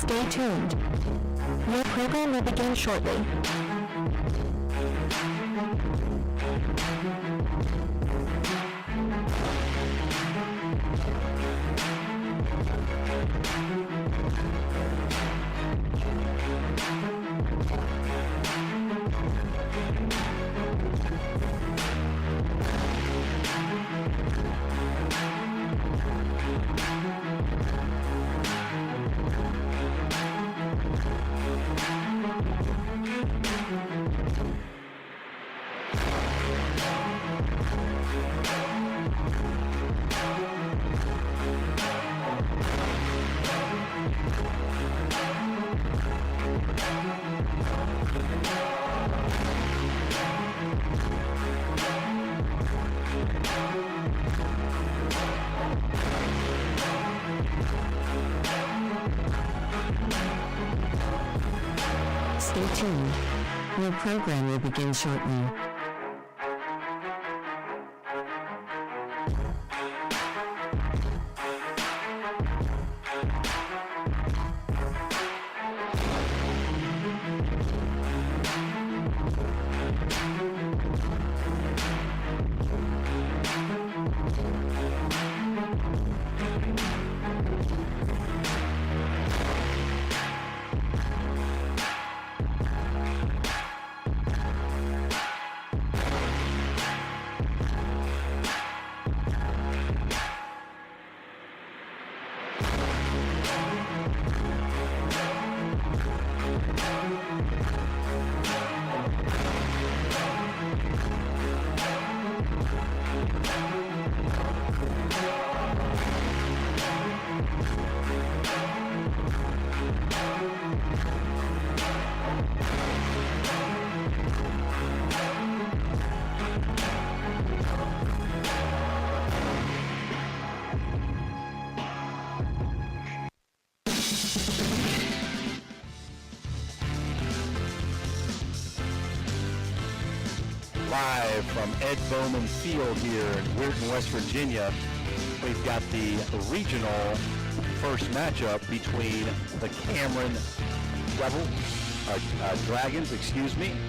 Stay tuned. Your program will begin shortly. Stay tuned. Your program will begin shortly. Live from Ed Bowman Field here in Weirton, West Virginia, we've got the regional first matchup between the Cameron Dragons,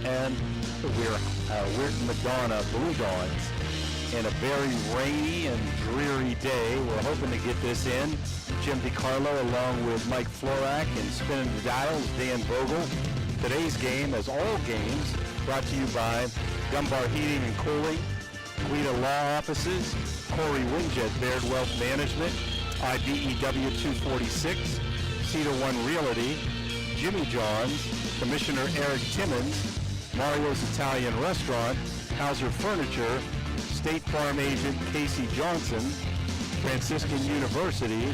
and the Weirton Madonna Blue Dawns. In a very rainy and dreary day, we're hoping to get this in. Jim DiCarlo along with Mike Florak and spinning the dials, Dan Vogel. Today's game, as all games, brought to you by Dunbar Heating and Cooling, Guida Law Offices, Corey Winget, Baird Wealth Management, IBEW 246, Cedar One Realty, Jimmy John's, Commissioner Eric Timmons, Mario's Italian Restaurant, Hauser Furniture, State Farm Agent Casey Johnson, Franciscan University,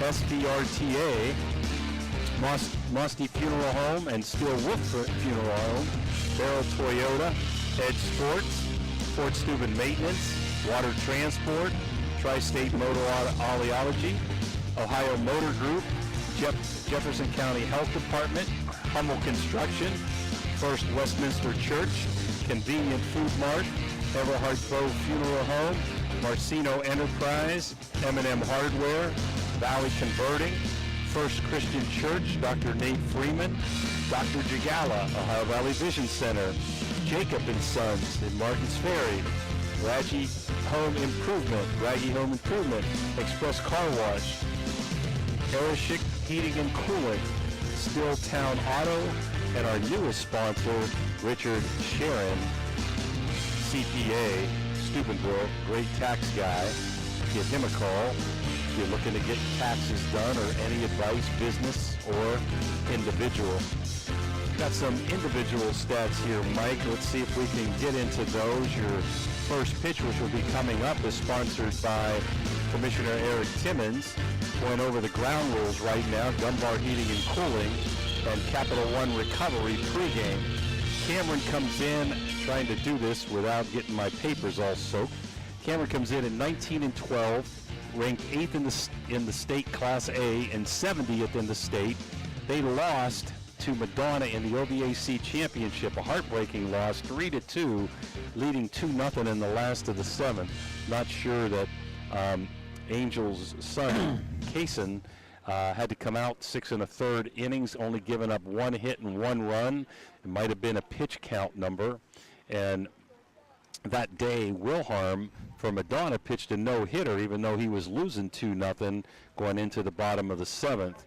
SBRTA, Mosty Funeral Home and Steel Wolf Funeral Home, Barrel Toyota, Edge Sports, Fort Steuben Maintenance, Water Transport, Tri-State Motor Oleology, Ohio Motor Group, Jefferson County Health Department, Hummel Construction, First Westminster Church, Convenient Food Mart, Everhart Grove Funeral Home, Marcino Enterprise, M&M Hardware, Valley Converting, First Christian Church, Dr. Nate Freeman, Dr. Jagala, Ohio Valley Vision Center, Jacob & Sons in Martins Ferry, Raggy Home Improvement, Express Car Wash, Erishik Heating and Cooling, Stilltown Auto, and our newest sponsor, Richard Sharon, CPA, Steubenville, great tax guy. Give him a call if you're looking to get taxes done or any advice, business or individual. Got some individual stats here, Mike. Let's see if we can get into those. Your first pitch, which will be coming up, is sponsored by Commissioner Eric Timmons. Going over the ground rules right now, Dunbar Heating and Cooling and Capital One Recovery pregame. Cameron comes in, trying to do this without getting my papers all soaked. Cameron comes in at 19-12, ranked 8th in the state Class A and 70th in the state. They lost to Madonna in the OVAC championship, a heartbreaking loss, 3-2, leading 2-0 in the last of the seventh. Not sure that Angel's son, Kaysen, Had to come out 6 1/3 innings, only giving up 1 hit and 1 run. It might have been a pitch count number. And that day, Wilharm for Madonna pitched a no-hitter, even though he was losing 2-0 going into the bottom of the 7th.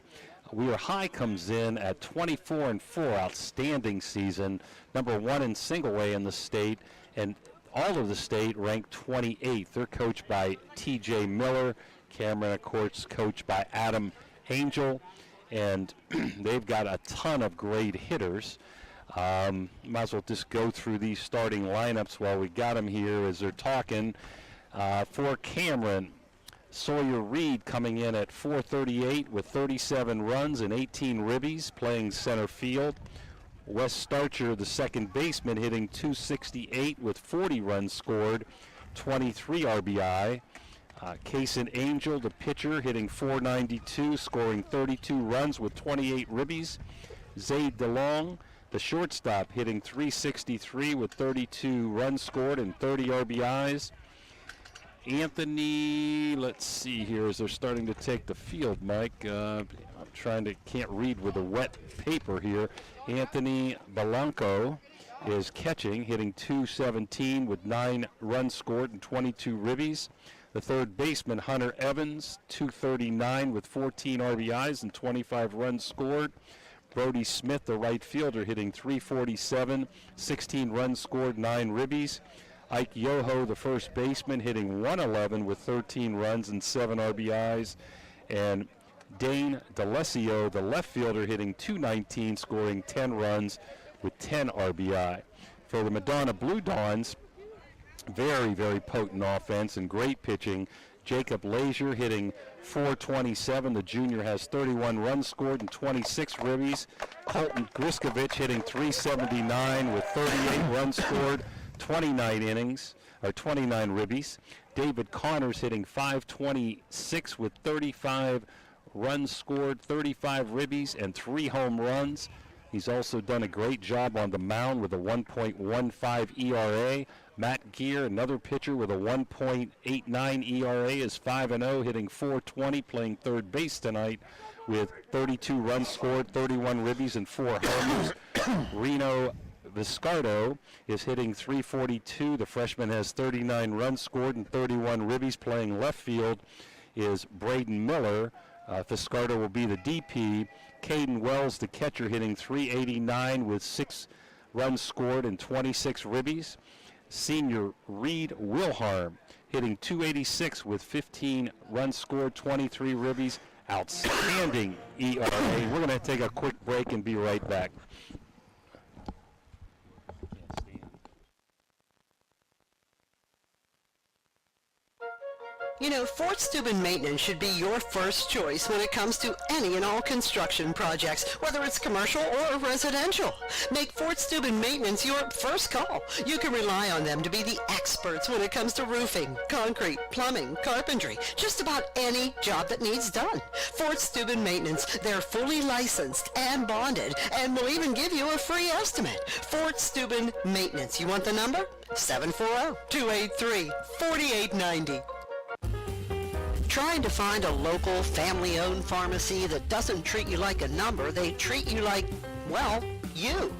Weir High comes in at 24-4, outstanding season, number 1 in single A in the state, and all of the state ranked 28th. They're coached by T.J. Miller. Cameron, of course, coached by Adam Angel, and they've got a ton of great hitters. Might as well just go through these starting lineups while we got them here as they're talking. For Cameron, Sawyer Reed coming in at 438 with 37 runs and 18 ribbies, playing center field. Wes Starcher, the second baseman, hitting 268 with 40 runs scored, 23 RBI. Kaysen Angel, the pitcher, hitting 492, scoring 32 runs with 28 ribbies. Zayd DeLong, the shortstop, hitting 363 with 32 runs scored and 30 RBIs. Anthony, let's see here as they're starting to take the field, Mike. I'm can't read with a wet paper here. Anthony Belanco is catching, hitting 217 with 9 runs scored and 22 ribbies. The third baseman, Hunter Evans, 239 with 14 RBIs and 25 runs scored. Brody Smith, the right fielder, hitting 347, 16 runs scored, 9 ribbies. Ike Yoho, the first baseman, hitting 111 with 13 runs and 7 RBIs. And Dane DeLessio, the left fielder, hitting 219, scoring 10 runs with 10 RBI. For the Madonna Blue Dawns, very, very potent offense and great pitching. Jacob Lazier hitting 427. The junior has 31 runs scored and 26 ribbies. Colton Griskovich hitting 379 with 38 runs scored, 29 ribbies. David Connors hitting 526 with 35 runs scored, 35 ribbies, and 3 home runs. He's also done a great job on the mound with a 1.15 ERA. Matt Gear, another pitcher with a 1.89 ERA, is 5-0, hitting 420, playing third base tonight with 32 runs scored, 31 ribbies, and 4 homers. Reno Viscardo is hitting 342. The freshman has 39 runs scored and 31 ribbies. Playing left field is Braden Miller. Viscardo will be the DP. Caden Wells, the catcher, hitting 389 with 6 runs scored and 26 ribbies. Senior Reed Wilharm hitting 286 with 15 runs scored, 23 ribbies. Outstanding ERA. We're going to take a quick break and be right back. You know, Fort Steuben Maintenance should be your first choice when it comes to any and all construction projects, whether it's commercial or residential. Make Fort Steuben Maintenance your first call. You can rely on them to be the experts when it comes to roofing, concrete, plumbing, carpentry, just about any job that needs done. Fort Steuben Maintenance, they're fully licensed and bonded and will even give you a free estimate. Fort Steuben Maintenance. You want the number? 740-283-4890. Trying to find a local, family-owned pharmacy that doesn't treat you like a number, they treat you like, well, you.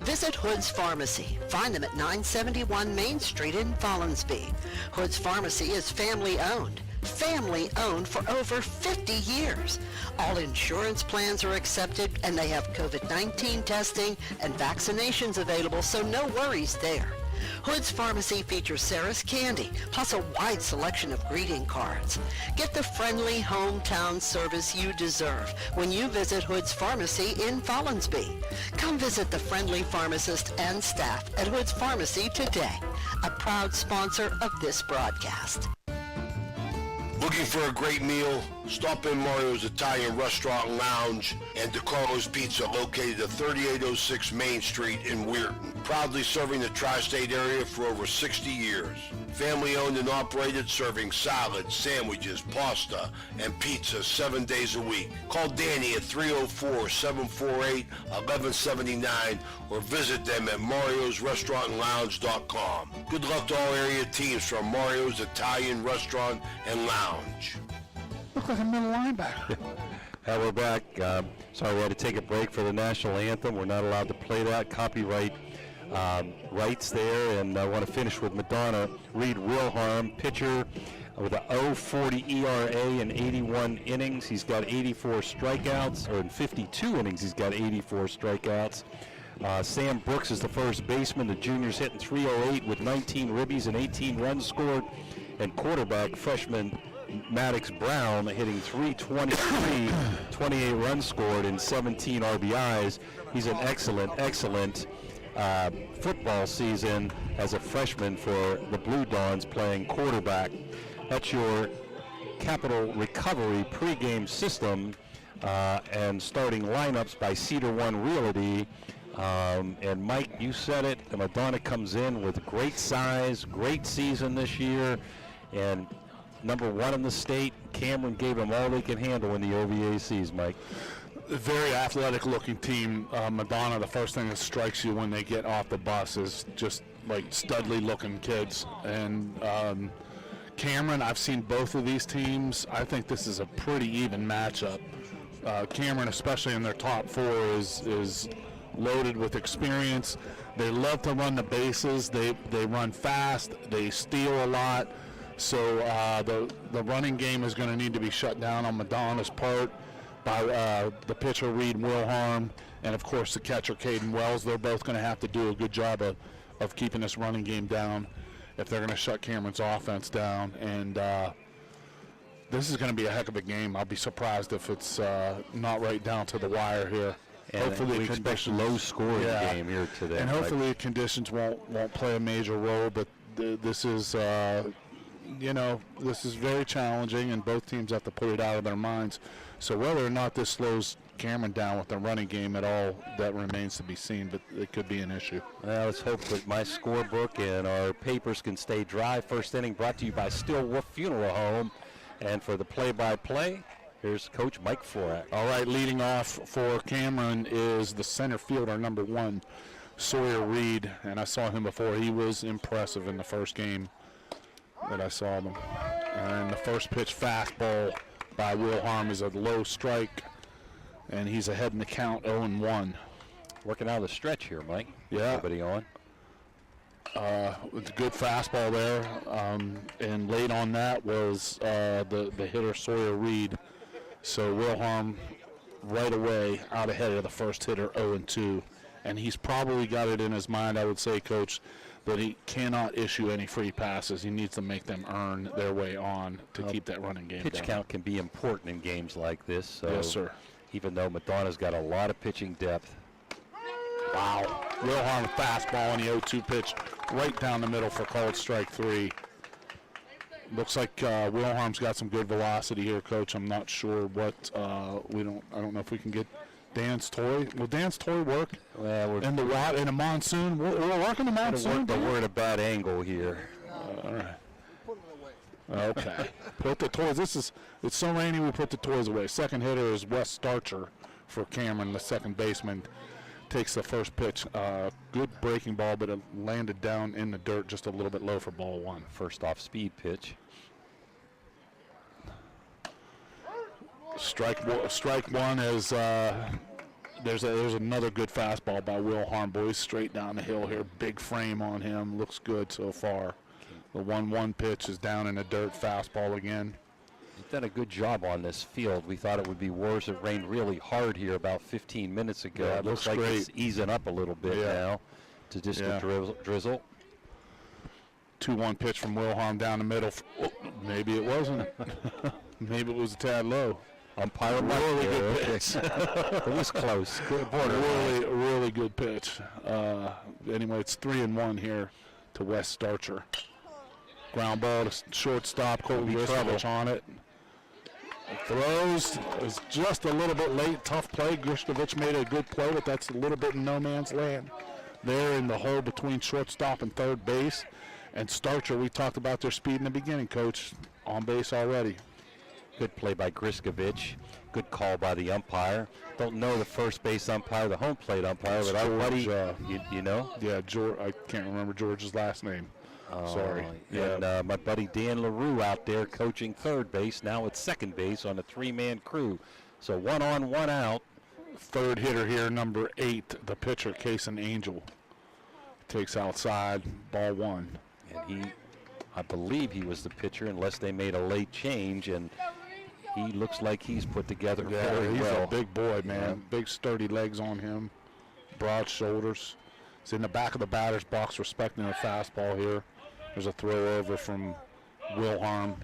Visit Hood's Pharmacy. Find them at 971 Main Street in Follinsby. Hood's Pharmacy is family-owned. Family-owned for over 50 years. All insurance plans are accepted, and they have COVID-19 testing and vaccinations available, so no worries there. Hood's Pharmacy features Sarah's Candy, plus a wide selection of greeting cards. Get the friendly hometown service you deserve when you visit Hood's Pharmacy in Follinsby. Come visit the friendly pharmacist and staff at Hood's Pharmacy today, a proud sponsor of this broadcast. Looking for a great meal? Stop in Mario's Italian Restaurant and Lounge and DeCarlo's Pizza, located at 3806 Main Street in Weirton. Proudly serving the tri-state area for over 60 years. Family owned and operated, serving salads, sandwiches, pasta, and pizza 7 days a week. Call Danny at 304-748-1179 or visit them at mariosrestaurantandlounge.com. Good luck to all area teams from Mario's Italian Restaurant and Lounge. Look like a middle linebacker. We're back. Sorry, we had to take a break for the national anthem. We're not allowed to play that. Copyright rights there. And I want to finish with Madonna. Reed Wilhelm, pitcher with a 0.40 ERA in 81 innings. He's got 84 strikeouts, or in 52 innings, he's got 84 strikeouts. Sam Brooks is the first baseman. The junior's hitting .308 with 19 ribbies and 18 runs scored. And quarterback, freshman Maddox Brown, hitting .323, 28 runs scored and 17 RBIs. He's an excellent football season as a freshman for the Blue Dons, playing quarterback. That's your Capital Recovery pregame system and starting lineups by Cedar One Realty. And Mike, you said it, the Madonna comes in with great size, great season this year, and number one in the state. Cameron gave them all they can handle in the OVACs, Mike. A very athletic looking team. Madonna, the first thing that strikes you when they get off the bus is just like studly looking kids. And Cameron, I've seen both of these teams. I think this is a pretty even matchup. Cameron, especially in their top four, is loaded with experience. They love to run the bases. They run fast. They steal a lot. So the running game is going to need to be shut down on Madonna's part by the pitcher Reed Wilhelm and, of course, the catcher Caden Wells. They're both going to have to do a good job of keeping this running game down if they're going to shut Cameron's offense down. And this is going to be a heck of a game. I'll be surprised if it's not right down to the wire here. And hopefully we expect low-scoring game here today. And hopefully the conditions won't play a major role, but this is this is very challenging, and both teams have to put it out of their minds. So whether or not this slows Cameron down with the running game at all, that remains to be seen, but it could be an issue. Well, let's hope that my scorebook and our papers can stay dry. First inning brought to you by Still Wolf Funeral Home. And for the play-by-play, here's Coach Mike Florak. All right, leading off for Cameron is the center fielder, number 1, Sawyer Reed. And I saw him before. He was impressive in the first game that I saw them. And the first pitch fastball by Wilhelm is a low strike, and he's ahead in the count 0-1. Working out of the stretch here, Mike. Yeah. Everybody on. With a good fastball there, and late on that was the hitter Sawyer Reed. So Wilhelm right away out ahead of the first hitter 0-2, and he's probably got it in his mind, I would say, Coach, that he cannot issue any free passes. He needs to make them earn their way on to keep that running game Pitch down. count can be important in games like this. So yes, sir. Even though Madonna's got a lot of pitching depth. Wow. Wilhelm fastball on the 0-2 pitch right down the middle for called strike 3. Looks like Wilhelm's got some good velocity here, Coach. I'm not sure what I don't know if we can get Dan's toy. Will Dan's toy work? Well, we're in a monsoon. We're working the monsoon. But we're at a bad angle here. All right. Okay. Put the toys. It's so rainy. We put the toys away. Second hitter is Wes Starcher for Cameron, the second baseman. Takes the first pitch. Good breaking ball, but it landed down in the dirt just a little bit low for ball 1. First off speed pitch. Strike 1 is there's another good fastball by Wilhelm. Boys straight down the hill here. Big frame on him. Looks good so far. The 1-1 pitch is down in the dirt. Fastball again. You've done a good job on this field. We thought it would be worse. It rained really hard here about 15 minutes ago. Yeah, it looks like great. It's easing up a little bit now to just a drizzle. 2-1 pitch from Wilhelm down the middle. Oh, maybe it wasn't. Maybe it was a tad low. Umpire really good pitch. It was close. Really good pitch. Anyway, it's 3-1 here to Wes Starcher. Ground ball to shortstop. Colton Gristovich on it. Throws. It was just a little bit late. Tough play. Gristovich made a good play, but that's a little bit in no man's land. There in the hole between shortstop and third base. And Starcher, we talked about their speed in the beginning, Coach. On base already. Good play by Griskovich. Good call by the umpire. Don't know the first base umpire, the home plate umpire, but our buddy, you know? Yeah, George. I can't remember George's last name. Sorry. And my buddy Dan LaRue out there coaching third base. Now it's second base on a 3-man crew. So 1 on, 1 out. Third hitter here, number 8, the pitcher, Kason Angel. Takes outside, ball 1. And I believe he was the pitcher unless they made a late change, and he looks like he's put together very he's well. a big boy, man. Big sturdy legs on him, broad shoulders. He's in the back of the batter's box respecting the fastball here. There's a throw over from Wilharm.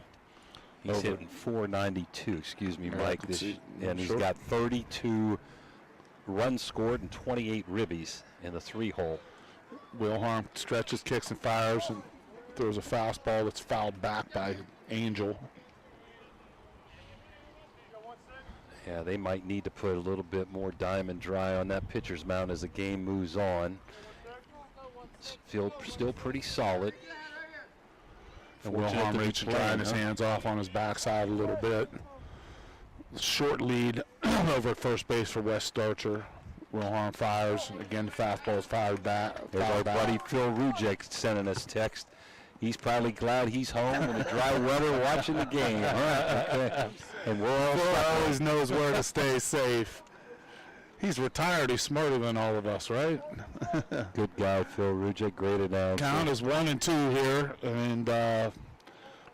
He's hitting 492, excuse me, Mike. And he's got 32 runs scored and 28 ribbies in the 3-hole. Wilharm stretches, kicks, and fires, and throws a fastball that's fouled back by Angel. Yeah, they might need to put a little bit more diamond dry on that pitcher's mound as the game moves on. Still pretty solid. And Wilharm reaching, drying his hands off on his backside a little bit. Short lead over at first base for Wes Starcher. Wilharm fires. Again, the fastball is fired back. There's our buddy Phil Rujek sending us text. He's probably glad he's home in the dry weather watching the game. All right, okay. And Phil always knows where to stay safe. He's retired. He's smarter than all of us, right? Good guy, Phil Rujek. Great announcer. Count is 1-2 here, and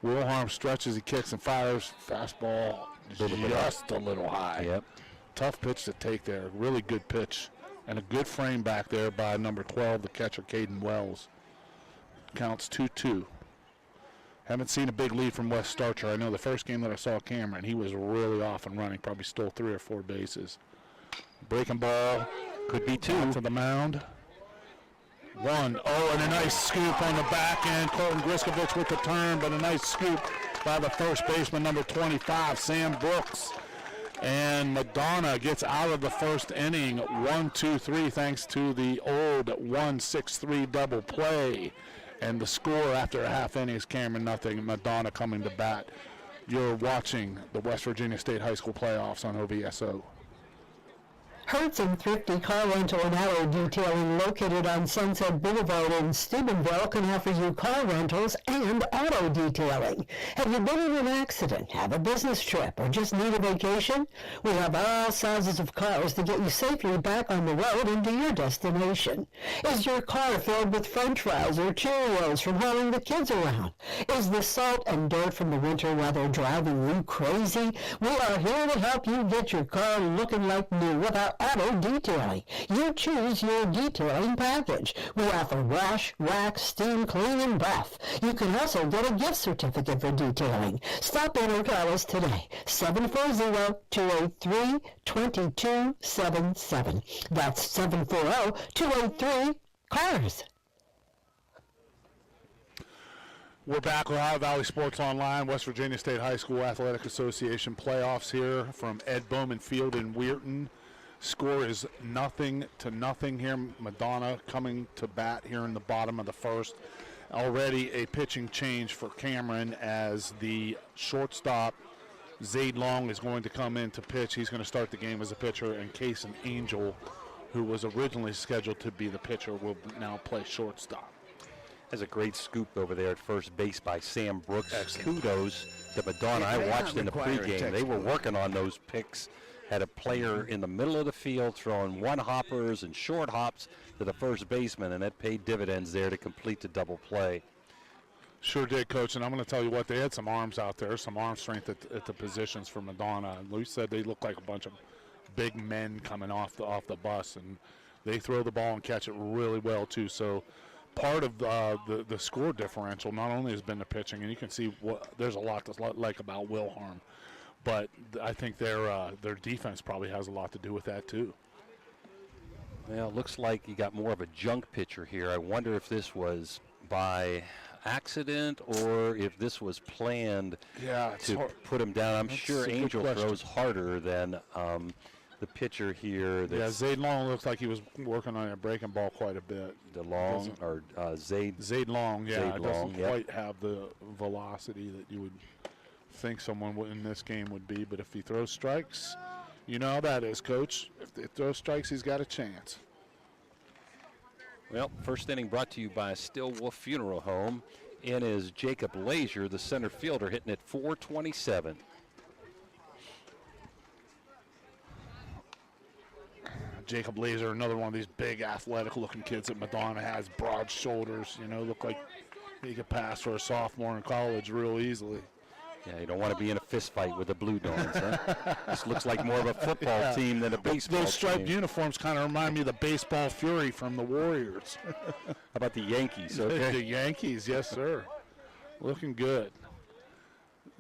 Wilharm stretches, he kicks and fires. Fastball just a little high. Yep. Tough pitch to take there. Really good pitch, and a good frame back there by number 12, the catcher, Caden Wells. Counts 2-2. Haven't seen a big lead from Wes Starcher. I know the first game that I saw Cameron, he was really off and running, probably stole 3 or 4 bases. Breaking ball, could be 2 to the mound. 1. Oh, and a nice scoop on the back end. Colton Griskovich with the turn, but a nice scoop by the first baseman, number 25, Sam Brooks. And Madonna gets out of the first inning, 1-2-3, thanks to the old 1-6-3 double play. And the score after a half inning is Cameron nothing, Madonna coming to bat. You're watching the West Virginia State High School playoffs on OVSO. Hertz and Thrifty Car Rental and Auto Detailing, located on Sunset Boulevard in Steubenville, can offer you car rentals and auto detailing. Have you been in an accident, have a business trip, or just need a vacation? We have all sizes of cars to get you safely back on the road and to your destination. Is your car filled with french fries or Cheerios from hauling the kids around? Is the salt and dirt from the winter weather driving you crazy? We are here to help you get your car looking like new without auto detailing. You choose your detailing package. We offer wash, wax, steam, clean, and bath. You can also get a gift certificate for detailing. Stop in or call us today. 740-283-2277. That's 740-283-CARS. We're back with Ohio Valley Sports Online, West Virginia State High School Athletic Association playoffs here from Ed Bowman Field in Weirton. Score is 0-0 here. Madonna coming to bat here in the bottom of the first. Already a pitching change for Cameron as the shortstop, Zaid Long, is going to come in to pitch. He's going to start the game as a pitcher, and Kason Angel, who was originally scheduled to be the pitcher, will now play shortstop. There's a great scoop over there at first base by Sam Brooks. Excellent. Kudos to Madonna. I watched in the pregame. They were working on those picks. Had a player in the middle of the field throwing one-hoppers and short hops to the first baseman, and that paid dividends there to complete the double play. Sure did, Coach, and I'm going to tell you what, they had some arms out there, some arm strength at the positions for Madonna. And Luis said they look like a bunch of big men coming off the bus, and they throw the ball and catch it really well, too. So part of the score differential not only has been the pitching, and you can see there's a lot to like about Wilharm, but I think their defense probably has a lot to do with that too. Well, it looks like you got more of a junk pitcher here. I wonder if this was by accident or if this was planned to put him down. I'm sure Angel throws harder than the pitcher here. Zaid Long looks like he was working on a breaking ball quite a bit. Zaid Long, doesn't quite have the velocity that you would think someone in this game would be, but if he throws strikes, you know how that is, Coach. If he throws strikes, he's got a chance. Well, first inning brought to you by Still Wolf Funeral Home. In is Jacob Lazier, the center fielder, hitting at 427. Jacob Lazier, another one of these big athletic-looking kids that Madonna has, broad shoulders, you know, look like he could pass for a sophomore in college real easily. Yeah, you don't want to be in a fist fight with the Blue Dons, huh? This looks like more of a football team than a baseball Those striped team. uniforms kind of remind me of the baseball fury from the Warriors. How about the Yankees? Okay. The Yankees, yes, sir. Looking good.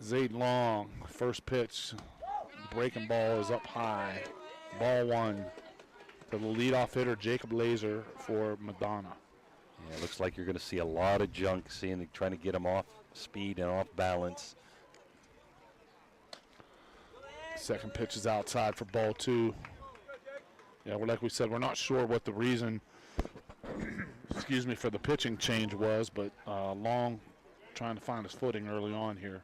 Zayd Long, first pitch. Breaking ball is up high. Ball one to the leadoff hitter, Jacob Lazier, for Madonna. Yeah, it looks like you're going to see a lot of junk, trying to get him off speed and off balance. Second pitch is outside for ball two. Yeah, well, like we said, we're not sure what the reason, excuse me, for the pitching change was, but Long trying to find his footing early on here.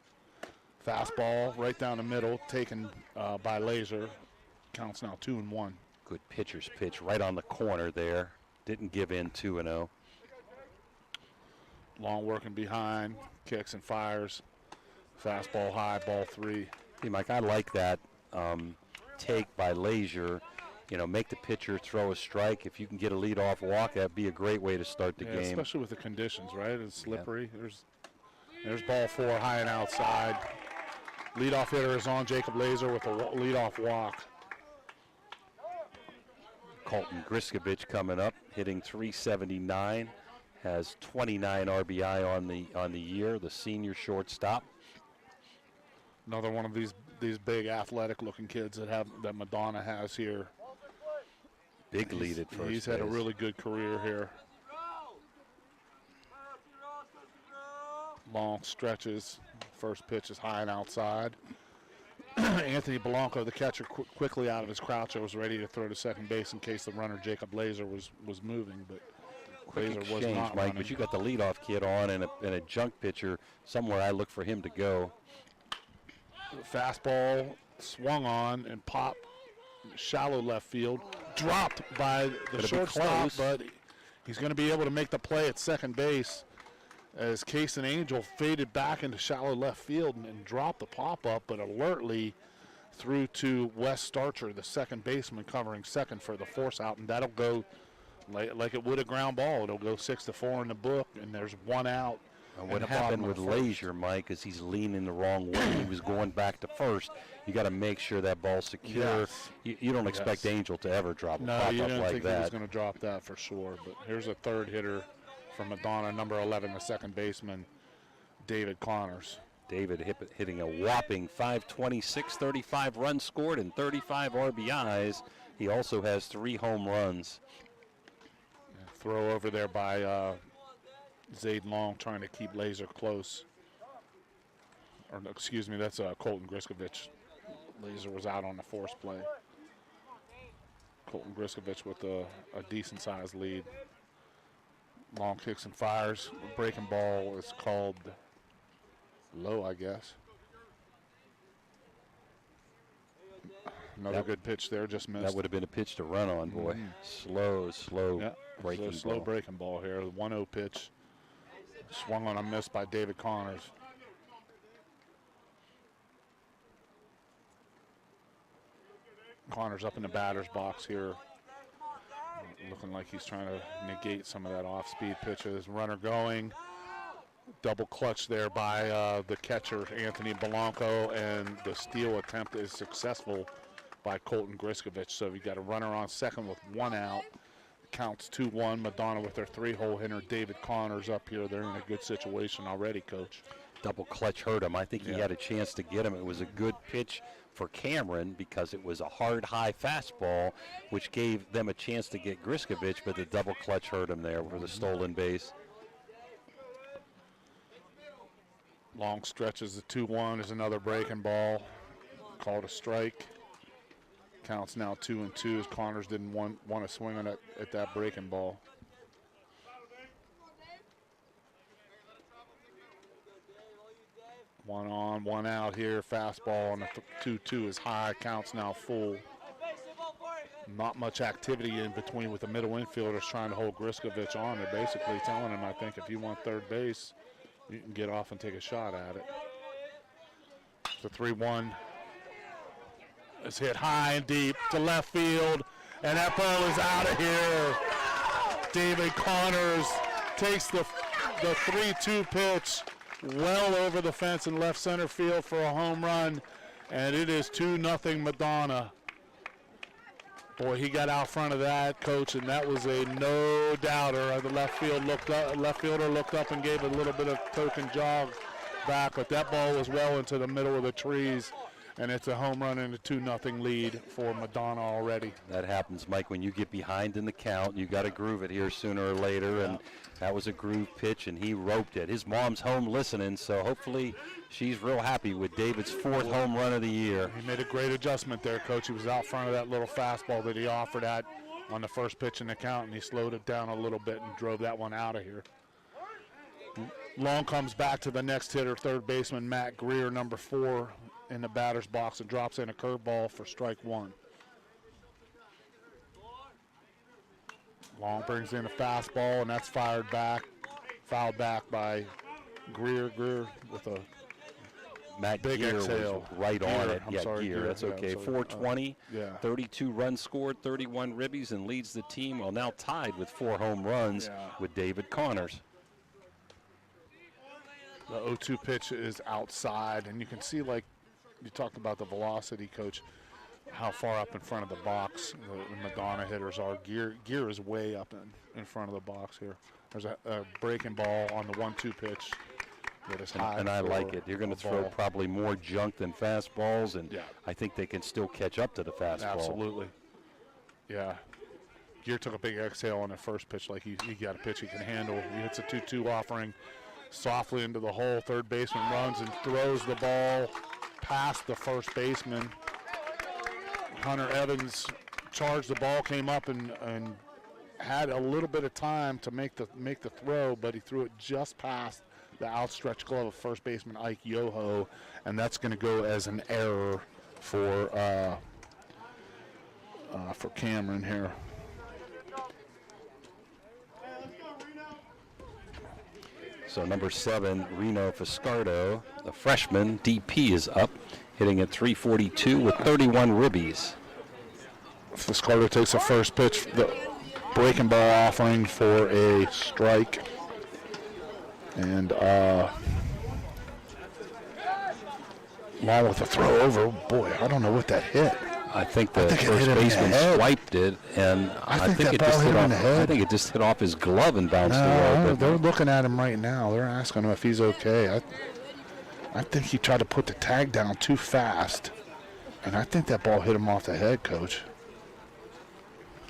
Fastball right down the middle, taken by Lazier. Counts now 2-1. Good pitcher's pitch right on the corner there. Didn't give in 2-0. Long working behind, kicks and fires. Fastball high, ball three. Hey, Mike, I like that take by Lazier. You know, make the pitcher throw a strike. If you can get a leadoff walk, that'd be a great way to start the game. Especially with the conditions, right? It's slippery. Yeah. There's ball four, high and outside. Leadoff hitter is on Jacob Lazier with a leadoff walk. Colton Griskovich coming up, hitting .379, has 29 RBI on the year. The senior shortstop. Another one of these big athletic-looking kids that Madonna has here. Big lead at first. He's had a really good career here. Long stretches. First pitch is high and outside. Anthony Belanco, the catcher, quickly out of his crouch, was ready to throw to second base in case the runner Jacob Lazier was moving, but quick Lazier was exchange, not Mike. running. But you got the leadoff kid on and a junk pitcher somewhere. I look for him to go. Fastball swung on and popped shallow left field, dropped by the shortstop, but he's going to be able to make the play at second base as Case and Angel faded back into shallow left field and dropped the pop-up, but alertly threw to Wes Starcher, the second baseman, covering second for the force out, and that'll go like it would a ground ball. It'll go 6-4 in the book, and there's one out. And what happened with Lazier, Mike, is he's leaning the wrong way. He was going back to first. You got to make sure that ball's secure. Yes. You don't expect Angel to ever drop a No, pop-up you didn't like think that. he was going to drop that for sure. But here's a third hitter for Madonna, number 11, the second baseman, David Connors. David hitting a whopping .526, 35 runs scored, and 35 RBIs. He also has 3 home runs. Throw over there by Zayd Long, trying to keep Lazier close. Or no, excuse me, that's Colton Griskovich. Lazier was out on the force play. Colton Griskovich with a decent-sized lead. Long kicks and fires. Breaking ball is called low, I guess. Another good pitch there, just missed. That would have been a pitch to run on, boy. Slow breaking ball. Slow breaking ball here. The 1-0 pitch. Swung on a miss by David Connors. Connors up in the batter's box here. Looking like he's trying to negate some of that off-speed pitches. Runner going. Double clutch there by the catcher, Anthony Belanco, and the steal attempt is successful by Colton Griskovich. So we got a runner on second with 1 out. Counts 2-1. Madonna with their 3-hole hitter, David Connors, up here. They're in a good situation already, Coach. Double clutch hurt him. I think he had a chance to get him. It was a good pitch for Cameron because it was a hard, high fastball, which gave them a chance to get Griskovich, but the double clutch hurt him there for the stolen base. Long stretches the 2-1 is another breaking ball. Called a strike. Counts now 2-2 as Connors didn't want to swing on at that breaking ball. One on, one out here. Fastball on the 2-2 is high. Counts now full. Not much activity in between with the middle infielders trying to hold Griskovich on. They're basically telling him, I think, if you want third base, you can get off and take a shot at it. The 3-1 is hit high and deep to left field, and that ball is out of here. David Connors takes the 3-2 pitch well over the fence in left center field for a home run, and it is 2-0 Madonna. Boy, he got out front of that, Coach, and that was a no-doubter. The left fielder looked up and gave a little bit of token jog back, but that ball was well into the middle of the trees, and it's a home run and a 2-0 lead for Madonna already. That happens, Mike, when you get behind in the count. You got to groove it here sooner or later, and that was a groove pitch, and he roped it. His mom's home listening, so hopefully she's real happy with David's 4th home run of the year. He made a great adjustment there, Coach. He was out front of that little fastball that he offered at on the first pitch in the count, and he slowed it down a little bit and drove that one out of here. Long comes back to the next hitter, third baseman Matt Greer, number 4 in the batter's box, and drops in a curveball for strike 1. Long brings in a fastball, and that's fouled back by Greer. Greer with a Matt big Gear exhale. was right on it. I'm sorry, Gear, that's okay. 420, 32 runs scored, 31 ribbies, and leads the team. Well, now tied with 4 home runs with David Connors. The 0-2 pitch is outside, and you can see, like you talked about the velocity, Coach, how far up in front of the box the Madonna hitters are. Gear is way up in front of the box here. There's a breaking ball on the 1-2 pitch that is high. And I like it. You're going to throw probably more junk than fastballs, and I think they can still catch up to the fastball. Absolutely. Yeah. Gear took a big exhale on the first pitch, like he got a pitch he can handle. He hits a 2-2 offering softly into the hole. Third baseman runs and throws the ball past the first baseman. Hunter Evans charged the ball, came up and had a little bit of time to make the throw, but he threw it just past the outstretched glove of first baseman Ike Yoho, and that's going to go as an error for Cameron here. So number 7, Reno Fiscardo, the freshman, DP, is up, hitting at .342 with 31 ribbies. Fiscardo takes the first pitch, the breaking ball offering for a strike. And along with the throw over, boy, I don't know what that hit. I think the first baseman swiped it, and I think it just hit off his glove and bounced away. They're looking at him right now. They're asking him if he's okay. I think he tried to put the tag down too fast, and I think that ball hit him off the head, Coach.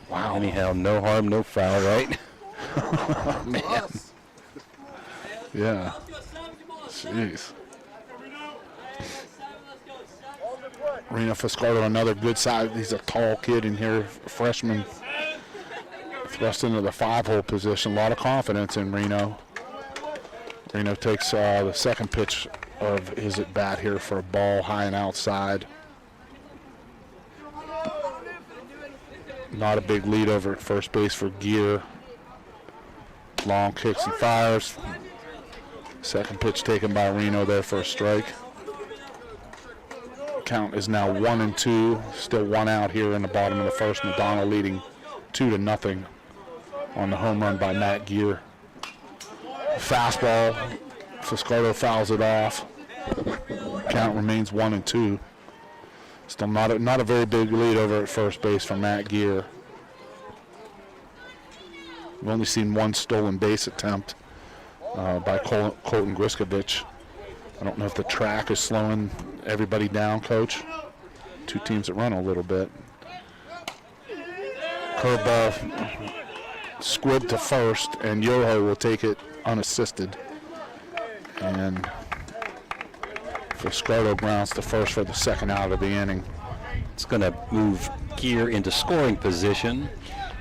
Wow. Anyhow, no harm, no foul, right? Oh, man. Yeah. Jeez. Reno Fiscardo, another good size. He's a tall kid in here, freshman. Thrust into the 5-hole position. A lot of confidence in Reno. Reno takes the second pitch of his at bat here for a ball high and outside. Not a big lead over at first base for Gear. Long kicks and fires. Second pitch taken by Reno there for a strike. Count is now 1-2. Still 1 out here in the bottom of the first. Madonna leading 2-0 on the home run by Matt Gear. Fastball. Fiscardo fouls it off. Count remains 1-2. Still not a very big lead over at first base for Matt Gear. We've only seen one stolen base attempt by Colton Griskovich. I don't know if the track is slowing everybody down, Coach. Two teams that run a little bit. Curveball squibbed to first, and Yoho will take it unassisted. And Fiscardo grounds to first for the second out of the inning. It's going to move Gear into scoring position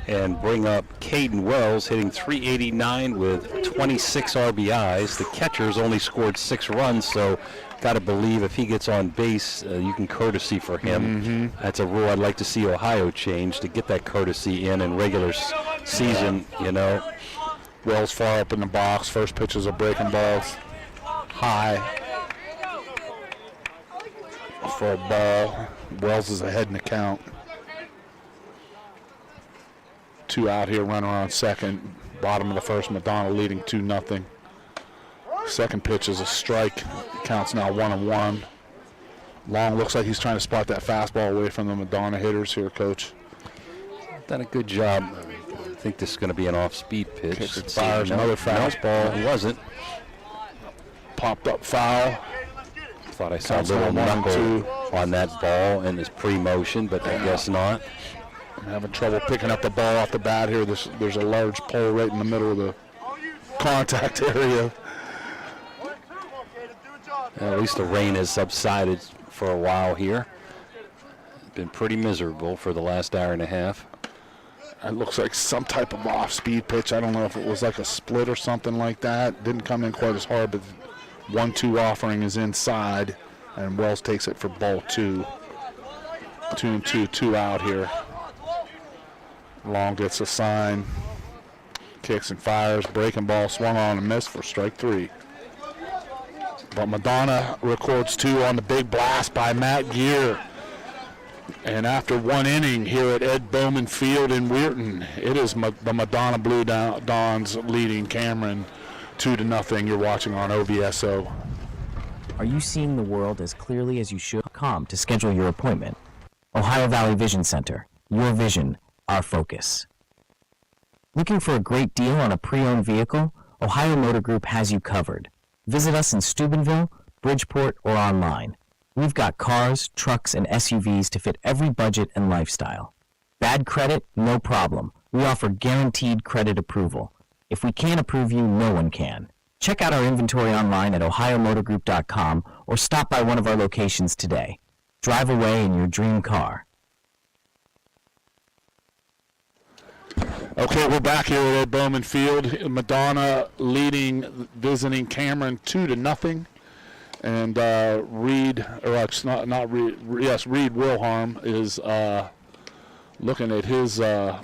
and bring up Caden Wells, hitting .389 with 26 RBIs. The catcher's only scored 6 runs, so got to believe if he gets on base, you can courtesy for him. Mm-hmm. That's a rule I'd like to see Ohio change, to get that courtesy in regular season, you know. Wells far up in the box. First pitch is a breaking ball. high for a ball. Wells is ahead in the count. 2 out here, runner on second. Bottom of the first, Madonna leading 2-0. Second pitch is a strike. Counts now 1-1. Long looks like he's trying to spot that fastball away from the Madonna hitters here, Coach. Done a good job. I think this is going to be an off-speed pitch. It fires another fastball. It wasn't. Popped up foul. Thought I saw a little knuckle on that ball in his pre-motion, but I guess not. I'm having trouble picking up the ball off the bat here. There's a large pole right in the middle of the contact area. At least the rain has subsided for a while here. Been pretty miserable for the last hour and a half. It looks like some type of off-speed pitch. I don't know if it was like a split or something like that. Didn't come in quite as hard, but 1-2 offering is inside, and Wells takes it for ball 2. 2-2, 2 out here. Long gets a sign, kicks and fires, breaking ball, swung on and missed for strike 3. But Madonna records 2 on the big blast by Matt Gear. And after 1 inning here at Ed Bowman Field in Weirton, it is the Madonna Blue Dons leading Cameron 2-0. You're watching on OVSO. Are you seeing the world as clearly as you should? Come to schedule your appointment. Ohio Valley Vision Center. Your vision, our focus. Looking for a great deal on a pre-owned vehicle? Ohio Motor Group has you covered. Visit us in Steubenville, Bridgeport, or online. We've got cars, trucks, and SUVs to fit every budget and lifestyle. Bad credit? No problem. We offer guaranteed credit approval. If we can't approve you, no one can. Check out our inventory online at ohiomotorgroup.com or stop by one of our locations today. Drive away in your dream car. Okay, we're back here at Ed Bowman Field. Madonna leading, visiting Cameron 2-0. And Reed Wilhelm is looking at his 4-5.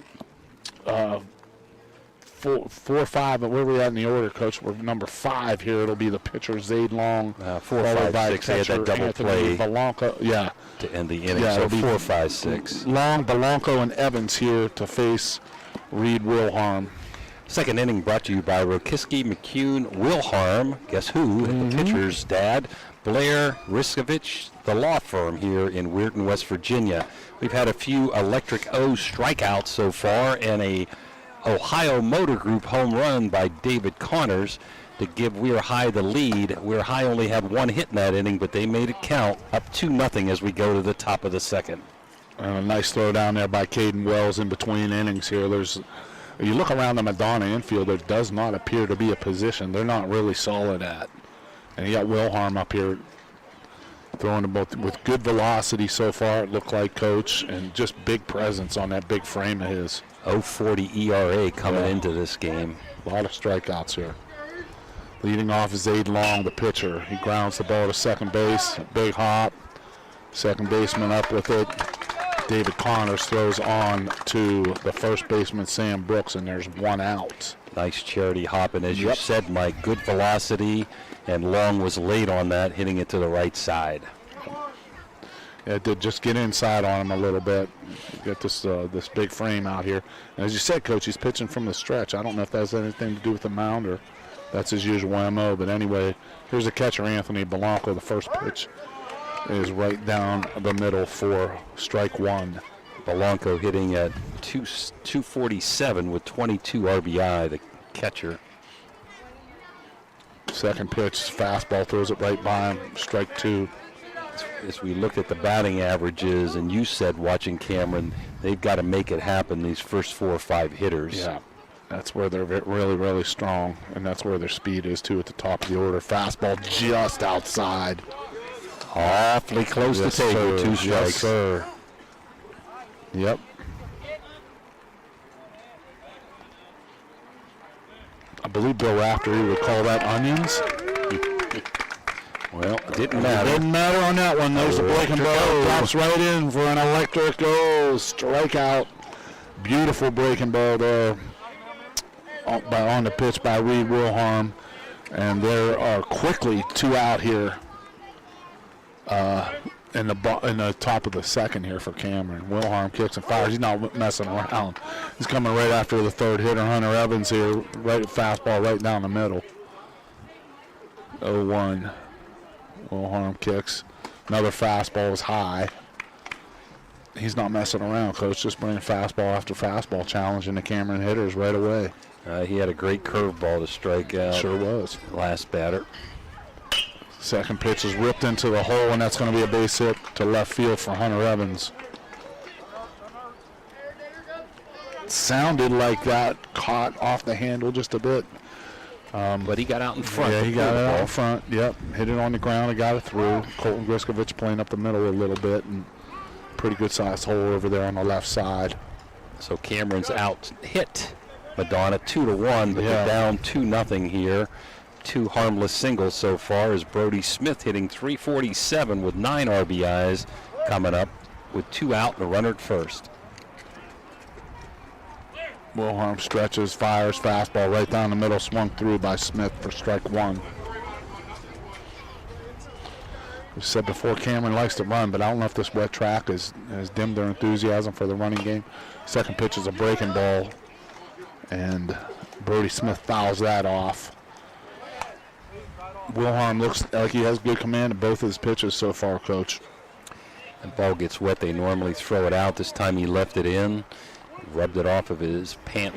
Where are we at in the order, Coach? We're number 5 here. It'll be the pitcher, Zaid Long. 4, 5, 6. They had that double Anthony play Belanco, to end the inning. Yeah, So 4, 5, 6. Long, Belanco, and Evans here to face Reed Wilhelm. Second inning brought to you by Rokiski, McCune, Wilharm, guess who? The pitcher's dad, Blair Riskovich, the law firm here in Weirton, West Virginia. We've had a few Electric O strikeouts so far and a Ohio Motor Group home run by David Connors to give Weir High the lead. Weir High only had 1 hit in that inning, but they made it count, up 2-0 as we go to the top of the second. A nice throw down there by Caden Wells in between innings here. You look around the Madonna infield, there does not appear to be a position they're not really solid at. And you got Wilhelm up here throwing the ball with good velocity so far, it looked like, Coach, and just big presence on that big frame of his. 0.40 ERA coming into this game. A lot of strikeouts here. Leading off is Zaid Long, the pitcher. He grounds the ball to second base, big hop. Second baseman up with it. David Connors throws on to the first baseman, Sam Brooks, and there's 1 out. Nice charity hop, and as you said, Mike, good velocity, and Long was late on that, hitting it to the right side. Yeah, it did just get inside on him a little bit. Get this big frame out here. And as you said, Coach, he's pitching from the stretch. I don't know if that has anything to do with the mound or that's his usual MO, but anyway, here's the catcher, Anthony Belanco. The first pitch is right down the middle for strike 1. Belanco hitting at 247 with 22 RBI, the catcher. Second pitch, fastball, throws it right by him, strike 2. As we look at the batting averages, and you said watching Cameron, they've got to make it happen, these first 4 or 5 hitters. Yeah, that's where they're really, really strong, and that's where their speed is, too, at the top of the order. Fastball just outside. Awfully close to take with 2 strikes. Yes, sir. Yep. I believe Bill Rafter would call that onions. Well, it didn't matter. It didn't matter on that one. There's a breaking ball. Drops right in for an electric strikeout. Beautiful breaking ball there on the pitch by Reed Wilhelm. And there are quickly 2 out here in the top of the second here for Cameron. Wilhelm kicks and fires. He's not messing around. He's coming right after the third hitter, Hunter Evans here, right fastball right down the middle. 0-1. Wilhelm kicks. Another fastball is high. He's not messing around, Coach. Just bringing fastball after fastball, challenging the Cameron hitters right away. He had a great curveball to strike out. Sure was. Last batter. Second pitch is ripped into the hole, and that's going to be a base hit to left field for Hunter Evans. Sounded like that caught off the handle just a bit. But he got out in front. Yeah, he got it out in front. Yep, hit it on the ground and got it through. Colton Griskovich playing up the middle a little bit, and pretty good sized hole over there on the left side. So Cameron's out hit Madonna 2-1, but they're down 2-0 here. 2 harmless singles so far as Brody Smith hitting .347 with 9 RBIs coming up with 2 out and a runner at first. Wilhelm stretches, fires, fastball right down the middle, swung through by Smith for strike 1. We said before, Cameron likes to run, but I don't know if this wet track has dimmed their enthusiasm for the running game. Second pitch is a breaking ball, and Brody Smith fouls that off. Wilhelm looks like he has good command of both of his pitches so far, Coach. The ball gets wet, they normally throw it out. This time he left it in, rubbed it off of his pant.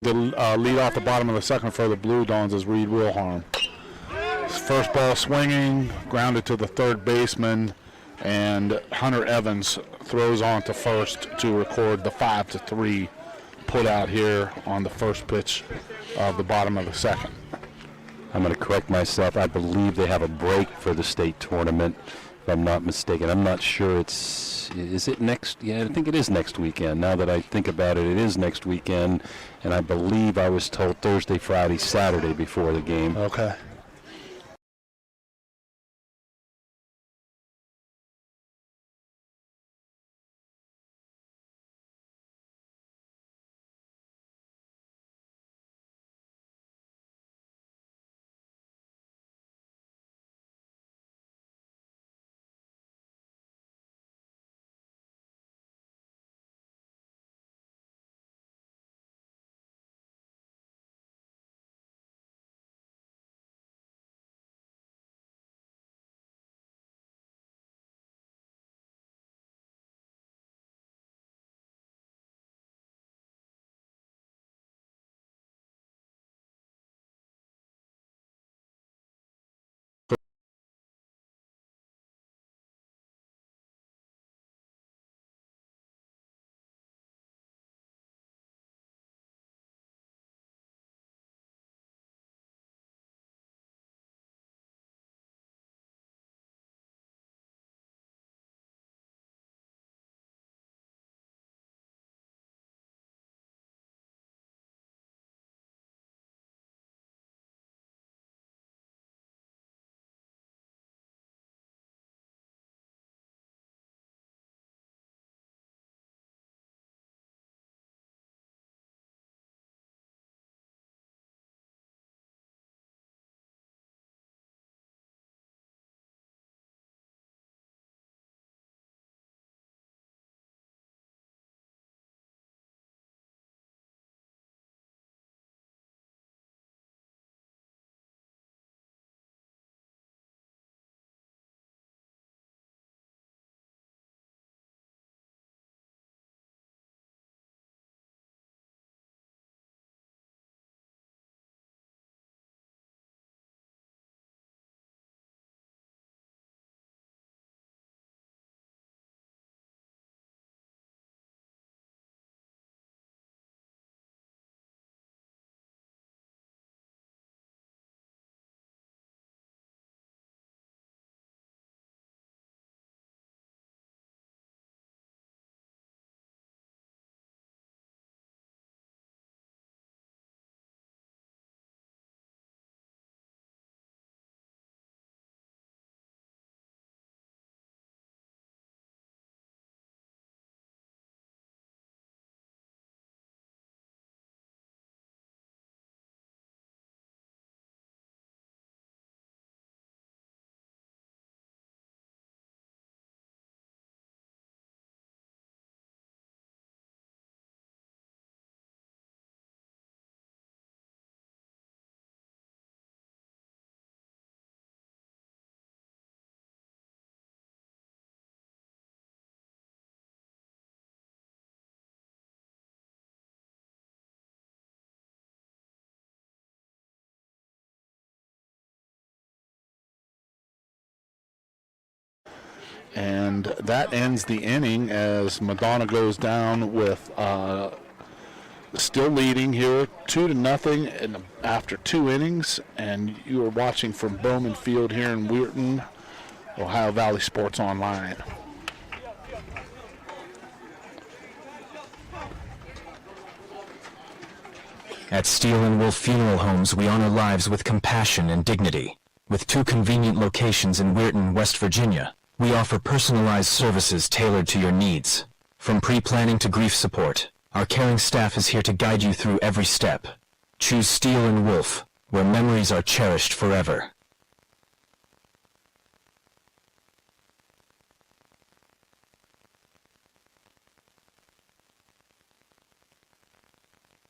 The lead off the bottom of the second for the Blue Dons is Reed Wilhelm. First ball swinging, grounded to the third baseman, and Hunter Evans throws on to first to record the 5-3 put out here on the first pitch of the bottom of the second. I'm going to correct myself. I believe they have a break for the state tournament, if I'm not mistaken. I'm not sure is it next? Yeah, I think it is next weekend. Now that I think about it, it is next weekend. And I believe I was told Thursday, Friday, Saturday before the game. Okay. And that ends the inning as Madonna goes down with still leading here 2-0 after 2 innings. And you are watching from Bowman Field here in Weirton, Ohio Valley Sports Online. At Steel and Wolf Funeral Homes, we honor lives with compassion and dignity. With 2 convenient locations in Weirton, West Virginia, we offer personalized services tailored to your needs. From pre-planning to grief support, our caring staff is here to guide you through every step. Choose Steel and Wolf, where memories are cherished forever.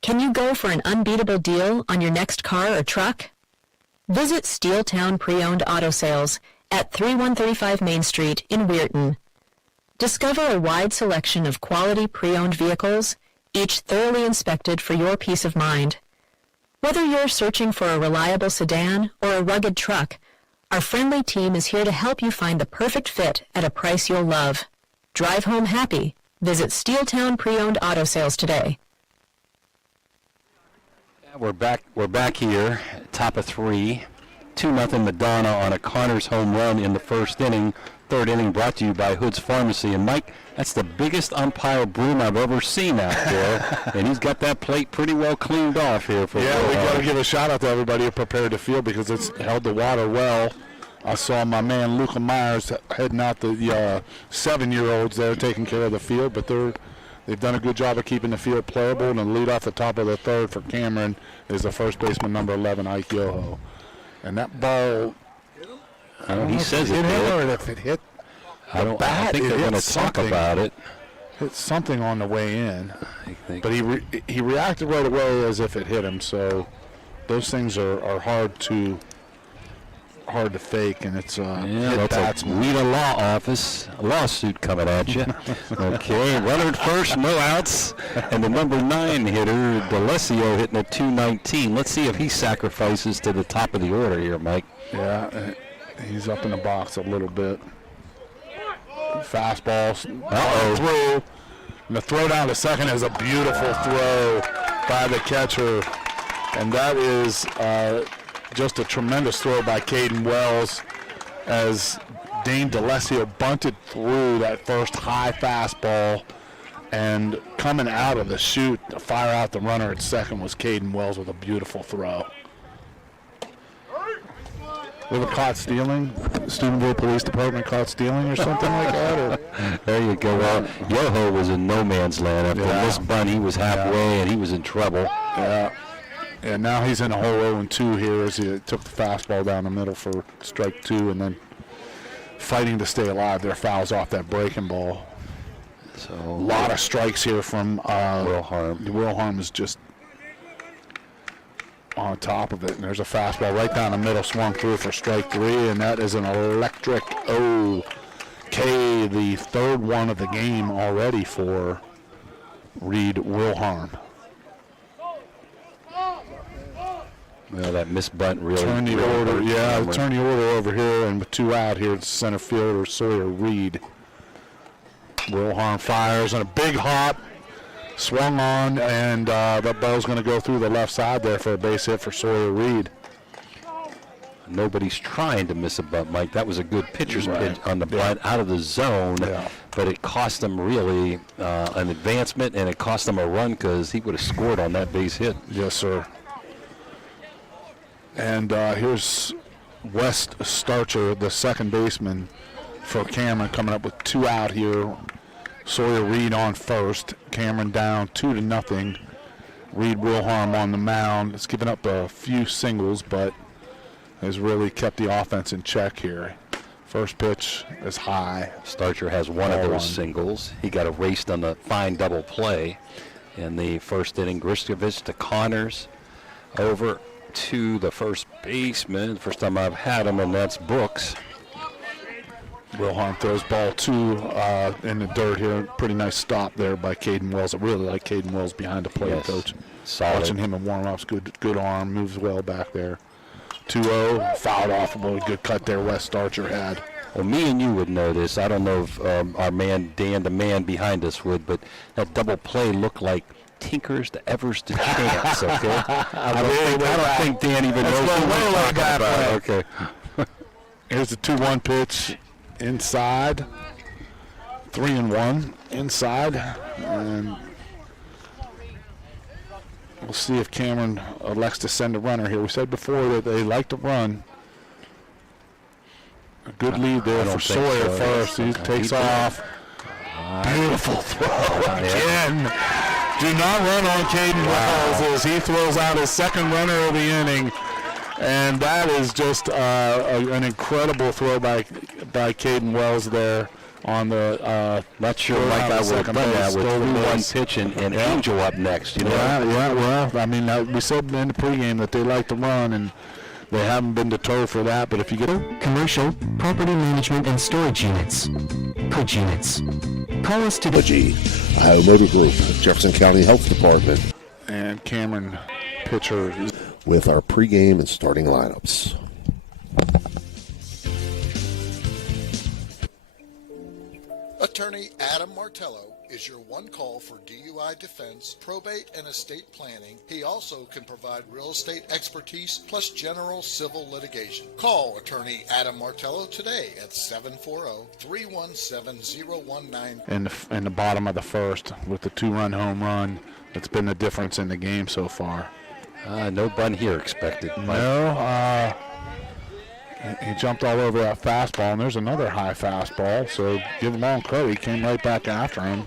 Can you go for an unbeatable deal on your next car or truck? Visit Steeltown Pre-Owned Auto Sales at 3135 Main Street in Weirton. Discover a wide selection of quality pre-owned vehicles, each thoroughly inspected for your peace of mind. Whether you're searching for a reliable sedan or a rugged truck, our friendly team is here to help you find the perfect fit at a price you'll love. Drive home happy. Visit Steeltown Pre-Owned Auto Sales today. We're back here, top of 3. 2-0 Madonna on a Connors home run in the first inning. Third inning brought to you by Hood's Pharmacy. And Mike, that's the biggest umpire broom I've ever seen out there. And he's got that plate pretty well cleaned off here. For we got to give a shout out to everybody who prepared the field because it's held the water well. I saw my man Luca Myers heading out the 7-year-olds there taking care of the field, but they've done a good job of keeping the field playable. And the lead off the top of the third for Cameron is the first baseman, number 11, Ike Yoho. And that ball, I don't know he says it hit, or if it hit I think they're going to talk about it. Hit something on the way in, but he reacted right away as if it hit him. So those things are hard to fake, and it's that's a Wheeler Law Office lawsuit coming at you. Okay, runner at first, no outs, and the number 9 hitter, D'Alessio, hitting at 219. Let's see if he sacrifices to the top of the order here, Mike. Yeah, he's up in the box a little bit. Fastball, throw, and the throw down to second is a beautiful throw by the catcher, and that is just a tremendous throw by Caden Wells as Dane D'Alessio bunted through that first high fastball, and coming out of the chute to fire out the runner at second was Caden Wells with a beautiful throw. Ever caught stealing? Steubenville Police Department caught stealing or something like that? Or? There you go. Yoho was in no man's land after this bunt. He was halfway and he was in trouble. Yeah. And now he's in a hole 0-2 here as he took the fastball down the middle for strike 2 and then fighting to stay alive. There fouls off that breaking ball. So a lot of strikes here from Will Harm. Will Harm is just on top of it, and there's a fastball right down the middle, swung through for strike 3, and that is an electric OK, the third one of the game already for Reed Wilharm. Well, that missed bunt really turn the order, turn the order over here, and with 2 out here, it's center fielder Sawyer Reed. Wilharm fires and a big hop. Swung on, and that ball's going to go through the left side there for a base hit for Sawyer Reed. Nobody's trying to miss a bunt, Mike. That was a good pitcher's pitch on the bunt out of the zone, but it cost them really an advancement, and it cost them a run because he would have scored on that base hit. Yes, sir. And here's Wes Starcher, the second baseman for Cameron, coming up with 2 out here. Sawyer Reed on first. Cameron down 2-0. Reed Wilharm on the mound. It's given up a few singles, but has really kept the offense in check here. First pitch is high. Starcher has one of those singles. He got erased on the fine double play in the first inning. Griskovich to Connors over to the first baseman. The first time I've had him, and that's Brooks. Wilharm throws ball 2 in the dirt here. Pretty nice stop there by Caden Wells. I really like Caden Wells behind the plate, Coach. Solid. Watching him in warm-ups, good arm, moves well back there. 2-0, fouled off. A good cut there Wes Starcher had. Well, me and you would know this. I don't know if our man Dan, the man behind us, would, but that double play looked like Tinkers to Evers to Chance, okay? I don't think Dan even knows what we're talking about. Okay. Here's the 2-1 pitch inside. 3-1 inside. And we'll see if Cameron elects to send a runner here. We said before that they like to run. A good lead there for Sawyer first. He takes off. Beautiful throw again. Do not run on Caden Wells as he throws out his second runner of the inning. And that is just an incredible throw by Caden Wells there on the not sure like I would have done that with 3-1 pitch and Angel up next. You know? Yeah, well, I mean, we said in the pregame that they like to run, and they haven't been deterred for that, but if you get commercial, property management, and storage units. Coach units. Call us today. Ohio Motor Group, Jefferson County Health Department. And Cameron pitcher. With our pregame and starting lineups. Attorney Adam Martello is your one call for DUI defense, probate, and estate planning. He also can provide real estate expertise plus general civil litigation. Call Attorney Adam Martello today at 740-317-019. In the bottom of the first with the 2-run home run. That's been the difference in the game so far. No bunt here expected. No. He jumped all over that fastball, and there's another high fastball, so give him all credit. He came right back after him.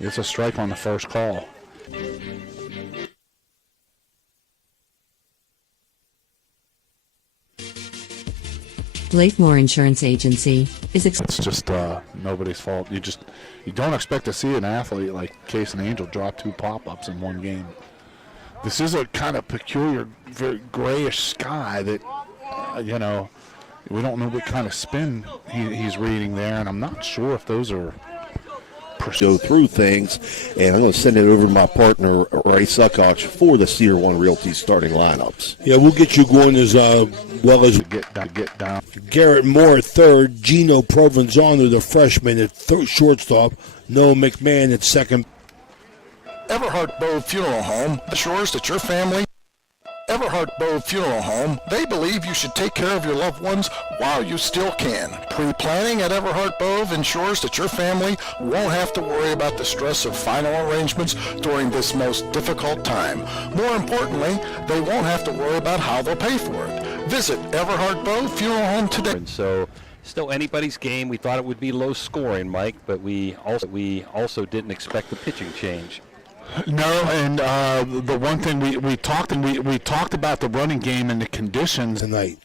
It's a strike on the first call. Blakemore Insurance Agency is it's just nobody's fault. You don't expect to see an athlete like Case and Angel drop 2 pop-ups in one game. This is a kind of peculiar, very grayish sky that, we don't know what kind of spin he's reading there, and I'm not sure if those are... Go through things, and I'm going to send it over to my partner, Ray Suckoch, for the Cedar One Realty starting lineups. Yeah, we'll get you going as well as... Get down. Garrett Moore at third, Gino Provenzano, the freshman, at shortstop, Noah McMahon at second. Everhart Bow Funeral Home assures that your family... Everhart Bow Funeral Home, they believe you should take care of your loved ones while you still can. Pre-planning at Everhart Bow ensures that your family won't have to worry about the stress of final arrangements during this most difficult time. More importantly, they won't have to worry about how they'll pay for it. Visit Everhart Bow Funeral Home today. And so, still anybody's game. We thought it would be low scoring, Mike, but we also didn't expect the pitching change. No, and the one thing we talked about the running game and the conditions tonight.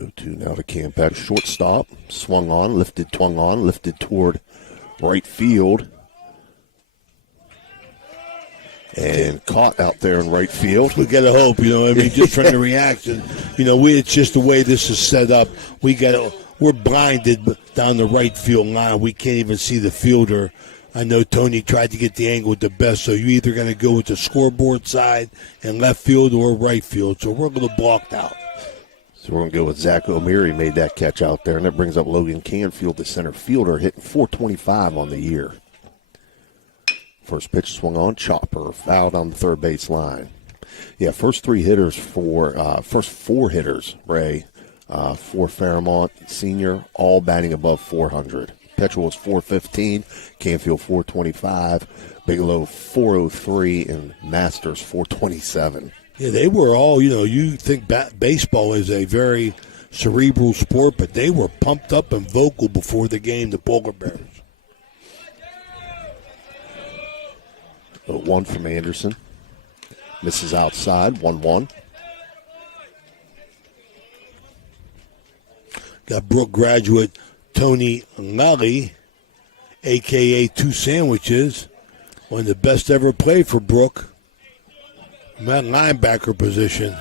0-2 now to Campac, shortstop, swung on, lifted toward right field, and caught out there in right field. We gotta hope, just from the reaction, it's just the way this is set up. We're blinded down the right field line. We can't even see the fielder. I know Tony tried to get the angle with the best, so you're either going to go with the scoreboard side and left field or right field. So we're going to block out. So we're going to go with Zach O'Meary, made that catch out there, and that brings up Logan Canfield, the center fielder, hitting .425 on the year. First pitch swung on, chopper, fouled on the third base line. Yeah, first four hitters, Ray, for Fairmont Senior, all batting above 400. Petrol was .415, Canfield .425, Bigelow .403, and Masters .427. Yeah, they were all, you think baseball is a very cerebral sport, but they were pumped up and vocal before the game, the Polar Bears. 1 from Anderson. Misses outside, 1-1. Got Brook graduate Tony Lally, a.k.a. Two Sandwiches, one of the best ever played for Brook. In that linebacker position.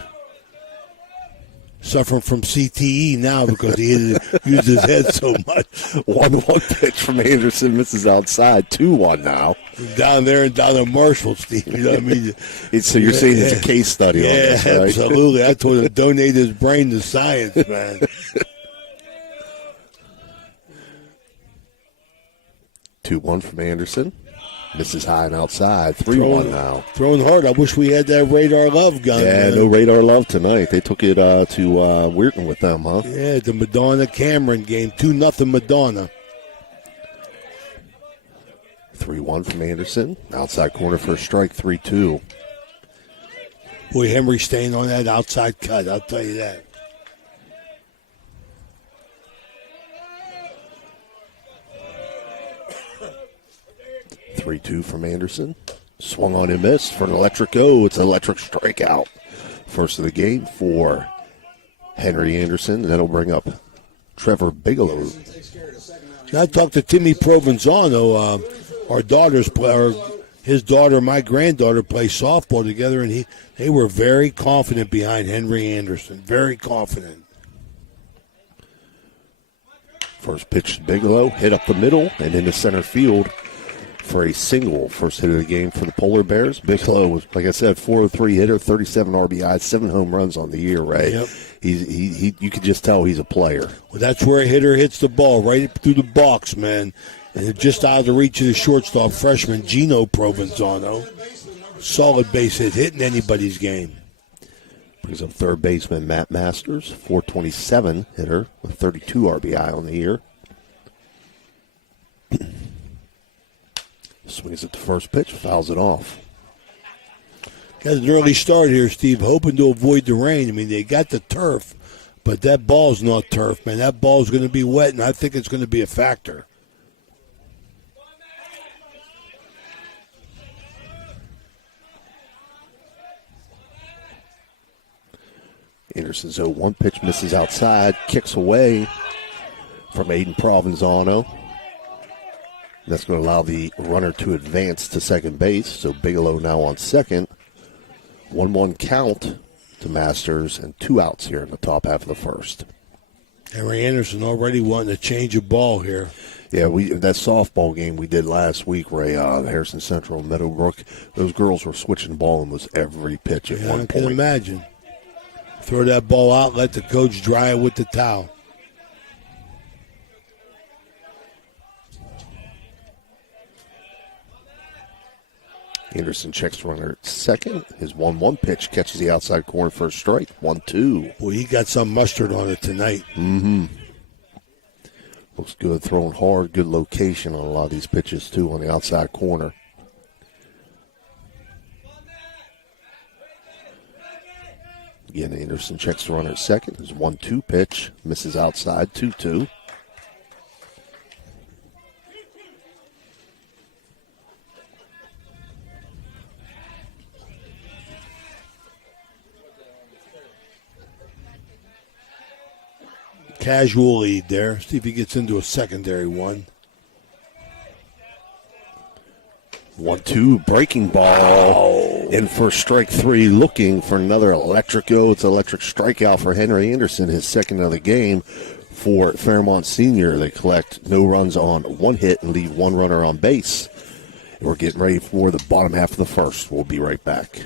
Suffering from CTE now because he used his head so much. 1-1 pitch from Anderson, misses outside, 2-1 now. Down there in Marshall, Steve, you know what I mean? So you're saying it's a case study on this, right? Absolutely. I told him to donate his brain to science, man. 2-1 from Anderson. Misses high and outside. 3-1 now. Throwing hard. I wish we had that Radar Love gun. Yeah, no Radar Love tonight. They took it to Weirton with them, huh? Yeah, the Madonna Cameron game. 2-0 Madonna. 3-1 from Anderson. Outside corner for a strike. 3-2. Boy, Henry staying on that outside cut. I'll tell you that. Three-two from Anderson. Swung on and missed for an electric go. It's an electric strikeout. First of the game for Henry Anderson. And that'll bring up Trevor Bigelow. I talked to Timmy Provenzano. His daughter and my granddaughter play softball together, and they were very confident behind Henry Anderson. Very confident. First pitch to Bigelow, hit up the middle and into center field for a single. First hit of the game for the Polar Bears. Bigelow was, like I said, 403 hitter, 37 RBI, 7 home runs on the year, Ray. Yep. You could just tell he's a player. Well, that's where a hitter hits the ball, right through the box, man. And just out of the reach of the shortstop freshman, Gino Provenzano. Solid base hit, hitting anybody's game. Brings up third baseman Matt Masters, 427 hitter with 32 RBI on the year. Swings at the first pitch, fouls it off. Got an early start here, Steve, hoping to avoid the rain. I mean, they got the turf, but that ball's not turf, man. That ball's going to be wet, and I think it's going to be a factor. Anderson's 0-1 pitch misses outside, kicks away from Aiden Provenzano. That's going to allow the runner to advance to second base. So Bigelow now on second. 1-1 count to Masters and 2 outs here in the top half of the first. Henry Anderson already wanting to change a ball here. Yeah, that softball game we did last week, Ray, Harrison Central and Meadowbrook, those girls were switching the ball almost every pitch at one point. I can imagine. Throw that ball out, let the coach dry it with the towel. Anderson checks runner at second. His 1-1 pitch catches the outside corner for a strike. 1-2. Boy, he got some mustard on it tonight. Mm-hmm. Looks good, throwing hard, good location on a lot of these pitches, too, on the outside corner. Again, Anderson checks the runner at second. His 1-2 pitch misses outside, 2-2. Casual lead there. See if he gets into a secondary one. 1-2, breaking ball in for strike 3, looking for another electric go. It's an electric strikeout for Henry Anderson, his second of the game for Fairmont Senior. They collect no runs on 1 hit and leave 1 runner on base. We're getting ready for the bottom half of the first. We'll be right back.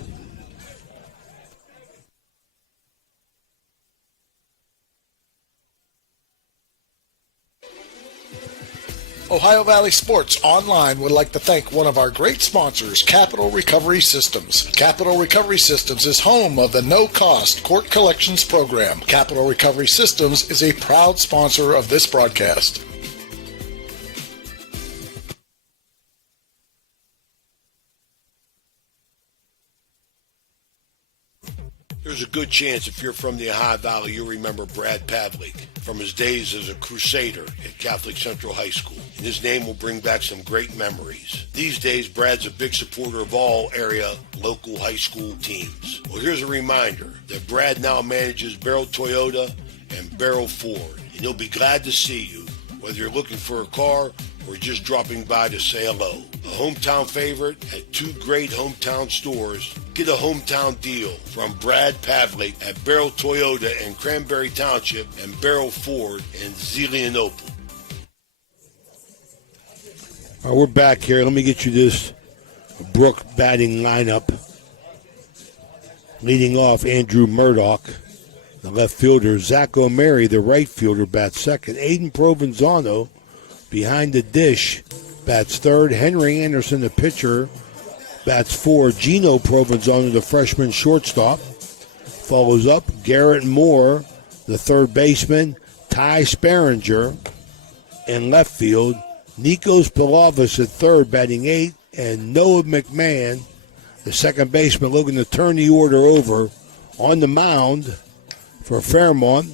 Ohio Valley Sports Online would like to thank one of our great sponsors, Capital Recovery Systems. Capital Recovery Systems is home of the no-cost court collections program. Capital Recovery Systems is a proud sponsor of this broadcast. There's a good chance if you're from the Ohio Valley, you'll remember Brad Pavlik from his days as a Crusader at Catholic Central High School. And his name will bring back some great memories. These days, Brad's a big supporter of all area local high school teams. Well, here's a reminder that Brad now manages Barrel Toyota and Barrel Ford. And he'll be glad to see you, whether you're looking for a car or just dropping by to say hello. A hometown favorite at 2 great hometown stores. Get a hometown deal from Brad Pavlik at Barrel Toyota in Cranberry Township and Barrel Ford in Zelienople. All right, we're back here. Let me get you this Brook batting lineup. Leading off, Andrew Murdoch, the left fielder. Zach O'Mary, the right fielder, bats second. Aiden Provenzano behind the dish bats third. Henry Anderson, the pitcher, bats fourth. Gino Provenzano, the freshman shortstop, follows up. Garrett Moore, the third baseman. Ty Sparringer in left field. Nikos Pilavas at third, batting eighth. And Noah McMahon, the second baseman, looking to turn the order over on the mound for Fairmont.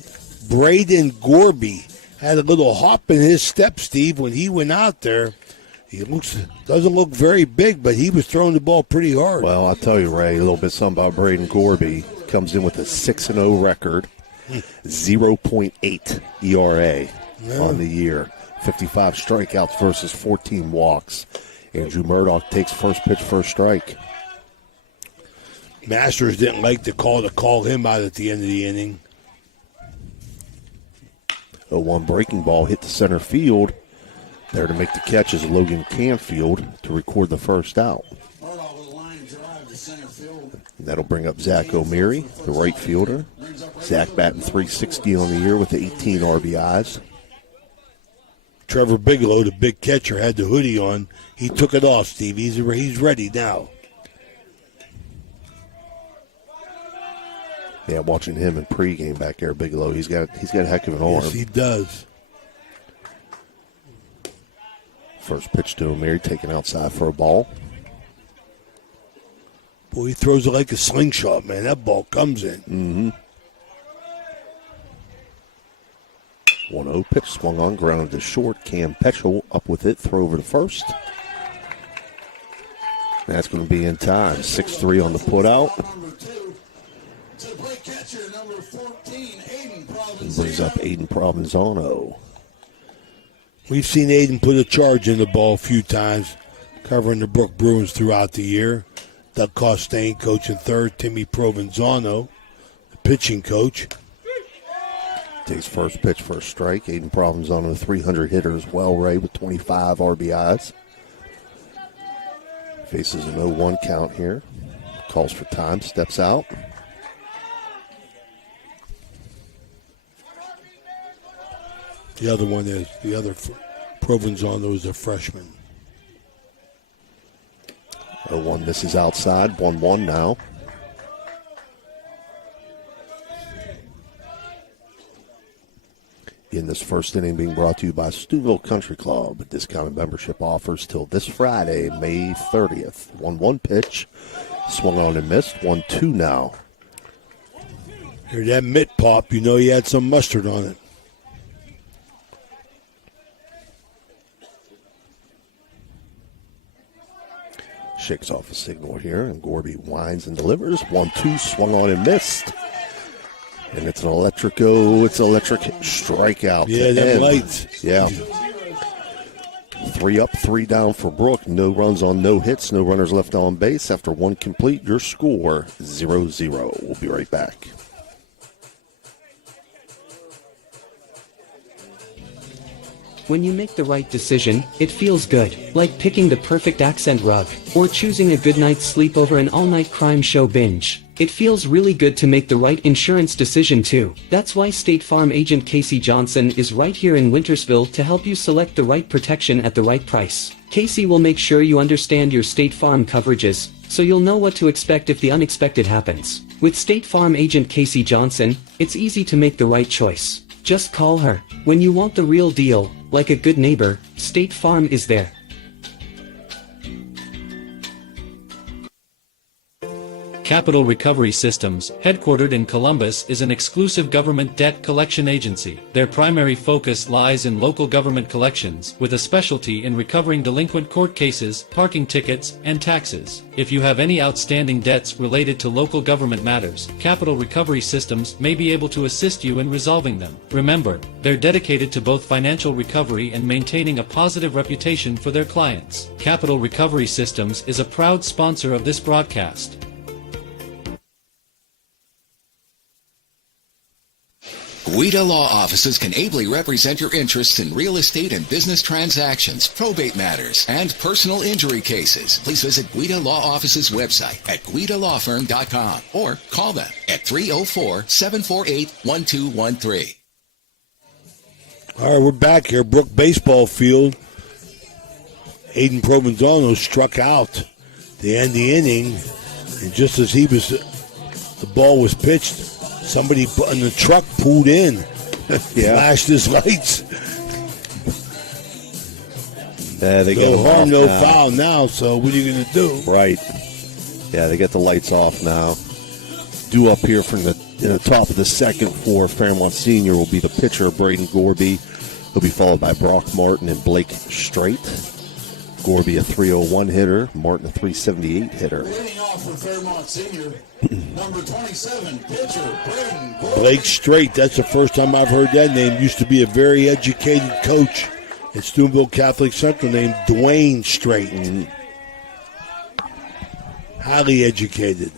Braden Gorby had a little hop in his step, Steve, when he went out there. He doesn't look very big, but he was throwing the ball pretty hard. Well, I'll tell you, Ray, a little bit something about Braden Gorby. Comes in with a 6-0 record, 0.8 ERA on the year. 55 strikeouts versus 14 walks. Andrew Murdoch takes first pitch, first strike. Masters didn't like the call to call him out at the end of the inning. A one breaking ball hit the center field. There to make the catch is Logan Canfield to record the first out. And that'll bring up Zach O'Meary, the right fielder. Zach batting .360 on the year with 18 RBIs. Trevor Bigelow, the big catcher, had the hoodie on. He took it off, Steve. He's ready now. Yeah, watching him in pregame back there, Bigelow. He's got a heck of an arm. Yes, he does. First pitch to O'Meary, taken outside for a ball. Boy, he throws it like a slingshot, man. That ball comes in. Mm-hmm. 1-0 pitch, swung on, grounded to short. Cam Petchel up with it, throw over to first. That's going to be in time. 6-3 on the putout. And brings up Aiden Provenzano. We've seen Aiden put a charge in the ball a few times, covering the Brook Bruins throughout the year. Doug Costain coaching third. Timmy Provenzano, the pitching coach. Takes first pitch, first strike. Aiden Provenzano, a 300 hitter as well, Ray, with 25 RBIs. Faces an 0-1 count here. Calls for time, steps out. The other one is, the other Provenzano is a freshman. 0-1 misses outside, 1-1 now. In this first inning being brought to you by Steubenville Country Club. Discounted membership offers till this Friday, May 30th. 1-1 pitch, swung on and missed. 1-2 now. Hear that mitt pop, you know you had some mustard on it. Shakes off a signal here, and Gorby winds and delivers. 1-2, swung on and missed. And it's an electric strikeout. Yeah, them lights. Yeah. 3 up, 3 down for Brook. No runs on no hits, no runners left on base. After one complete, your score 0-0. We'll be right back. When you make the right decision, it feels good, like picking the perfect accent rug, or choosing a good night's sleep over an all-night crime show binge. It feels really good to make the right insurance decision too. That's why State Farm agent Casey Johnson is right here in Wintersville to help you select the right protection at the right price. Casey will make sure you understand your State Farm coverages, so you'll know what to expect if the unexpected happens. With State Farm agent Casey Johnson, it's easy to make the right choice. Just call her. When you want the real deal, like a good neighbor, State Farm is there. Capital Recovery Systems, headquartered in Columbus, is an exclusive government debt collection agency. Their primary focus lies in local government collections, with a specialty in recovering delinquent court cases, parking tickets, and taxes. If you have any outstanding debts related to local government matters, Capital Recovery Systems may be able to assist you in resolving them. Remember, they're dedicated to both financial recovery and maintaining a positive reputation for their clients. Capital Recovery Systems is a proud sponsor of this broadcast. Guida Law Offices can ably represent your interests in real estate and business transactions, probate matters, and personal injury cases. Please visit Guida Law Offices' website at guidalawfirm.com or call them at 304-748-1213. All right, we're back here, Brook Baseball Field. Aiden Provenzano struck out to end the inning, and just as the ball was pitched, somebody in the truck pulled in, flashed his lights. They no get harm, no now. foul now, so what are you going to do? Right. Yeah, they get the lights off now. Due up here from the top of the second for Fairmont Senior will be the pitcher, Braden Gorby. He'll be followed by Brock Martin and Blake Straight. Gorby a 301 hitter, Martin a 378 hitter. Leading off for Fairmont Senior, number 27, pitcher, Braden Gorby. Blake Straight, that's the first time I've heard that name. Used to be a very educated coach at Steubenville Catholic Central named Dwayne Straight. Highly educated.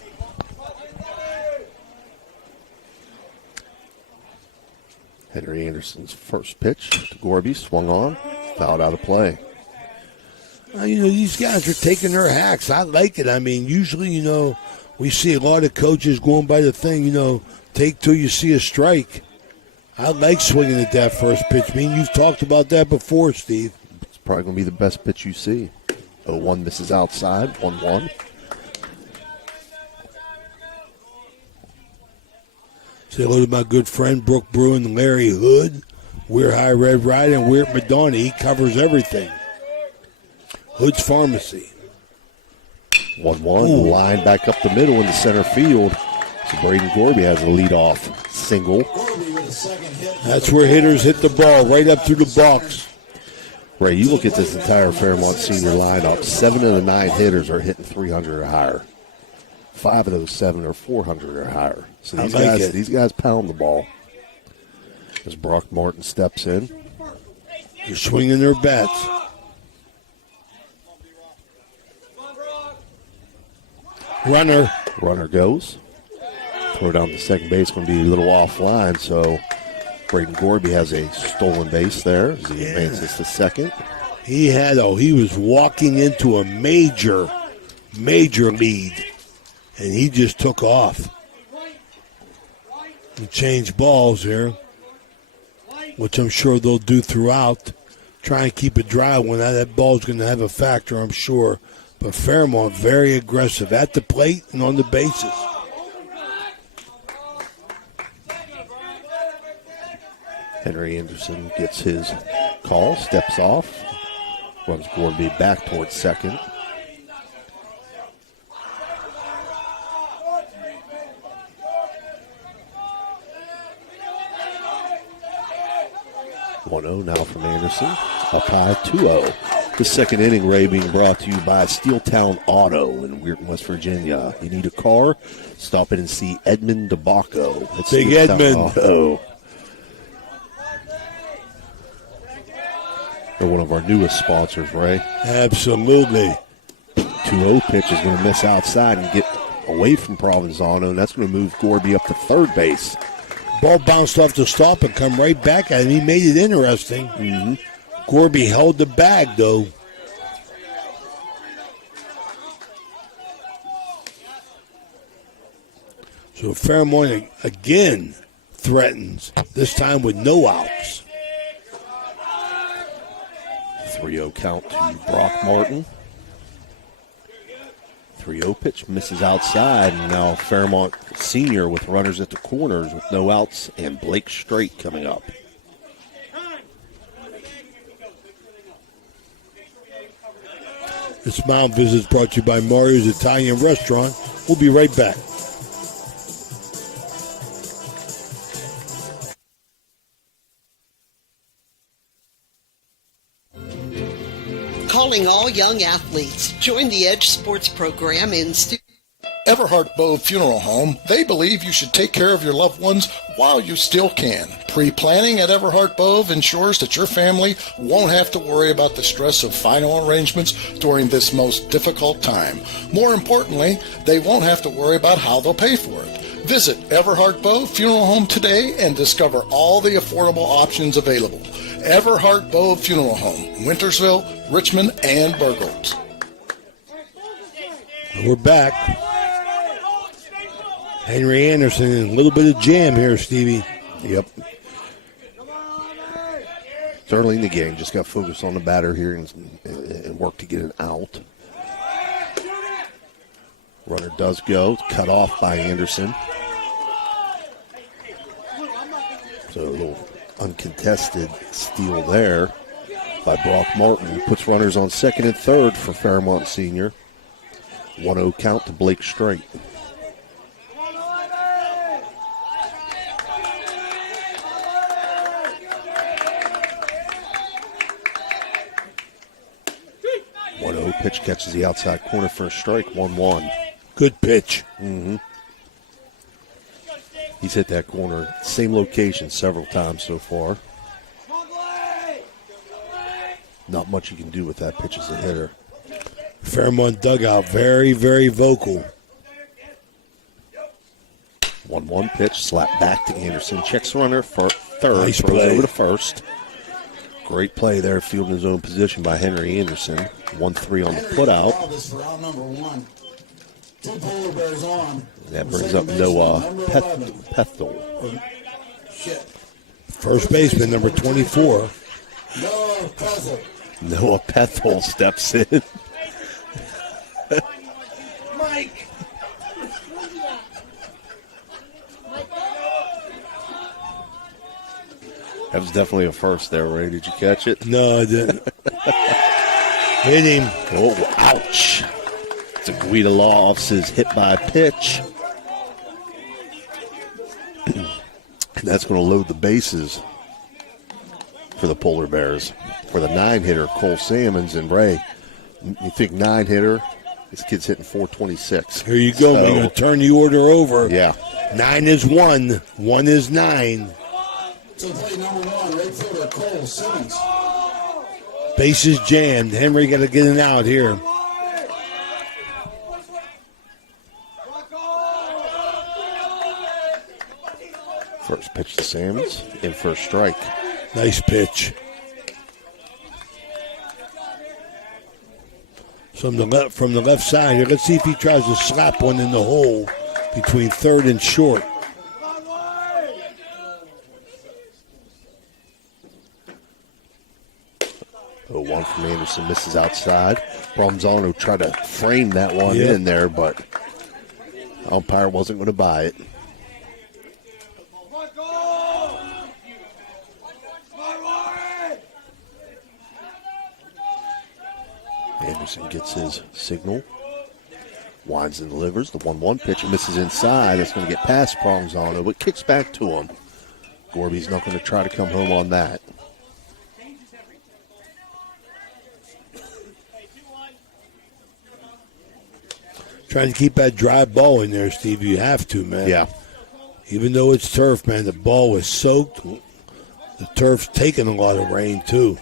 Henry Anderson's first pitch to Gorby, swung on, fouled out of play. These guys are taking their hacks. I like it. I mean, usually, we see a lot of coaches going by the thing, take till you see a strike. I like swinging at that first pitch. I mean, you've talked about that before, Steve. It's probably going to be the best pitch you see. 0-1 misses outside, 1-1. Say hello to my good friend, Brook Bruin and Larry Hood. We're High Red Rider, and we're at Madonna. He covers everything. Hood's Pharmacy. 1-1, line back up the middle into center field. So Braden Gorby has a leadoff single. That's where hitters hit the ball, right up through the box. Ray, you look at this entire Fairmont Senior lineup, 7 of the 9 hitters are hitting 300 or higher. 5 of those 7 are 400 or higher. So these guys pound the ball. As Brock Martin steps in. They're swinging their bats. Runner goes. Throw down the second base, going to be a little offline, so Braden Gorby has a stolen base there as he advances to second. He was walking into a major lead, and he just took off. He changed balls here, which I'm sure they'll do throughout. Try and keep it dry when that ball's going to have a factor, I'm sure. But Fairmont very aggressive at the plate and on the bases. Henry Anderson gets his call, steps off, runs Gorby back towards second. Now from Anderson, up high, 2-0. The second inning, Ray, being brought to you by Steeltown Auto in Weirton, West Virginia. You need a car? Stop in and see Edmund DeBacco. It's Big Steeltown Edmund. Auto. They're one of our newest sponsors, Ray. Absolutely. 2-0 pitch is going to miss outside and get away from Provenzano, and that's going to move Gorby up to third base. Ball bounced off the stop and come right back at him. He made it interesting. Mm-hmm. Gorby held the bag, though. So Fairmont again threatens, this time with no outs. 3-0 count to Brock Martin. 3-0 pitch misses outside, and now Fairmont Senior with runners at the corners with no outs, and Blake Straight coming up. This mound visit is brought to you by Mario's Italian Restaurant. We'll be right back. Calling all young athletes. Join the Edge Sports program in Everhart Bove Funeral Home, they believe you should take care of your loved ones while you still can. Pre-planning at Everhart Bove ensures that your family won't have to worry about the stress of final arrangements during this most difficult time. More importantly, they won't have to worry about how they'll pay for it. Visit Everhart Bove Funeral Home today and discover all the affordable options available. Everhart Bove Funeral Home, Wintersville, Richmond, and Burgos. We're back. Henry Anderson and a little bit of jam here, Stevie. Yep. It's early in the game. Just got focused on the batter here and and work to get an out. Runner does go, cut off by Anderson. So a little uncontested steal there by Brock Martin. Puts runners on second and third for Fairmont Senior. 1-0 count to Blake Strait. Pitch catches the outside corner for a strike, 1-1. Good pitch. Mm-hmm. He's hit that corner, same location several times so far. Not much you can do with that pitch as a hitter. Fairmont dugout, very, very vocal. 1-1 pitch, slap back to Anderson. Checks runner for third, nice throws play. over to first. Great play there, fielding his own position by Henry Anderson. 1-3 on the putout. That brings up Noah Pethel. First baseman, number 24. Noah Pethel steps in. Mike. That was definitely a first there, Ray. Did you catch it? No, I didn't. Hit him. Oh, ouch. It's a Guida Law Offices hit by a pitch. And that's going to load the bases for the Polar Bears. For the 9-hitter, Cole Salmons. And Ray, you think 9-hitter? This kid's hitting 426. Here you go. We're going to turn the order over. Yeah. 9 is 1. 1 is 9. So play number 1, right fielder Cole Simmons. Bases jammed. Henry got to get an out here. First pitch to Salmons. In for a strike. Nice pitch. From the left side here. Let's see if he tries to slap one in the hole between third and short. Oh, one from Anderson misses outside. Bronzano tried to frame that one in there, but umpire wasn't going to buy it. Anderson gets his signal. Winds and delivers. The 1-1 pitch misses inside. It's going to get past Bronzano, but kicks back to him. Gorby's not going to try to come home on that. Trying to keep that dry ball in there, Steve. You have to, man. Yeah. Even though it's turf, man, the ball was soaked. The turf's taking a lot of rain, too.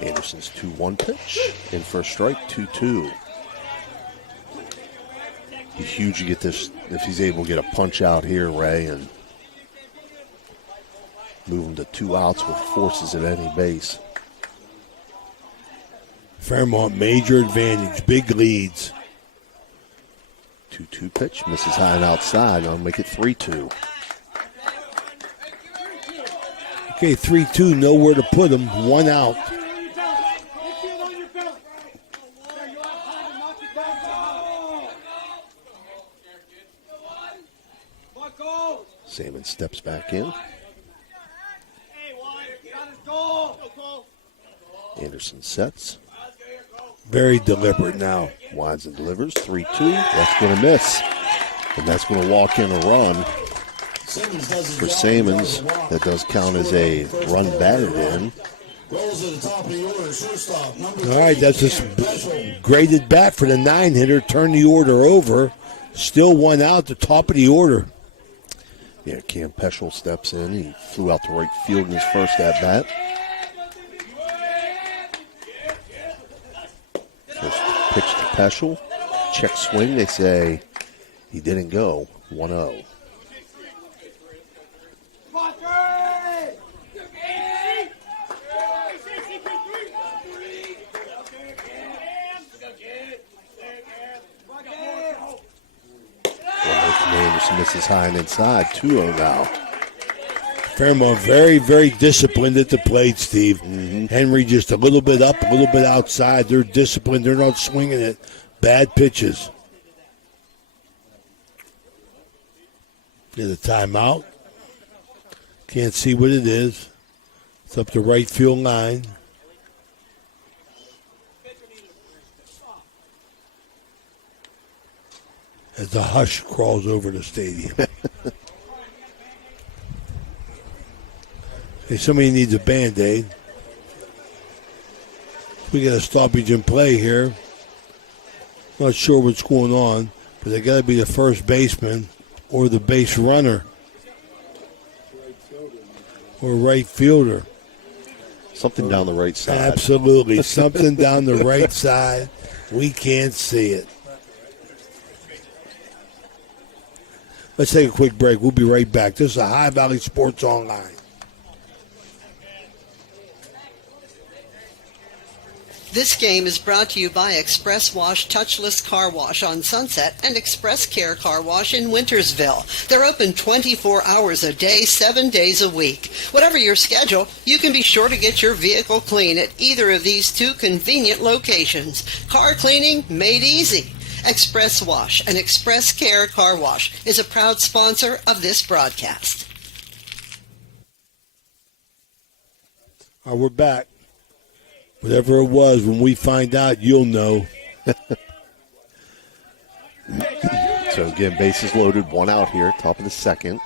Anderson's 2-1 pitch. In for a strike, 2-2. Be huge to get this if he's able to get a punch out here, Ray, and move him to 2 outs with forces at any base. Fairmont, major advantage, big leads. 2-2 pitch, misses high and outside. I'll make it 3-2. Okay, 3-2, nowhere to put him. 1 out. Salmon steps back in. Anderson sets. Very deliberate now. Winds and delivers. 3-2. That's going to miss. And that's going to walk in a run for Salmons. That does count as a run batted in. All right, that's a great at bat for the 9-hitter. Turn the order over. Still 1 out, the top of the order. Yeah, Cam Peschel steps in. He flew out to right field in his first at bat. First pitch to Peschel. Check swing. They say he didn't go. 1-0. Anderson misses high and inside. 2-0 now. Fairmont very, very disciplined at the plate, Steve. Henry just a little bit up, a little bit outside. They're disciplined. They're not swinging at bad pitches. Get a timeout. Can't see what it is. It's up the right field line. As the hush crawls over the stadium. Hey, somebody needs a Band-Aid. We got a stoppage in play here. Not sure what's going on, but they got to be the first baseman or the base runner or right fielder. Something down the right side. Absolutely. Something down the right side. We can't see it. Let's take a quick break. We'll be right back. This is a High Valley Sports Online. This game is brought to you by Express Wash Touchless Car Wash on Sunset and Express Care Car Wash in Wintersville. They're open 24 hours a day, 7 days a week. Whatever your schedule, you can be sure to get your vehicle clean at either of these two convenient locations. Car cleaning made easy. Express Wash and Express Care Car Wash is a proud sponsor of this broadcast. All right, we're back. Whatever it was, when we find out, you'll know. So again, bases loaded, one out here, top of the second.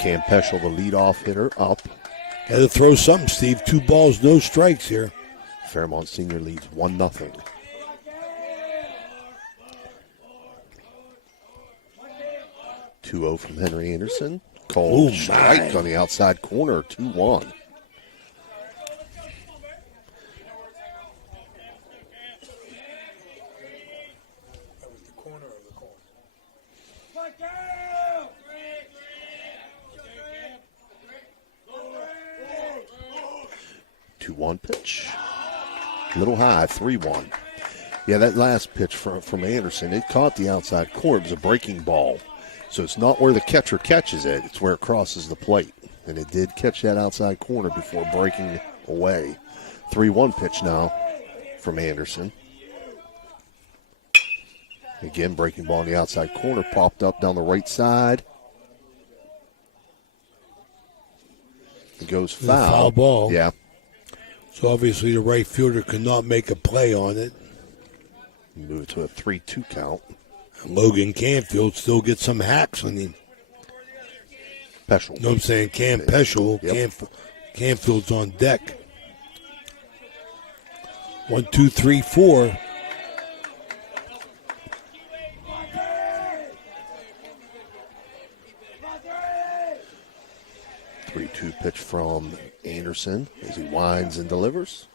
Cam Peschel, the leadoff hitter, up. Got to throw something, Steve. 2 balls, no strikes here. Fairmont Senior leads 1-0. Two-0 from Henry Anderson. Called strike on the outside corner, 2-1. One pitch, little high, 3-1. Yeah, that last pitch from Anderson, it caught the outside corner. It was a breaking ball, so it's not where the catcher catches it; it's where it crosses the plate, and it did catch that outside corner before breaking away. 3-1 pitch now from Anderson. Again, breaking ball on the outside corner, popped up down the right side. It goes foul. Foul ball. Yeah. So obviously the right fielder could not make a play on it. Move it to a 3-2 count. And Logan Canfield still gets some hacks on him. Peschel. You know what I'm saying? Cam Peschel. Yep. Canfield's on deck. 1, 2, 3, 4. Pitch from Anderson as he winds and delivers.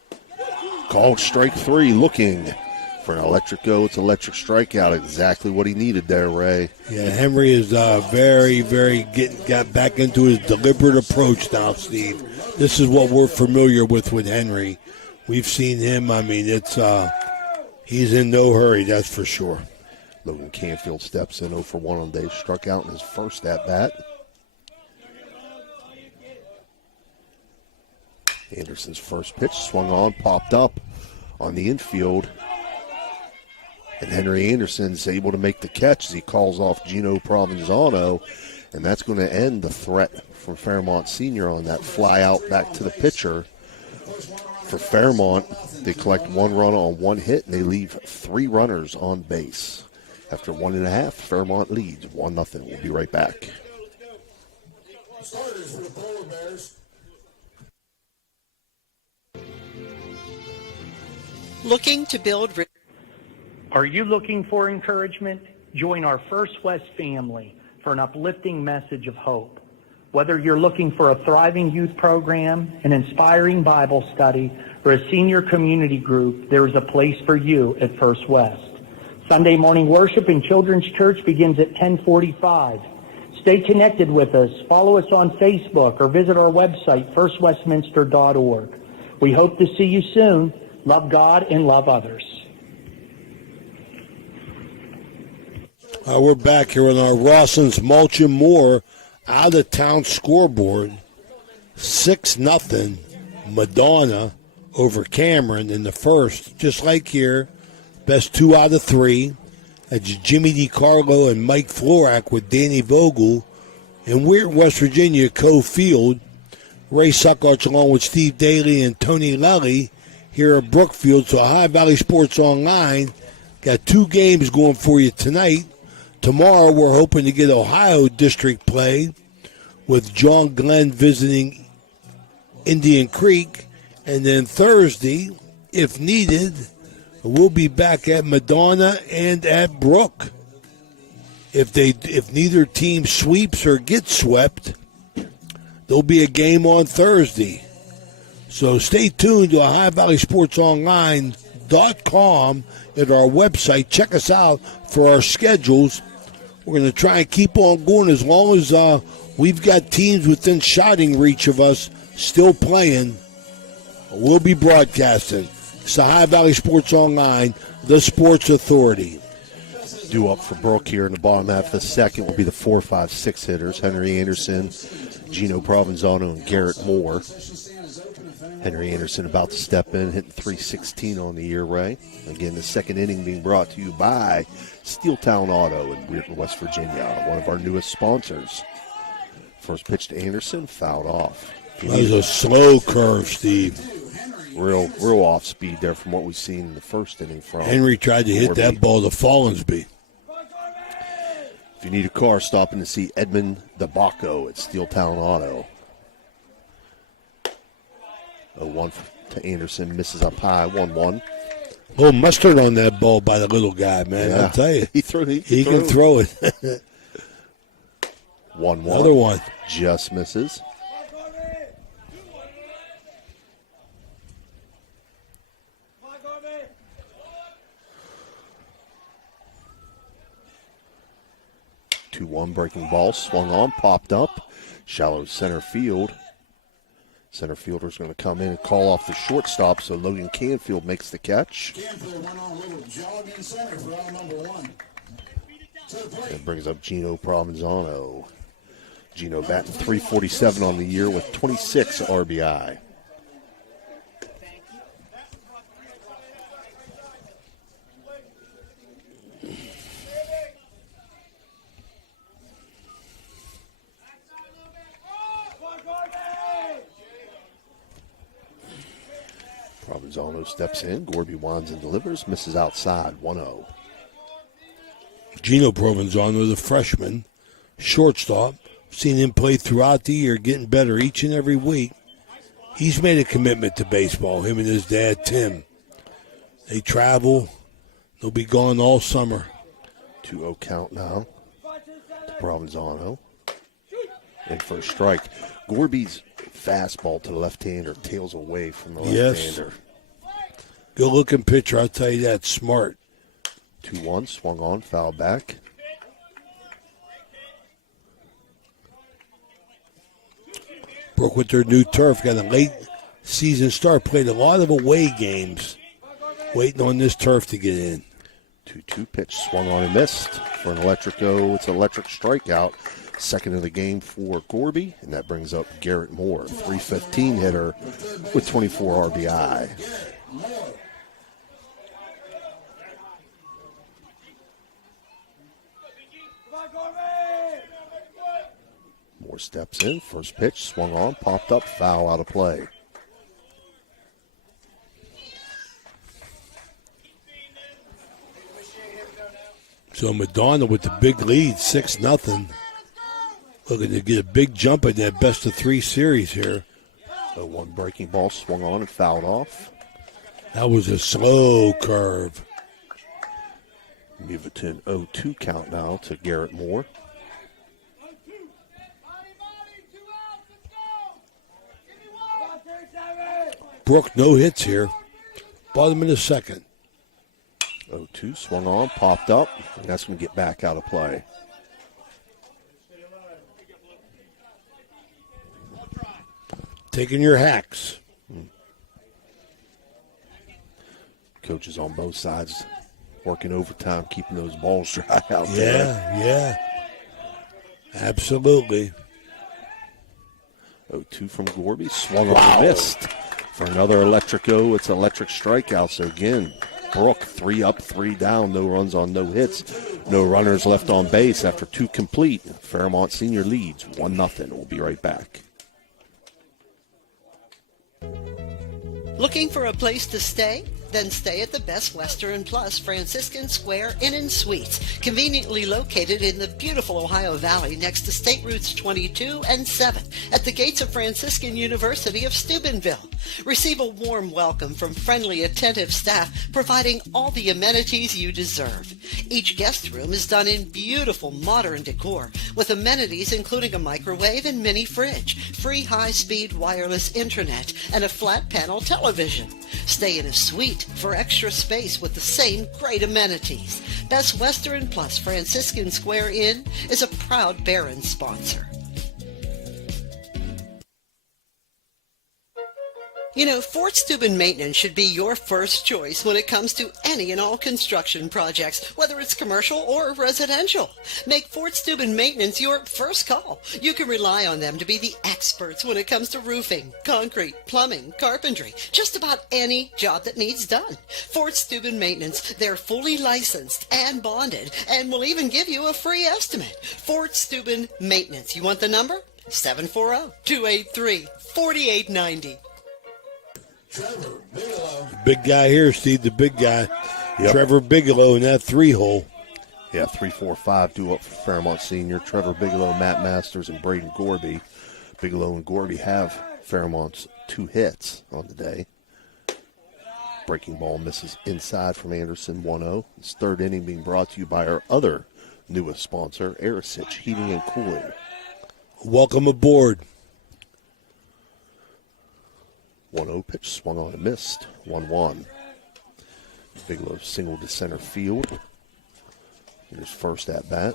Called strike 3, looking for an electric go. It's electric strikeout. Exactly what he needed there, Ray. Yeah, Henry is very, very got back into his deliberate approach now, Steve. This is what we're familiar with Henry. We've seen him. I mean, it's he's in no hurry, that's for sure. Logan Canfield steps in 0 for 1 on the day. Struck out in his first at-bat. Anderson's first pitch swung on, popped up on the infield. And Henry Anderson's able to make the catch as he calls off Gino Provenzano. And that's going to end the threat from Fairmont Senior on that fly out back to the pitcher. For Fairmont, they collect 1 run on 1 hit, and they leave 3 runners on base. After 1.5, Fairmont leads 1-0. We'll be right back. Starters for the Polar Bears. Looking to build... Are you looking for encouragement? Join our First West family for an uplifting message of hope. Whether you're looking for a thriving youth program, an inspiring Bible study, or a senior community group, there is a place for you at First West. Sunday morning worship in Children's Church begins at 10:45. Stay connected with us. Follow us on Facebook or visit our website, firstwestminster.org. We hope to see you soon. Love God and love others. We're back here on our Rossins Mulch and Moore out-of-town scoreboard. 6-0 Madonna over Cameron in the first. Just like here, best 2 out of 3. That's Jimmy DiCarlo and Mike Florak with Danny Vogel. In Weirton, West Virginia, co-field. Ray Suckarts along with Steve Daly and Tony Lelly here at Brookfield. So Ohio Valley Sports Online got 2 games going for you tonight. Tomorrow we're hoping to get Ohio District play with John Glenn visiting Indian Creek. And then Thursday, if needed, we'll be back at Madonna and at Brook. If neither team sweeps or gets swept, there'll be a game on Thursday. So stay tuned to OhioValleySportsOnline.com at our website. Check us out for our schedules. We're going to try and keep on going as long as we've got teams within shouting reach of us still playing. We'll be broadcasting. It's the Ohio Valley Sports Online, the sports authority. Due up for Brook here in the bottom half of the second will be the 4, 5, 6 hitters. Henry Anderson, Gino Provenzano, and Garrett Moore. Henry Anderson about to step in, hitting .316 on the year, Ray. Again, the second inning being brought to you by Steeltown Auto in Weirton, West Virginia, one of our newest sponsors. First pitch to Anderson, fouled off. That was a slow curve, Steve. Real off speed there from what we've seen in the first inning from Henry tried to hit that ball to Fallensby. If you need a car, stop in to see Edmund DeBacco at Steeltown Auto. 0-1 to Anderson, misses up high, 1-1. Oh, mustard on that ball by the little guy, man. Yeah. I'll tell you. He can throw it. 1-1. Another one. Just misses. Two-one breaking ball, swung on, popped up, shallow center field. Center fielder's going to come in and call off the shortstop, so Logan Canfield makes the catch. Canfield went on a little jog in center for out number 1. That brings up Gino Provenzano. Gino batting .347 on the year with 26 RBI. Provenzano steps in. Gorby winds and delivers. Misses outside. 1-0. Gino Provenzano, the freshman, shortstop. Seen him play throughout the year, getting better each and every week. He's made a commitment to baseball, him and his dad, Tim. They travel. They'll be gone all summer. 2-0 count now to Provenzano. In for a strike. Gorby's fastball to the left-hander tails away from the left-hander. Good-looking pitcher, I'll tell you that. Smart. 2-1, swung on, foul back. Brook with their new turf got a late season start. Played a lot of away games. Waiting on this turf to get in. 2-2 pitch, swung on and missed. For an Electrico, it's an electric strikeout. Second of the game for Gorby, and that brings up Garrett Moore, .315 hitter with 24 RBI. Moore steps in, first pitch, swung on, popped up, foul out of play. So Madonna with the big lead, 6-0. Looking to get a big jump in that best-of-3 series here. 0-1 breaking ball, swung on and fouled off. That was a slow curve. Move it to an 0-2 count now to Garrett Moore. Brook, no hits here. Bottom of the second. 0-2, swung on, popped up, and that's going to get back out of play. Taking your hacks. Coaches on both sides working overtime, keeping those balls dry out Yeah, there. yeah. Absolutely. 0-2 from Gorby. Swung on and missed for another electric O. It's an electric strikeout. So again, Brook 3 up, 3 down. No runs on no hits. No runners left on base after 2 complete. Fairmont Senior leads 1-0. We'll be right back. Looking for a place to stay? Then stay at the Best Western Plus Franciscan Square Inn and Suites, conveniently located in the beautiful Ohio Valley next to State Routes 22 and 7 at the gates of Franciscan University of Steubenville. Receive a warm welcome from friendly, attentive staff, providing all the amenities you deserve. Each guest room is done in beautiful modern decor, with amenities including a microwave and mini fridge, free high-speed wireless internet, and a flat-panel television. Stay in a suite for extra space with the same great amenities. Best Western Plus Franciscan Square Inn is a proud Barron sponsor. You know, Fort Steuben Maintenance should be your first choice when it comes to any and all construction projects, whether it's commercial or residential. Make Fort Steuben Maintenance your first call. You can rely on them to be the experts when it comes to roofing, concrete, plumbing, carpentry, just about any job that needs done. Fort Steuben Maintenance, they're fully licensed and bonded and will even give you a free estimate. Fort Steuben Maintenance. You want the number? 740-283-4890. Big guy here, Steve, the big guy. Yep. Trevor Bigelow in that 3-hole. Yeah, 3-4-5 due up for Fairmont Senior. Trevor Bigelow, Matt Masters, and Braden Gorby. Bigelow and Gorby have Fairmont's 2 hits on the day. Breaking ball misses inside from Anderson, 1-0. This third inning being brought to you by our other newest sponsor, Arisich Heating and Cooling. Welcome aboard. 1-0 pitch swung on and missed. 1-1. Bigelow single to center field in his first at bat.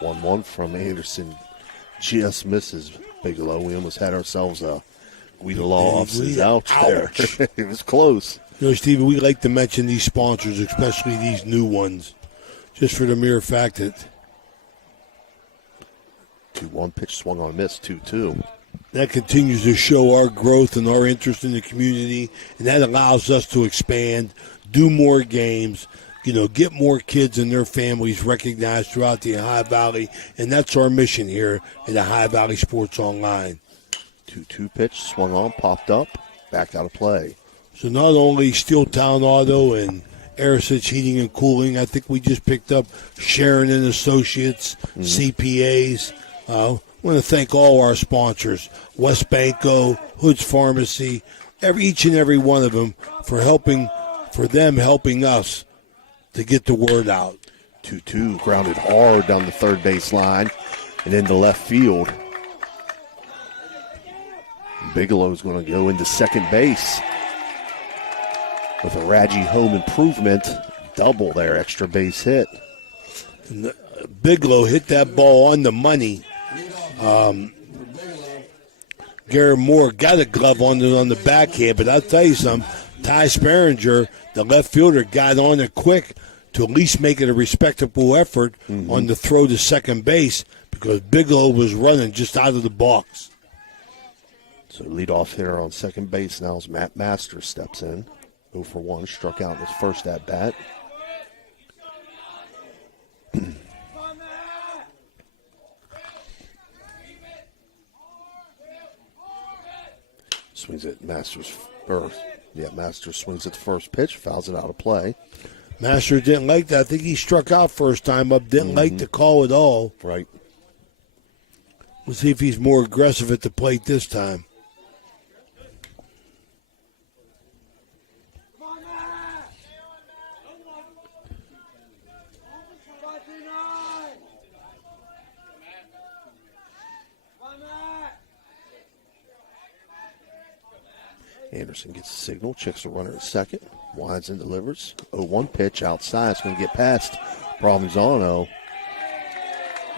1-1 from Anderson. Just misses Bigelow. We almost had ourselves a Guida Law offices out there. It was close. You know, Steve, we like to mention these sponsors, especially these new ones, just for the mere fact that 2-1 pitch swung on and missed. 2-2. That continues to show our growth and our interest in the community, and that allows us to expand, do more games, you know, get more kids and their families recognized throughout the Ohio Valley, and that's our mission here at Ohio Valley Sports Online. 2-2 pitch swung on, popped up, back out of play. So not only Steeltown Auto and Arisich Heating and Cooling, I think we just picked up Sharon and Associates, CPAs. I want to thank all our sponsors, West Banco, Hood's Pharmacy, each and every one of them for helping us to get the word out. 2-2 grounded hard down the third base line and into left field. Bigelow's going to go into second base with a Radji home improvement. Double there, extra base hit. And Bigelow hit that ball on the money. Garrett Moore got a glove on it on the backhand, but I'll tell you something, Ty Sperringer, the left fielder, got on it quick to at least make it a respectable effort on the throw to second base because Bigelow was running just out of the box. So leadoff hitter on second base now as Matt Masters steps in. 0 for 1, struck out in his first at bat. Swings at Masters first. Yeah, Masters swings at the first pitch, fouls it out of play. Masters didn't like that. I think he struck out first time up, didn't like the call at all. Right. We'll see if he's more aggressive at the plate this time. Anderson gets a signal, checks the runner at second, winds and delivers. 0-1 pitch outside. It's going to get past Provenzano.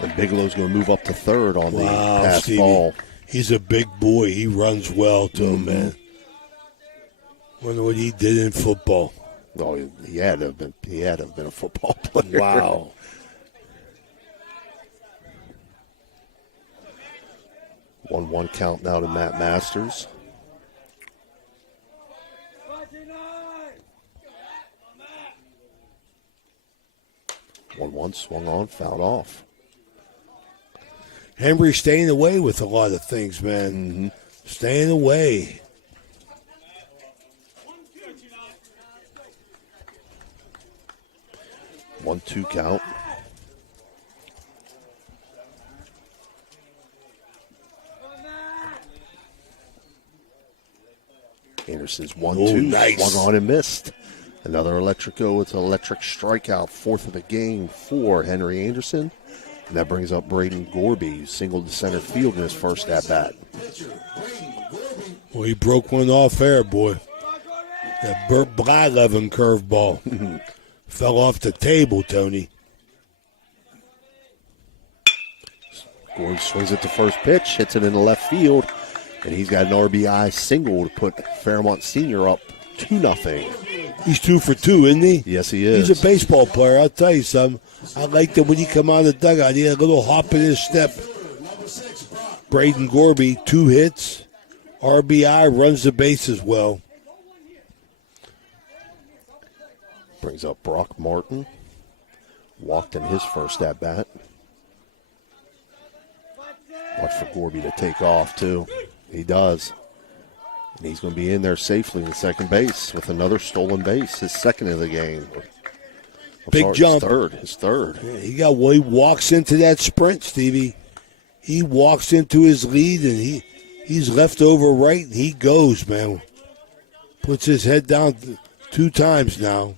And Bigelow's going to move up to third on the pass Stevie. ball. He's a big boy. He runs well, too, man. Wonder what he did in football. Oh, he had to have been a football player. Wow. One count now to Matt Masters. 1-1 swung on, fouled off. Henry staying away with a lot of things, man. Mm-hmm. Staying away. One-two count. Anderson's 1-2. Nice. Swung on and missed. Another electrico with an electric strikeout, fourth of the game for Henry Anderson. And that brings up Braden Gorby, who singled to center field in his first at-bat. Well, he broke one off air, boy. That Burt Blyleven curveball fell off the table, Tony. Gorby swings at the first pitch, hits it in the left field, and he's got an RBI single to put Fairmont Senior up 2-0. He's 2 for 2, isn't he? Yes, he is. He's a baseball player. I'll tell you something. I like that when he come out of the dugout, he had a little hop in his step. Braden Gorby, 2 hits, RBI, runs the bases well. Brings up Brock Martin. Walked in his first at-bat. Watch for Gorby to take off, too. He does. And he's going to be in there safely in second base with another stolen base, his second of the game. Big jump. His third. Yeah, he walks into that sprint, Stevie. He walks into his lead, and he's left over right, and he goes, man. Puts his head down 2 times now.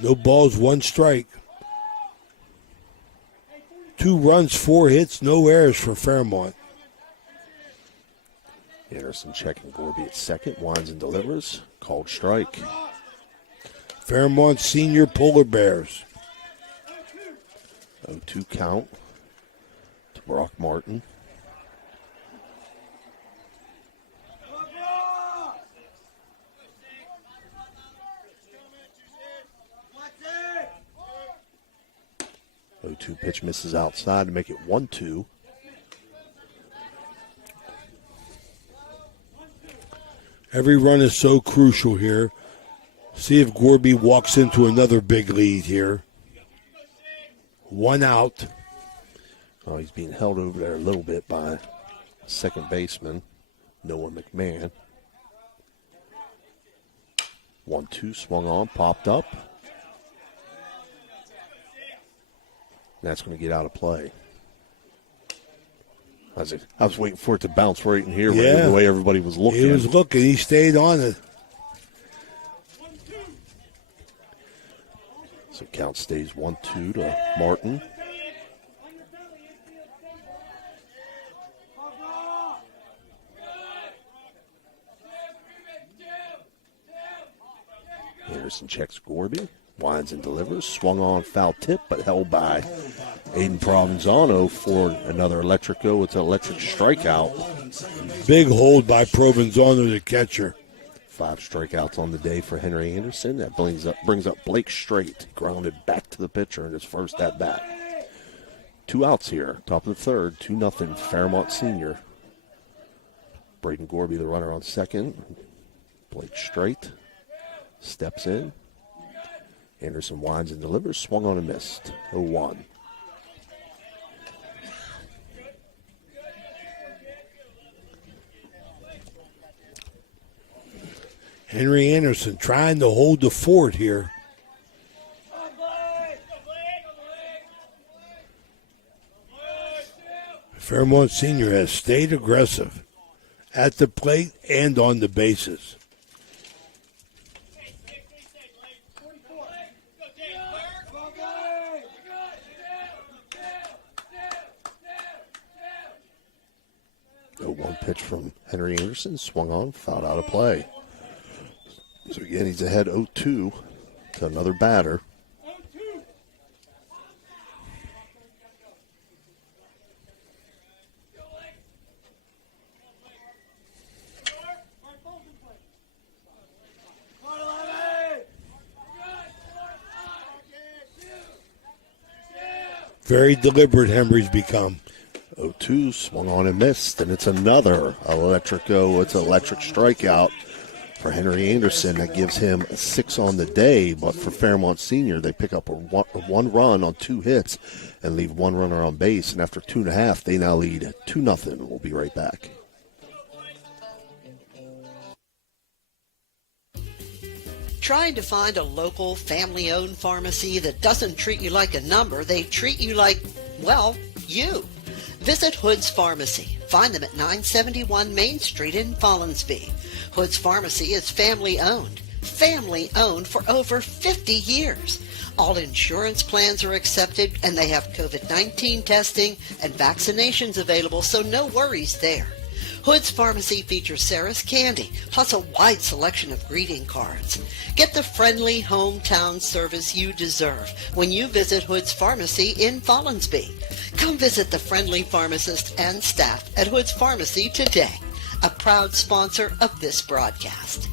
No balls, 1 strike. 2 runs, 4 hits, no errors for Fairmont. Anderson checking Gorby at second, winds and delivers. Called strike. Fairmont Senior Polar Bears. 0-2 count to Brock Martin. The 0-2 pitch misses outside to make it 1-2. Every run is so crucial here. See if Gorby walks into another big lead here. 1 out. Oh, he's being held over there a little bit by second baseman Noah McMahon. 1-2 swung on, popped up. That's going to get out of play. I was waiting for it to bounce right in here, Yeah. the way everybody was looking. He was looking. He stayed on it. So count stays 1-2 to Martin. Anderson checks Gorby. Winds and delivers. Swung on, foul tip, but held by Aiden Provenzano for another electrico. It's an electric strikeout. Big hold by Provenzano, the catcher. 5 strikeouts on the day for Henry Anderson. That brings up Blake Strait. Grounded back to the pitcher in his first at-bat. 2 outs here. Top of the third. 2-0 Fairmont Senior. Braden Gorby, the runner on second. Blake Strait steps in. Anderson winds and delivers. Swung on and missed. 0-1. Henry Anderson trying to hold the fort here. Fairmont Senior has stayed aggressive at the plate and on the bases. 0-1 pitch from Henry Anderson, swung on, fouled out of play. So again, he's ahead 0-2 to another batter. Very deliberate Henry's become. 0-2, swung on and missed, and it's another electric strikeout for Henry Anderson. That gives him 6 on the day, but for Fairmont Senior, they pick up a one run on 2 hits and leave 1 runner on base, and after 2.5, they now lead 2-0. We'll be right back. Trying to find a local family-owned pharmacy that doesn't treat you like a number, they treat you like, well, you. Visit Hood's Pharmacy. Find them at 971 Main Street in Follinsby. Hood's Pharmacy is family-owned. Family-owned for over 50 years. All insurance plans are accepted, and they have COVID-19 testing and vaccinations available, so no worries there. Hood's Pharmacy features Sarah's Candy, plus a wide selection of greeting cards. Get the friendly hometown service you deserve when you visit Hood's Pharmacy in Follinsby. Come visit the friendly pharmacist and staff at Hood's Pharmacy today, a proud sponsor of this broadcast.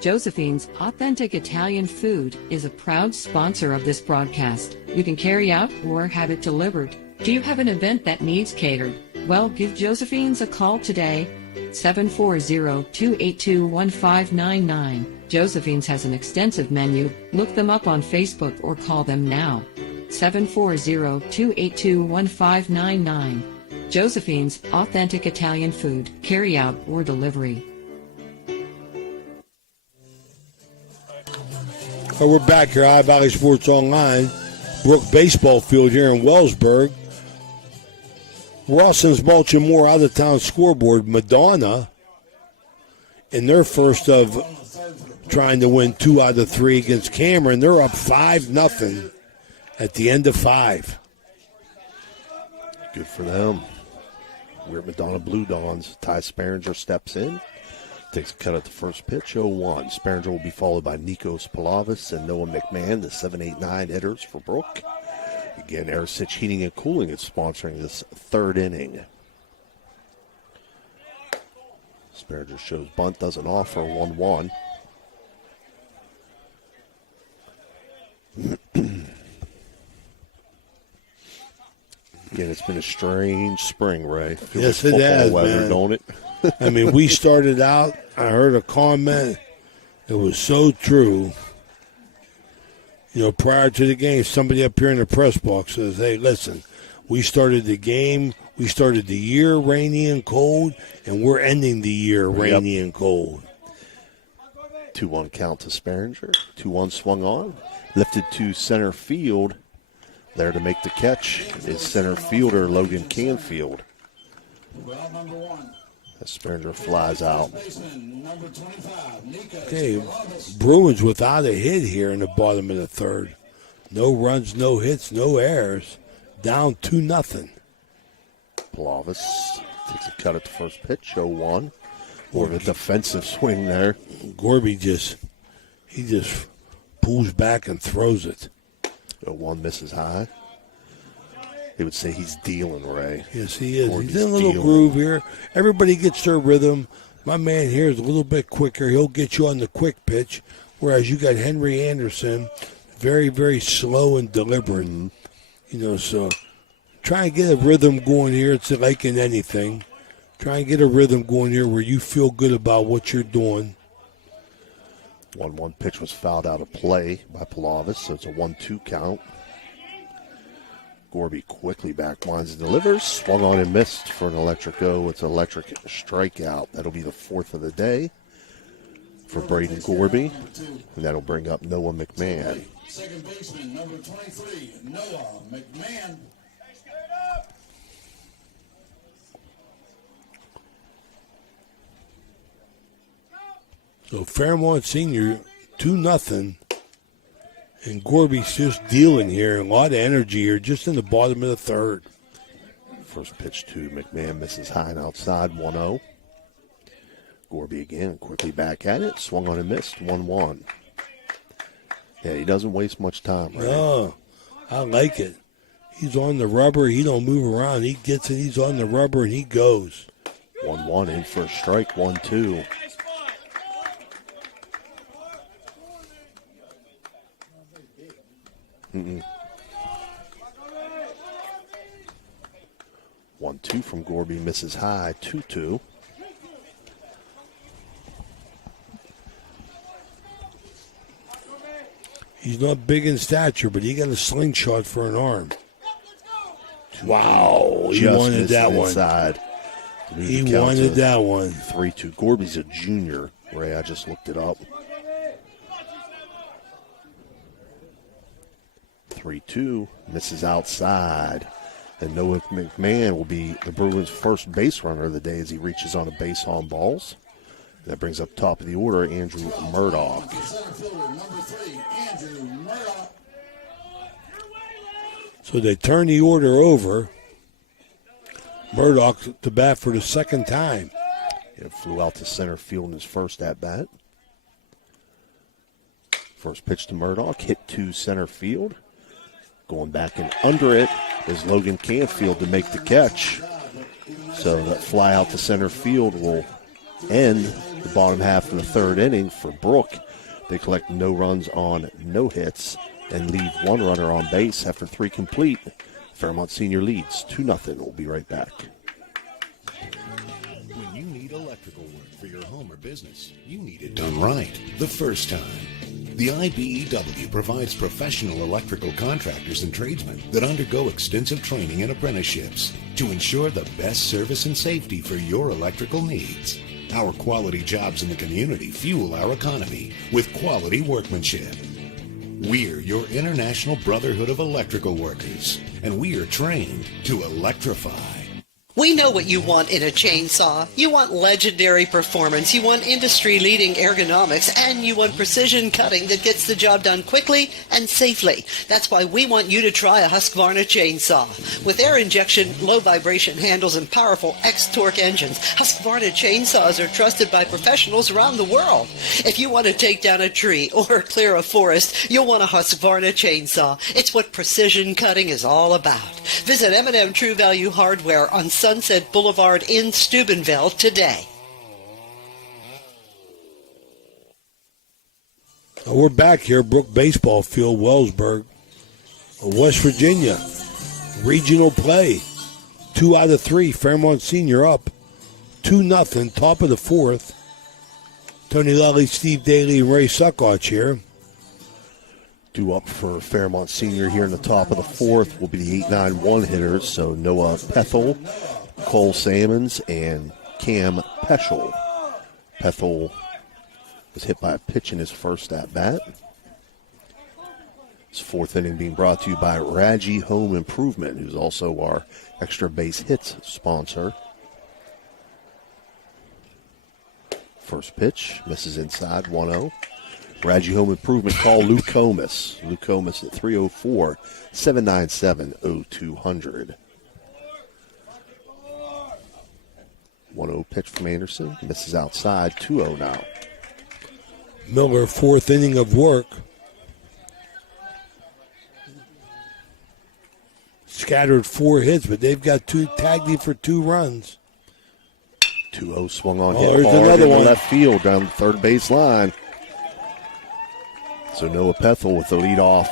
Josephine's Authentic Italian Food is a proud sponsor of this broadcast. You can carry out or have it delivered. Do you have an event that needs catered? Well, give Josephine's a call today, 740-282-1599. Josephine's has an extensive menu. Look them up on Facebook or call them now, 740-282-1599. Josephine's Authentic Italian Food, carry out or delivery. Well, we're back here, High Valley Sports Online, Brook Baseball Field here in Wellsburg. Rawson's Baltimore out-of-town scoreboard. Madonna, in their first of trying to win 2 out of 3 against Cameron, they're up 5-0 at the end of 5. Good for them. We're at Madonna Blue Dawns. Ty Sparringer steps in. Takes a cut at the first pitch, 0-1. Sparringer will be followed by Nikos Palavis and Noah McMahon, the 7-8-9 hitters for Brook. Again, Airstitch Heating and Cooling is sponsoring this 3rd inning. Sparringer shows bunt, doesn't offer, 1-1. Again, it's been a strange spring, Ray. Yes, it has, weather, man. Don't it? I mean, we started out, I heard a comment, it was so true. You know, prior to the game, somebody up here in the press box says, hey, listen, we started the game, we started the year rainy and cold, and we're ending the year rainy and cold. 2-1 count to Sparringer. 2-1 swung on. Lifted to center field. There to make the catch is center fielder Logan Canfield. As Sparringer flies out. Okay, Bruins without a hit here in the bottom of the 3rd. No runs, no hits, no errors. Down 2-0. Palavis takes a cut at the first pitch, 0-1. More of a defensive swing there. Gorby just pulls back and throws it. 0-1 misses high. They would say he's dealing, Ray. Yes, he is. Gorby's He's in a little groove here. Everybody gets their rhythm. My man here is a little bit quicker. He'll get you on the quick pitch, whereas you got Henry Anderson, very, very slow and deliberate. You know, so try and get a rhythm going here. It's like in anything. Try and get a rhythm going here where you feel good about what you're doing. 1-1 pitch was fouled out of play by Palavis, so it's a 1-2 count. Gorby quickly backwinds and delivers. Swung on and missed for an electric go. It's an electric strikeout. That'll be the 4th of the day for Braden Gorby. And that'll bring up Noah McMahon. Second baseman, number 23, Noah McMahon. So Fairmont Senior, 2-0 And Gorby's just dealing here. A lot of energy here just in the bottom of the third. First pitch to McMahon, misses high and outside, 1-0. Gorby again, quickly back at it. Swung on and missed, 1-1. Yeah, he doesn't waste much time. Right? No, I like it. He's on the rubber. He don't move around. He gets it. He's on the rubber, and he goes. 1-1 in for a strike, 1-2. Mm-mm. 1-2 from Gorby, misses high, 2-2. He's not big in stature, but he got a slingshot for an arm. Wow, he wanted that one. Inside. He wanted that one. 3-2. Gorby's a junior, Ray. I just looked it up. 3-2, misses outside. And Noah McMahon will be the Bruins' first base runner of the day as he reaches on a base on balls. That brings up top of the order, Andrew Murdoch. So they turn the order over. Murdoch to bat for the second time. It flew out to center field in his first at-bat. First pitch to Murdoch, hit to center field. Going back and under it is Logan Canfield to make the catch. So that fly out to center field will end the bottom half of the third inning for Brook. They collect no runs on no hits and leave one runner on base after 3 complete. Fairmont Senior leads 2-0. We'll be right back. When you need electrical work for your home or business, you need it done right the first time. The IBEW provides professional electrical contractors and tradesmen that undergo extensive training and apprenticeships to ensure the best service and safety for your electrical needs. Our quality jobs in the community fuel our economy with quality workmanship. We're your International Brotherhood of Electrical Workers, and we are trained to electrify. We know what you want in a chainsaw. You want legendary performance, you want industry-leading ergonomics, and you want precision cutting that gets the job done quickly and safely. That's why we want you to try a Husqvarna chainsaw. With air injection, low vibration handles, and powerful X-Torque engines, Husqvarna chainsaws are trusted by professionals around the world. If you want to take down a tree or clear a forest, you'll want a Husqvarna chainsaw. It's what precision cutting is all about. Visit M&M True Value Hardware on Sunset Boulevard in Steubenville today. We're back here, Brook Baseball Field, Wellsburg, West Virginia. Regional play. 2 out of 3. Fairmont Senior up 2-0, top of the fourth. Tony Lally, Steve Daly, and Ray Suckoch here. Due up for Fairmont Senior here in the top of the fourth will be the 8-9-1 hitters. So Noah Pethel, Cole Salmons, and Cam Peschel. Pethel was hit by a pitch in his first at-bat. This fourth inning being brought to you by Raji Home Improvement, who's also our extra base hits sponsor. First pitch, misses inside, 1-0. Raji Home Improvement, call Luke Comas. Luke Comas at 304-797-0200. 1-0 pitch from Anderson. Misses outside, 2-0 now. Miller, fourth inning of work. Scattered 4 hits, but they've got tagged him for 2 runs. 2-0 swung on, hit there's hard another in one. left field down the third base line. So Noah Pethel with the leadoff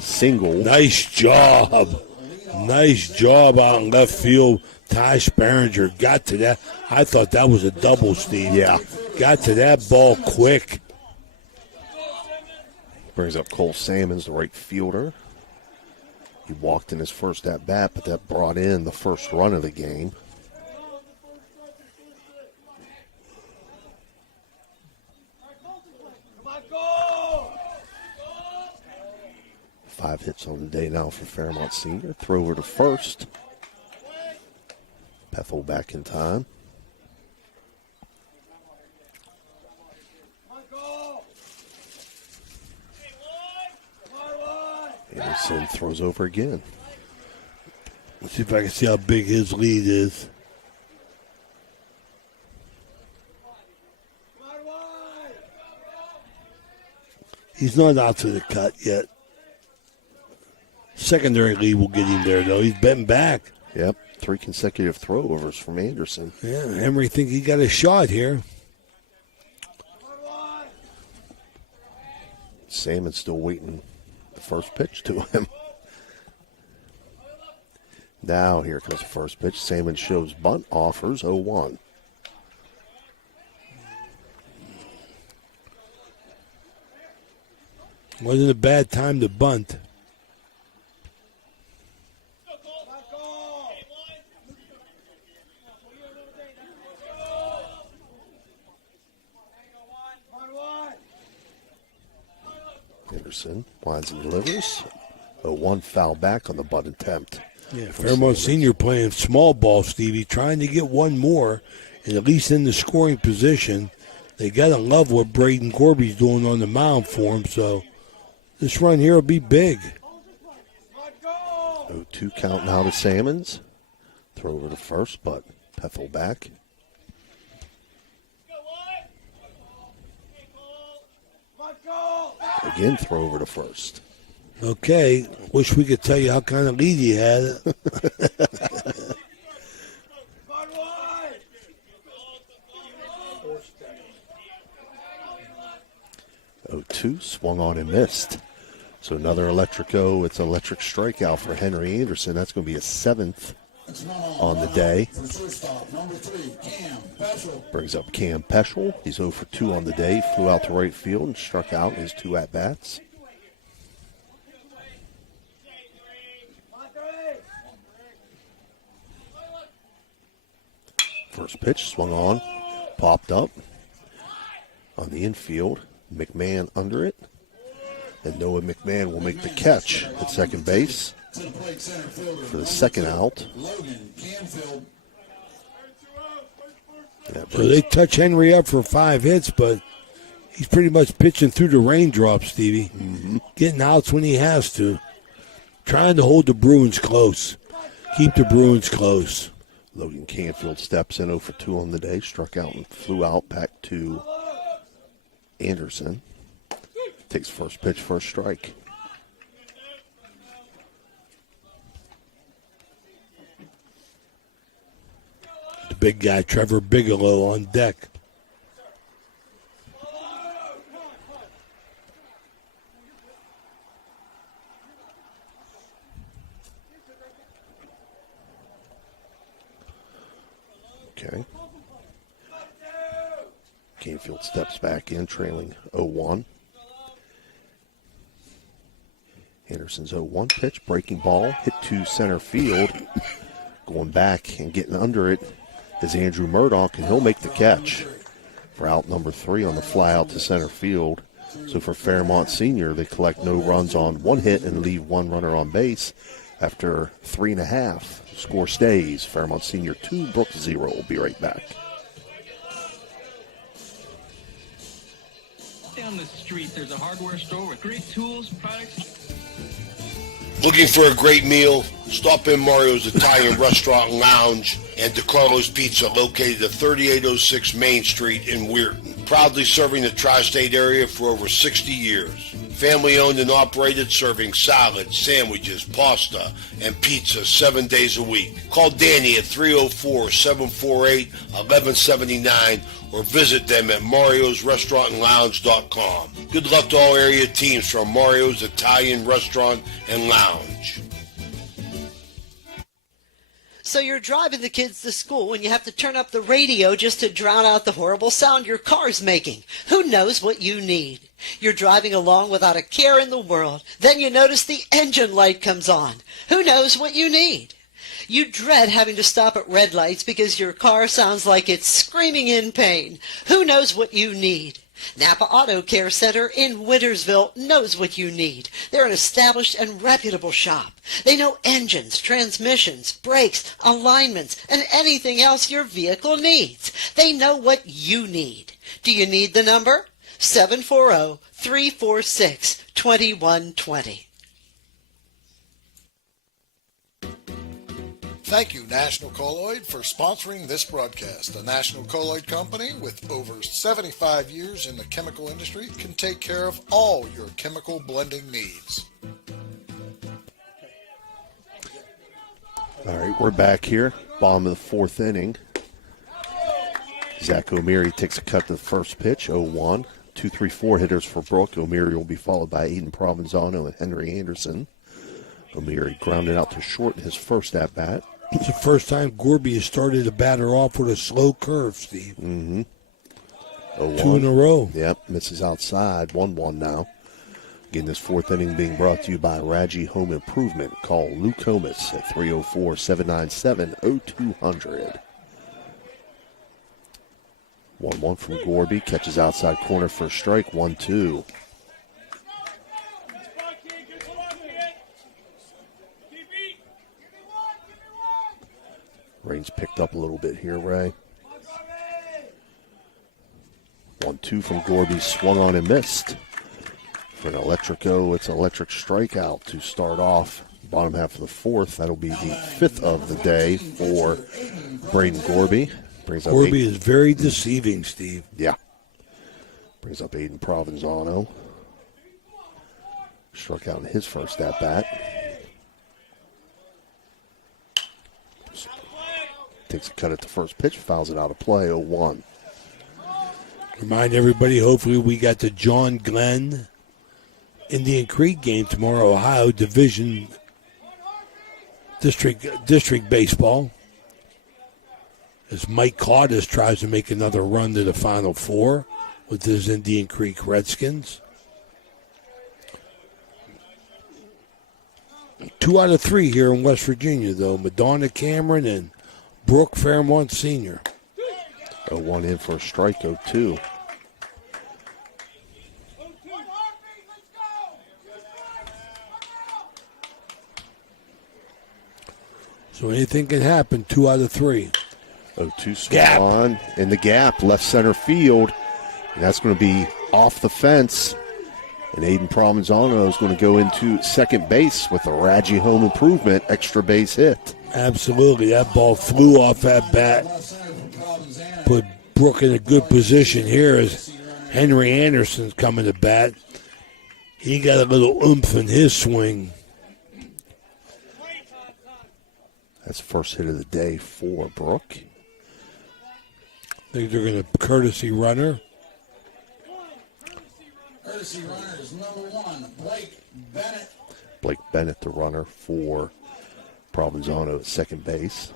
single. Nice job. Nice job out in left field. Ty Sparringer got to that. I thought that was a double, Steve. Yeah. Got to that ball quick. Brings up Cole Salmons, the right fielder. He walked in his first at-bat, but that brought in the first run of the game. Five hits on the day now for Fairmont Senior. Throw over to first. Pethel back in time. Anderson throws over again. Let's see if I can see how big his lead is. He's not out to the cut yet. Secondary lead will get him there, though. He's betting back. Yep, 3 consecutive throwovers from Anderson. Yeah, Emery think he got a shot here. Salmon's still waiting the first pitch to him. Now here comes the first pitch. Salmon shows bunt, offers 0-1. Wasn't a bad time to bunt. Anderson winds and delivers. 0-1 foul back on the bunt attempt. Yeah, Fairmont Senior playing small ball, Stevie, trying to get one more, and at least in the scoring position. They got to love what Braden Corby's doing on the mound for him, so this run here will be big. 0-2 count now to Salmons. Throw over to first, but Pethel back. Again, throw over to first. Okay, wish we could tell you how kind of lead he had. 0-2, swung on and missed. So another electric-o. It's an electric strikeout for Henry Anderson. That's going to be his 7th on the day. Brings up Cam Peschel. He's 0 for 2 on the day. Flew out to right field and struck out in his 2 at-bats. First pitch swung on, popped up on the infield. McMahon under it. And Noah McMahon will make the catch at second base for the second out. So they touch Henry up for 5 hits, but he's pretty much pitching through the raindrops, Stevie. Mm-hmm. Getting outs when he has to. Trying to hold the Bruins close. Keep the Bruins close. Logan Canfield steps in 0 for 2 on the day. Struck out and flew out back to Anderson. Takes first pitch, first strike. The big guy, Trevor Bigelow, on deck. Okay. Canfield steps back in, trailing 0-1. Anderson's 0-1 pitch, breaking ball, hit to center field. Going back and getting under it is Andrew Murdoch, and he'll make the catch for out number 3 on the fly out to center field. So for Fairmont Senior, they collect no runs on 1 hit and leave 1 runner on base. After 3.5, score stays. Fairmont Senior 2, Brook 0. We'll be right back. Down the street, there's a hardware store with great tools, products. Looking for a great meal? Stop in Mario's Italian Restaurant and Lounge and DeCarlo's Pizza, located at 3806 Main Street in Weirton. Proudly serving the tri-state area for over 60 years. Family owned and operated, serving salads, sandwiches, pasta, and pizza 7 days a week. Call Danny at 304-748-1179 or visit them at mariosrestaurantandlounge.com. Good luck to all area teams from Mario's Italian Restaurant and Lounge. So you're driving the kids to school and you have to turn up the radio just to drown out the horrible sound your car's making. Who knows what you need? You're driving along without a care in the world. Then you notice the engine light comes on. Who knows what you need? You dread having to stop at red lights because your car sounds like it's screaming in pain. Who knows what you need? Napa Auto Care Center in Wintersville knows what you need. They're an established and reputable shop. They know engines, transmissions, brakes, alignments, and anything else your vehicle needs. They know what you need. Do you need the number? 740-346-2120. Thank you, National Colloid, for sponsoring this broadcast. The National Colloid Company, with over 75 years in the chemical industry, can take care of all your chemical blending needs. All right, we're back here. Bottom of the fourth inning. Zach O'Meary takes a cut to the first pitch, 0-1. 2-3-4 hitters for Brook. O'Meary will be followed by Aiden Provenzano and Henry Anderson. O'Meary grounded out to short in his first at-bat. It's the first time Gorby has started a batter off with a slow curve, Steve. Mm-hmm. 0-1. 2 in a row. Yep, misses outside. 1-1 now. Again, this fourth inning being brought to you by Raji Home Improvement. Call Lou Comas at 304-797-0200. 1-1 from Gorby. Catches outside corner for a strike. 1-2. Rain's picked up a little bit here, Ray. 1-2 from Gorby. Swung on and missed. For an Electrico, it's an electric strikeout to start off bottom half of the fourth. That'll be the fifth of the day for Braden Gorby. Brings up Gorby is very deceiving, Steve. Yeah. Brings up Aiden Provenzano. Struck out in his first at-bat. Takes a cut at the first pitch, fouls it out of play, 0-1. Remind everybody, hopefully we got the John Glenn Indian Creek game tomorrow, Ohio Division District Baseball. As Mike Caudice tries to make another run to the Final Four with his Indian Creek Redskins. 2 out of 3 here in West Virginia, though. Madonna Cameron and Brook Fairmont Sr. 0-1 in for a strike, 0-2. So anything can happen, 2 out of 3. 0-2 swing on in the gap, left center field. And that's going to be off the fence. And Aiden Provenzano is going to go into second base with a Raji Home Improvement extra base hit. Absolutely. That ball flew off that bat. Put Brook in a good position here as Henry Anderson's coming to bat. He got a little oomph in his swing. That's the first hit of the day for Brook. I think they're going to courtesy runner. Courtesy runner is number 1, Blake Bennett. Blake Bennett, the runner for Provenzano at second base.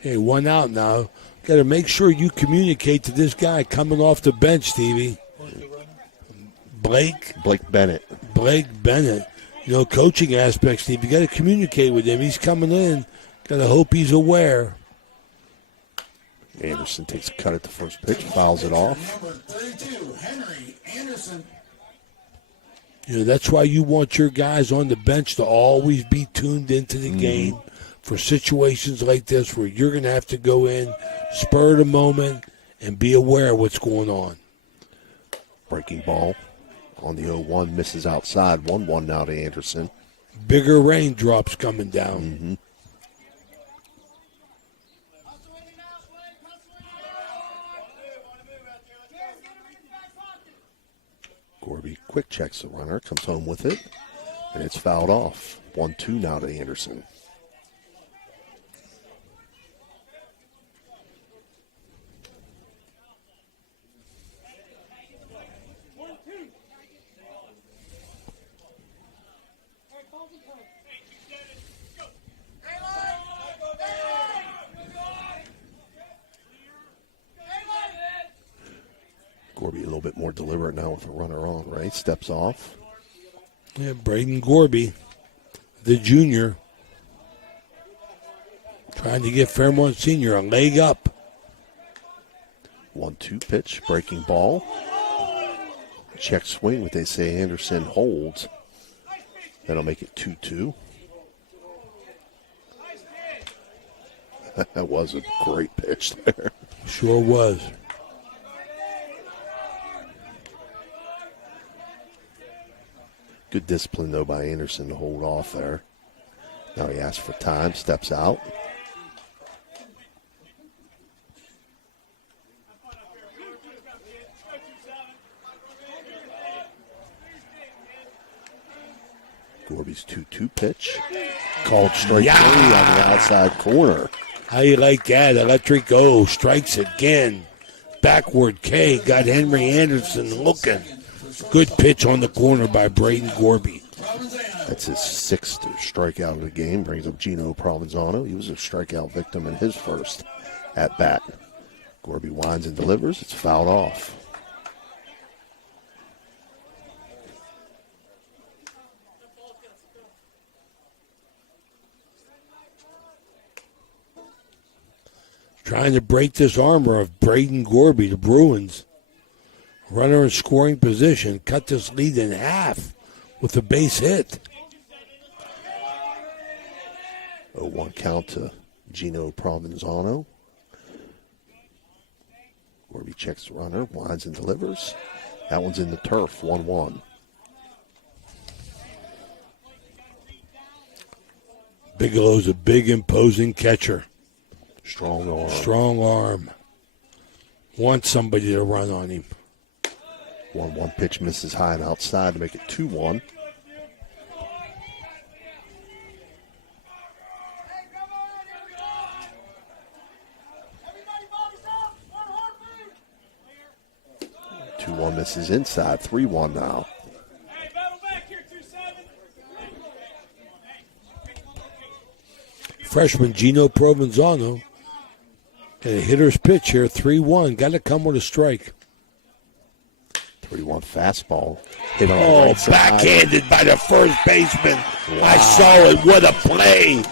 Hey, 1 out now. Got to make sure you communicate to this guy coming off the bench, Stevie. Blake Bennett. Blake Bennett. You know, coaching aspects, Steve. You got to communicate with him. He's coming in. Got to hope he's aware. Anderson takes a cut at the first pitch, fouls it off. Number 32, Henry Anderson. You know, that's why you want your guys on the bench to always be tuned into the game for situations like this where you're going to have to go in, spur of the moment, and be aware of what's going on. Breaking ball on the 0-1, misses outside. 1-1 now to Anderson. Bigger raindrops coming down. Mm-hmm. Gorby quick checks the runner, comes home with it, and it's fouled off. 1-2 now to Anderson. Gorby a little bit more deliberate now with a runner on, right? Steps off. Yeah, Braden Gorby, the junior, trying to get Fairmont Sr. a leg up. 1-2 pitch, breaking ball. Check swing, what they say Anderson holds. That'll make it 2-2. That was a great pitch there. Sure was. Good discipline, though, by Anderson to hold off there. Now he asks for time, steps out. Gorby's 2-2 pitch. Called strike 3 on the outside corner. How you like that? Electric O strikes again. Backward K got Henry Anderson looking. Good pitch on the corner by Braden Gorby. That's his 6th strikeout of the game. Brings up Gino Provenzano. He was a strikeout victim in his first at bat. Gorby winds and delivers. It's fouled off. Trying to break this armor of Braden Gorby, the Bruins. Runner in scoring position. Cut this lead in half with a base hit. 0-1 count to Gino Provenzano. Gorby checks the runner, winds and delivers. That one's in the turf, 1-1. Bigelow's a big, imposing catcher. Strong arm. Strong arm. Wants somebody to run on him. 1-1 pitch misses high and outside to make it 2-1. Misses inside, 3-1 now. Freshman Gino Provenzano. And a hitter's pitch here, 3-1. Got to come with a strike. 3-1 fastball. Hit on the right side. Backhanded by the first baseman. Wow. I saw it. What a play.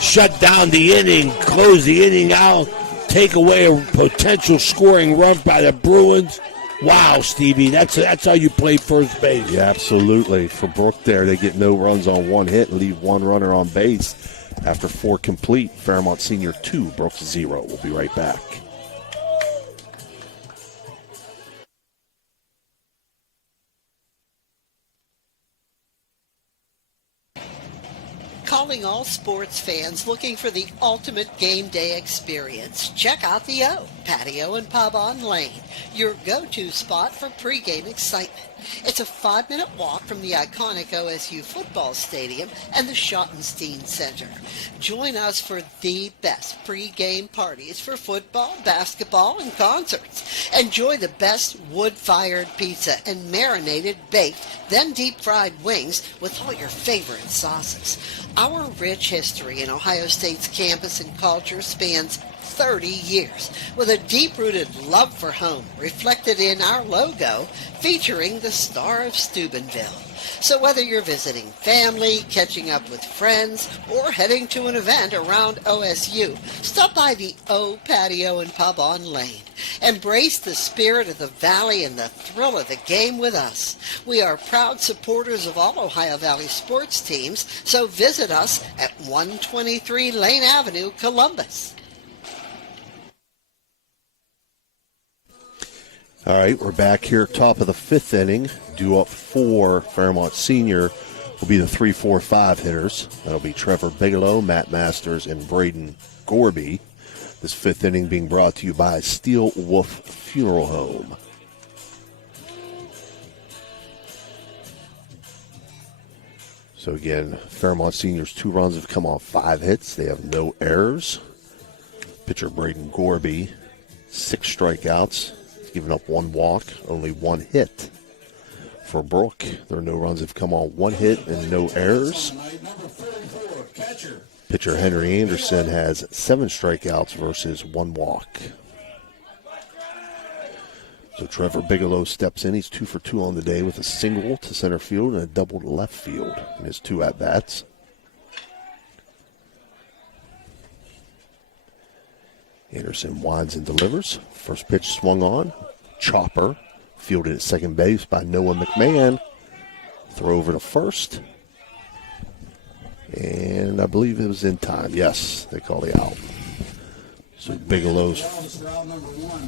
Shut down the inning. Close the inning out. Take away a potential scoring run by the Bruins. Wow, Stevie, that's how you play first base. Yeah, absolutely. For Brook there, they get no runs on one hit and leave one runner on base. After 4 complete, Fairmont Senior 2, Brook 0. We'll be right back. Calling all sports fans looking for the ultimate game day experience. Check out the O, Patio and Pub on Lane, your go-to spot for pregame excitement. It's a 5-minute walk from the iconic OSU football stadium and the Schottenstein Center. Join us for the best pregame parties for football, basketball, and concerts. Enjoy the best wood-fired pizza and marinated baked, then deep-fried wings with all your favorite sauces. Our rich history in Ohio State's campus and culture spans 30 years, with a deep-rooted love for home reflected in our logo featuring the Star of Steubenville. So whether you're visiting family, catching up with friends, or heading to an event around OSU, stop by the O Patio and Pub on Lane. Embrace the spirit of the Valley and the thrill of the game with us. We are proud supporters of all Ohio Valley sports teams, so visit us at 123 Lane Avenue, Columbus. All right, we're back here, top of the 5th inning. Due up for Fairmont Senior will be the 3-4-5 hitters. That'll be Trevor Bigelow, Matt Masters, and Braden Gorby. This 5th inning being brought to you by Steel Wolf Funeral Home. So again, Fairmont Senior's 2 runs have come on 5 hits. They have no errors. Pitcher Braden Gorby, 6 strikeouts. Given up 1 walk, only 1 hit. For Brook, there are no runs have come on 1 hit and no errors. Pitcher Henry Anderson has 7 strikeouts versus 1 walk. So Trevor Bigelow steps in. He's 2 for 2 on the day with a single to center field and a double to left field in his 2 at-bats. Anderson winds and delivers. First pitch swung on. Chopper fielded at second base by Noah McMahon. Throw over to first. And I believe it was in time. Yes, they call the out. So Bigelow's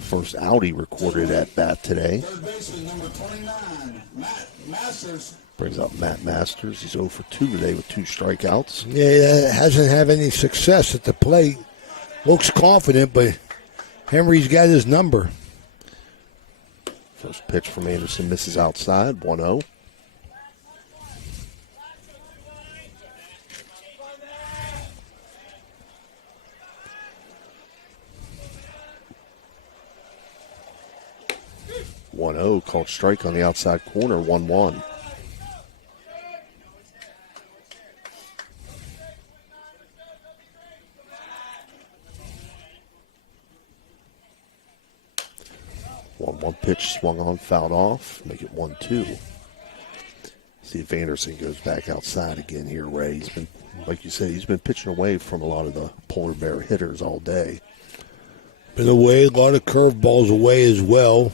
first out he recorded at bat today. Third baseman number 29, Matt Masters Brings up Matt Masters. He's 0 for 2 today with 2 strikeouts. Yeah, hasn't had any success at the plate. Looks confident, but Henry's got his number. First pitch from Anderson misses outside, 1-0. Called strike on the outside corner, 1-1. One pitch swung on, fouled off, make it 1-2. See if Anderson goes back outside again here, Ray. He's been, like you said, he's been pitching away from a lot of the Polar Bear hitters all day. Been away, a lot of curveballs away as well.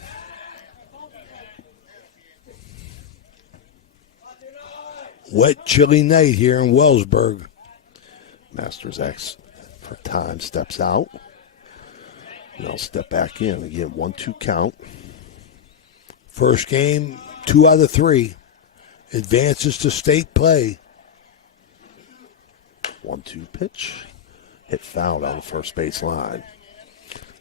Wet, chilly night here in Wellsburg. Masters acts for time, steps out. And I'll step back in. Again, 1-2 count. First game, 2 out of 3. Advances to state play. 1-2 pitch. Hit fouled on the first base line.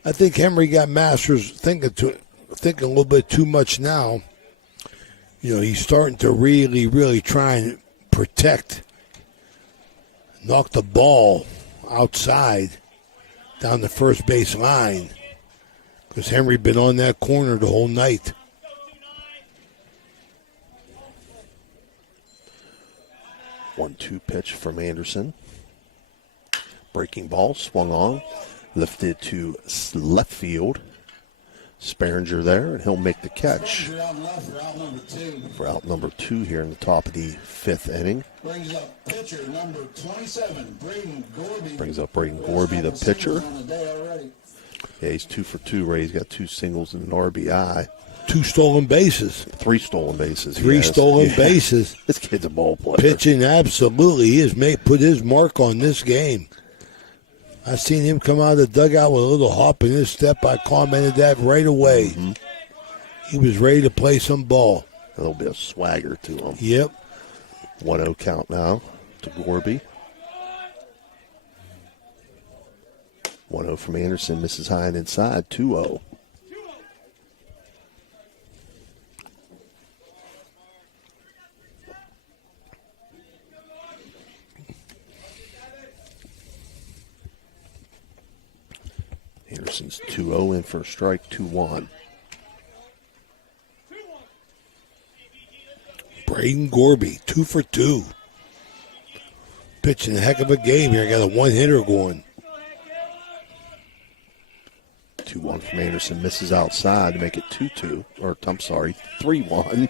I think Henry got Masters thinking a little bit too much now. You know, he's starting to really try and protect. Knock the ball outside down the first base line. Because Henry been on that corner the whole night. One-two pitch from Anderson. Breaking ball, swung on, lifted to left field. Sperringer there, and he'll make the catch for out number 2 here in the top of the 5th inning. Brings up pitcher number 27, Braden Gorby. Brings up Braden Gorby, the pitcher. Yeah, he's 2 for 2, Ray. He's got 2 singles and an RBI. 2 stolen bases. 3 stolen bases. 3 stolen bases. This kid's a ball player. Pitching, absolutely. He has put his mark on this game. I seen him come out of the dugout with a little hop in his step. I commented that right away. Mm-hmm. He was ready to play some ball. A little bit of swagger to him. Yep. 1-0 count now to Gorby. 1-0 from Anderson, misses high and inside, 2-0. Anderson's 2-0 in for a strike, 2-1. Braden Gorby, 2 for 2. Pitching a heck of a game here. Got a one-hitter going. 2-1 from Anderson, misses outside to make it 2-2. Or, I'm sorry, 3-1.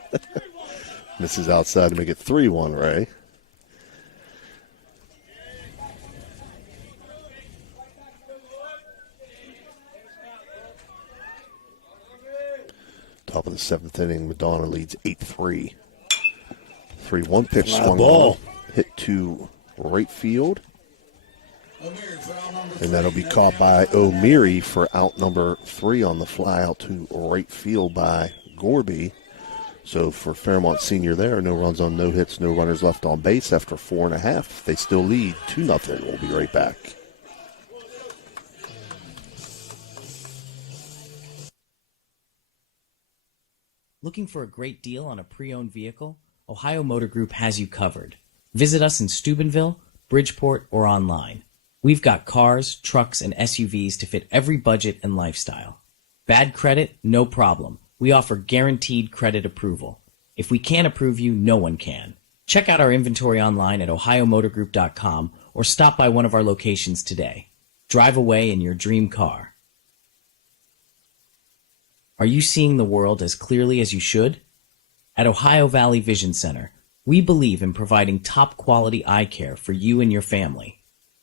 Misses outside to make it 3-1, Ray. Top of the 7th inning, Madonna leads 8-3. 3-1 pitch swung ball. Hit to right field. And that'll be caught by O'Meary for out number 3 on the fly out to right field by Gorby. So for Fairmont Senior there, no runs on no hits, no runners left on base after 4.5. They still lead 2-0. We'll be right back. Looking for a great deal on a pre-owned vehicle? Ohio Motor Group has you covered. Visit us in Steubenville, Bridgeport, or online. We've got cars, trucks, and SUVs to fit every budget and lifestyle. Bad credit? No problem. We offer guaranteed credit approval. If we can't approve you, no one can. Check out our inventory online at ohiomotorgroup.com or stop by one of our locations today. Drive away in your dream car. Are you seeing the world as clearly as you should? At Ohio Valley Vision Center, we believe in providing top-quality eye care for you and your family.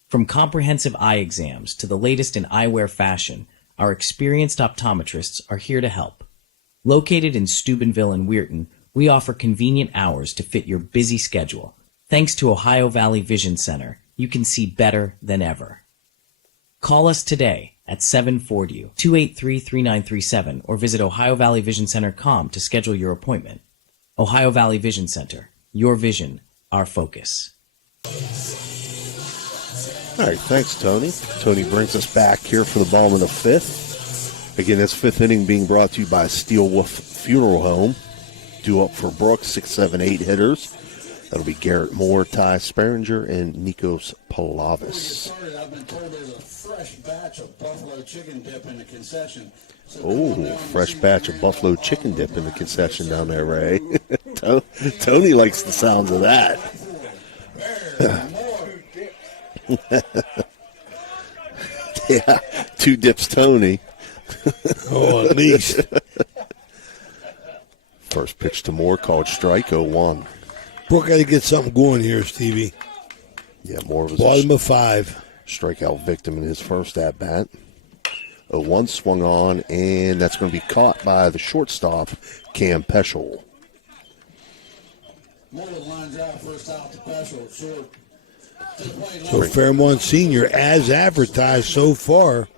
From comprehensive eye exams to the latest in eyewear fashion, our experienced optometrists are here to help. Located in Steubenville and Weirton, we offer convenient hours to fit your busy schedule. Thanks to Ohio Valley Vision Center, you can see better than ever. Call us today at 740-283-3937 or visit OhioValleyVisionCenter.com to schedule your appointment. Ohio Valley Vision Center. Your vision, our focus. All right, thanks, Tony. Tony brings us back here for the bottom of the fifth. Again, this fifth inning being brought to you by Steel Wolf Funeral Home. Due up for Brook, 6, 7, 8 hitters. That'll be Garrett Moore, Ty Sperringer, and Nikos Palavis. I've been told there's a fresh batch of buffalo chicken dip in the concession. Oh, fresh batch of buffalo chicken dip in the concession down there, Ray. Tony likes the sounds of that. Yeah, 2 dips, Tony. Oh, at least. First pitch to Moore, called strike, 0-1. Brook got to get something going here, Stevie. Yeah, Moore was bottom of 5. Strikeout victim in his first at-bat. 0-1 swung on, and that's going to be caught by the shortstop, Cam Peschel. Moore line drive first out to Peschel, short. So Fairmont Senior, as advertised so far,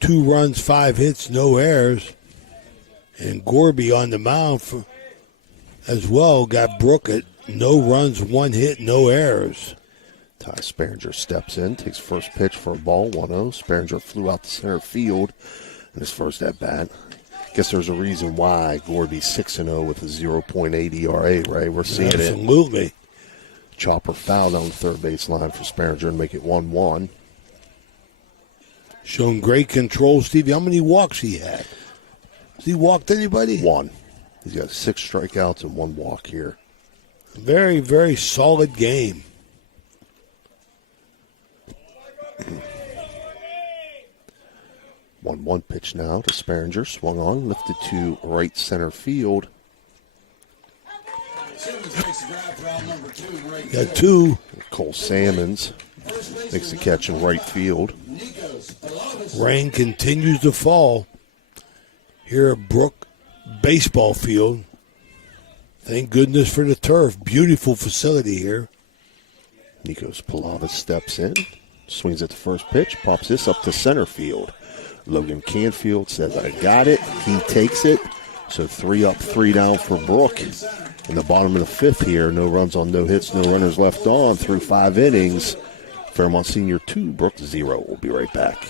2 runs, 5 hits, no errors. And Gorby on the mound as well got Brook at no runs, 1 hit, no errors. Ty Sperringer steps in, takes first pitch for a ball, 1-0. Sperringer flew out to center field in his first at-bat. Guess there's a reason why Gorby's 6-0 with a 0.8 ERA, right? We're seeing it. Absolutely. Chopper fouled on the third base line for Sperringer and make it 1-1. Shown great control, Stevie. How many walks he had? Has he walked anybody? 1. He's got 6 strikeouts and 1 walk here. Very, very solid game. One pitch now to Sperringer. Swung on, lifted to right center field. Got 2. Cole Salmons makes the catch in right field. Rain continues to fall here at Brook Baseball Field. Thank goodness for the turf. Beautiful facility here. Nikos Palavis steps in, swings at the first pitch, pops this up to center field. Logan Canfield says, I got it. He takes it. So 3 up, 3 down for Brook. In the bottom of the fifth here, no runs on no hits, no runners left on through 5 innings. Fairmont Senior 2, Brook 0. We'll be right back.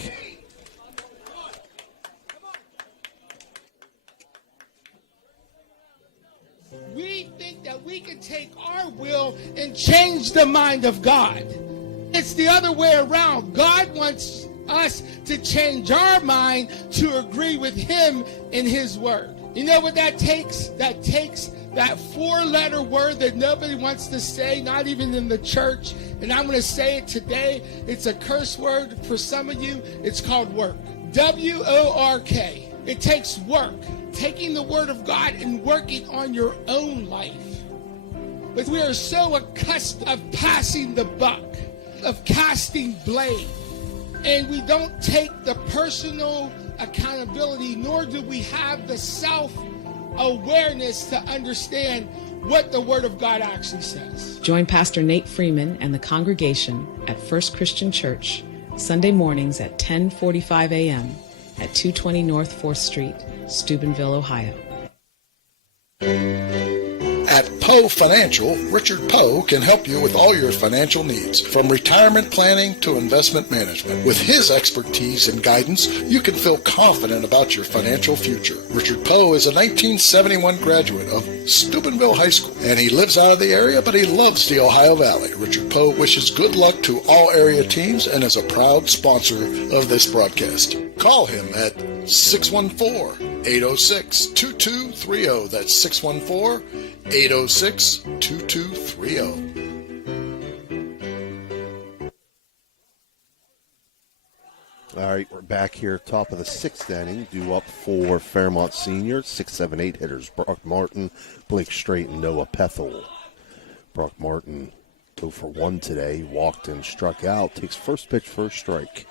We think that we can take our will and change the mind of God. It's the other way around. God wants us to change our mind to agree with Him in His Word. You know what that takes? That takes that 4-letter word that nobody wants to say, not even in the church. And I'm going to say it today. It's a curse word for some of you. It's called work. W-O-R-K. It takes work. Taking the Word of God and working on your own life. But we are so accustomed of passing the buck, of casting blame. And we don't take the personal accountability, nor do we have the self-awareness to understand what the Word of God actually says. Join Pastor Nate Freeman and the congregation at First Christian Church, Sunday mornings at 10:45 a.m. at 220 North 4th Street, Steubenville, Ohio. At Poe Financial, Richard Poe can help you with all your financial needs, from retirement planning to investment management. With his expertise and guidance, you can feel confident about your financial future. Richard Poe is a 1971 graduate of Steubenville High School, and he lives out of the area, but he loves the Ohio Valley. Richard Poe wishes good luck to all area teams and is a proud sponsor of this broadcast. Call him at 614-806-2230. That's 614-806-2230. All right, we're back here, top of the 6th inning, due up for Fairmont Senior. 6, 7, 8 hitters, Brock Martin, Blake Strait, and Noah Pethel. Brock Martin 0 for 1 today, walked and struck out, takes first pitch, first strike.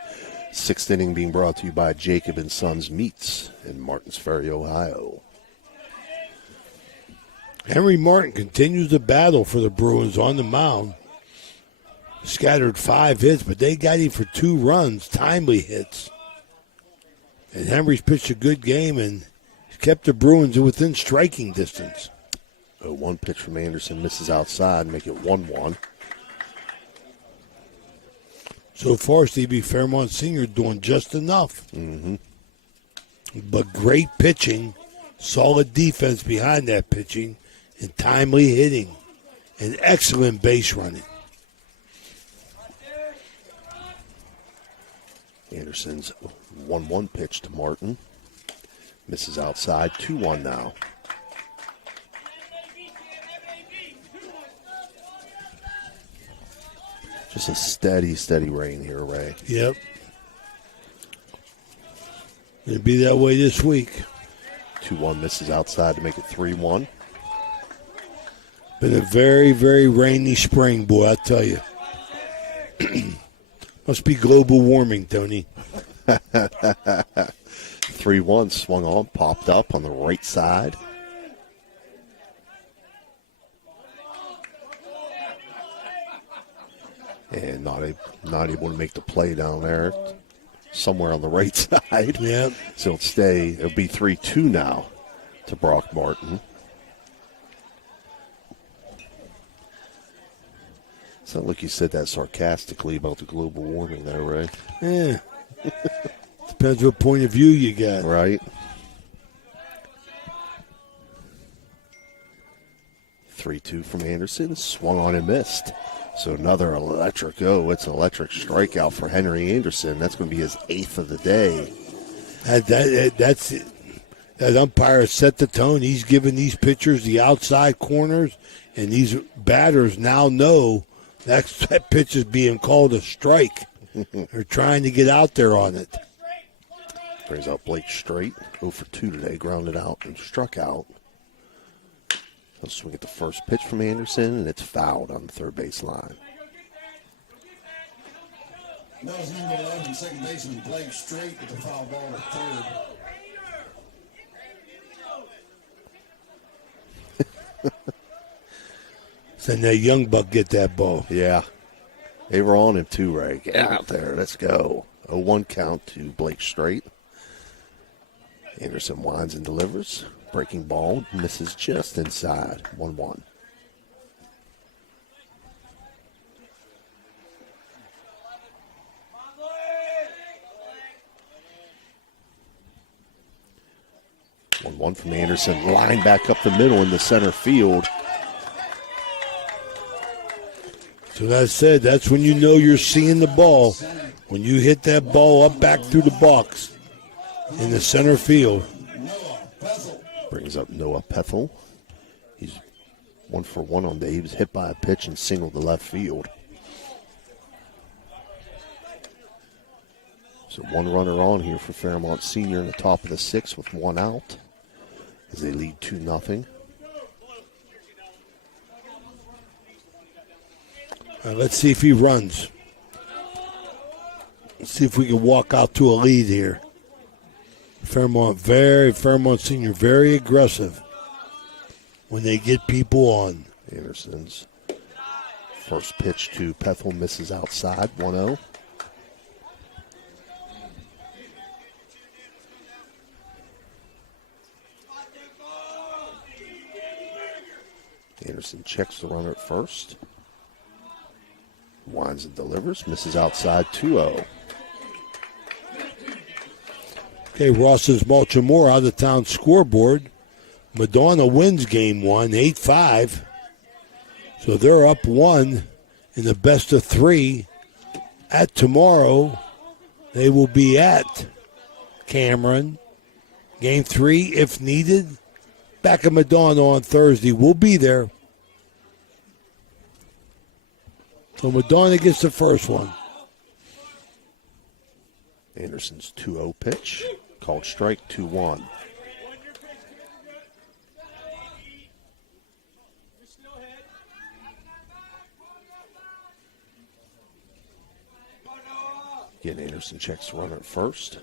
6th inning being brought to you by Jacob & Sons Meats in Martins Ferry, Ohio. Henry Martin continues the battle for the Bruins on the mound. Scattered 5 hits, but they got him for 2 runs, timely hits. And Henry's pitched a good game and kept the Bruins within striking distance. 0-1 pitch from Anderson, misses outside, make it 1-1. So far, Stevie, Fairmont Senior doing just enough. Mm-hmm. But great pitching, solid defense behind that pitching, and timely hitting, and excellent base running. Anderson's 1-1 pitch to Martin. Misses outside, 2-1 now. Just a steady rain here, Ray. Yep. It'll be that way this week. 2-1 misses outside to make it 3-1. Been a very, very rainy spring, boy, I tell you. Must be global warming, Tony. 3-1 swung on, popped up on the right side. And not able to make the play down there. Somewhere on the right side. Yeah. So it'll be 3-2 now to Brock Martin. It's not like you said that sarcastically about the global warming there, Ray. Yeah. Depends what point of view you got. Right. 3-2 from Anderson. Swung on and missed. So another electric it's an electric strikeout for Henry Anderson. That's going to be his 8th of the day. That's it. That umpire set the tone. He's giving these pitchers the outside corners, and these batters now know that pitch is being called a strike. They're trying to get out there on it. Brings out Blake Straight. 0 for 2 today. Grounded out and struck out. He'll swing at the first pitch from Anderson, and it's fouled on the third base line. That was number 11, second baseman Blake Straight with the foul ball at third. Send that young buck get that ball. Yeah. They were on him too, Ray. Get out there. Let's go. 0-1 count to Blake Straight. Anderson winds and delivers. Breaking ball misses just inside. 1-1. One from Anderson. Line back up the middle in the center field. So that said, that's when you know you're seeing the ball. When you hit that ball up back through the box in the center field. Brings up Noah Pethel. He's 1 for 1 on day. He was hit by a pitch and singled to left field. So one runner on here for Fairmont Senior in the top of the 6th with 1 out as they lead 2-0. Let's see if he runs. Let's see if we can walk out to a lead here. Fairmont Senior, very aggressive when they get people on. Anderson's first pitch to Pethel misses outside, 1-0. Anderson checks the runner at first. Winds and delivers, misses outside, 2-0. Okay, Ross's Baltimore out of town scoreboard. Madonna wins game 1, 8-5. So they're up 1 in the best of 3. At tomorrow, they will be at Cameron. Game 3, if needed. Back at Madonna on Thursday. We'll be there. So Madonna gets the first one. Anderson's 2-0 pitch. Called strike, 2-1. Again, Anderson checks the runner at first.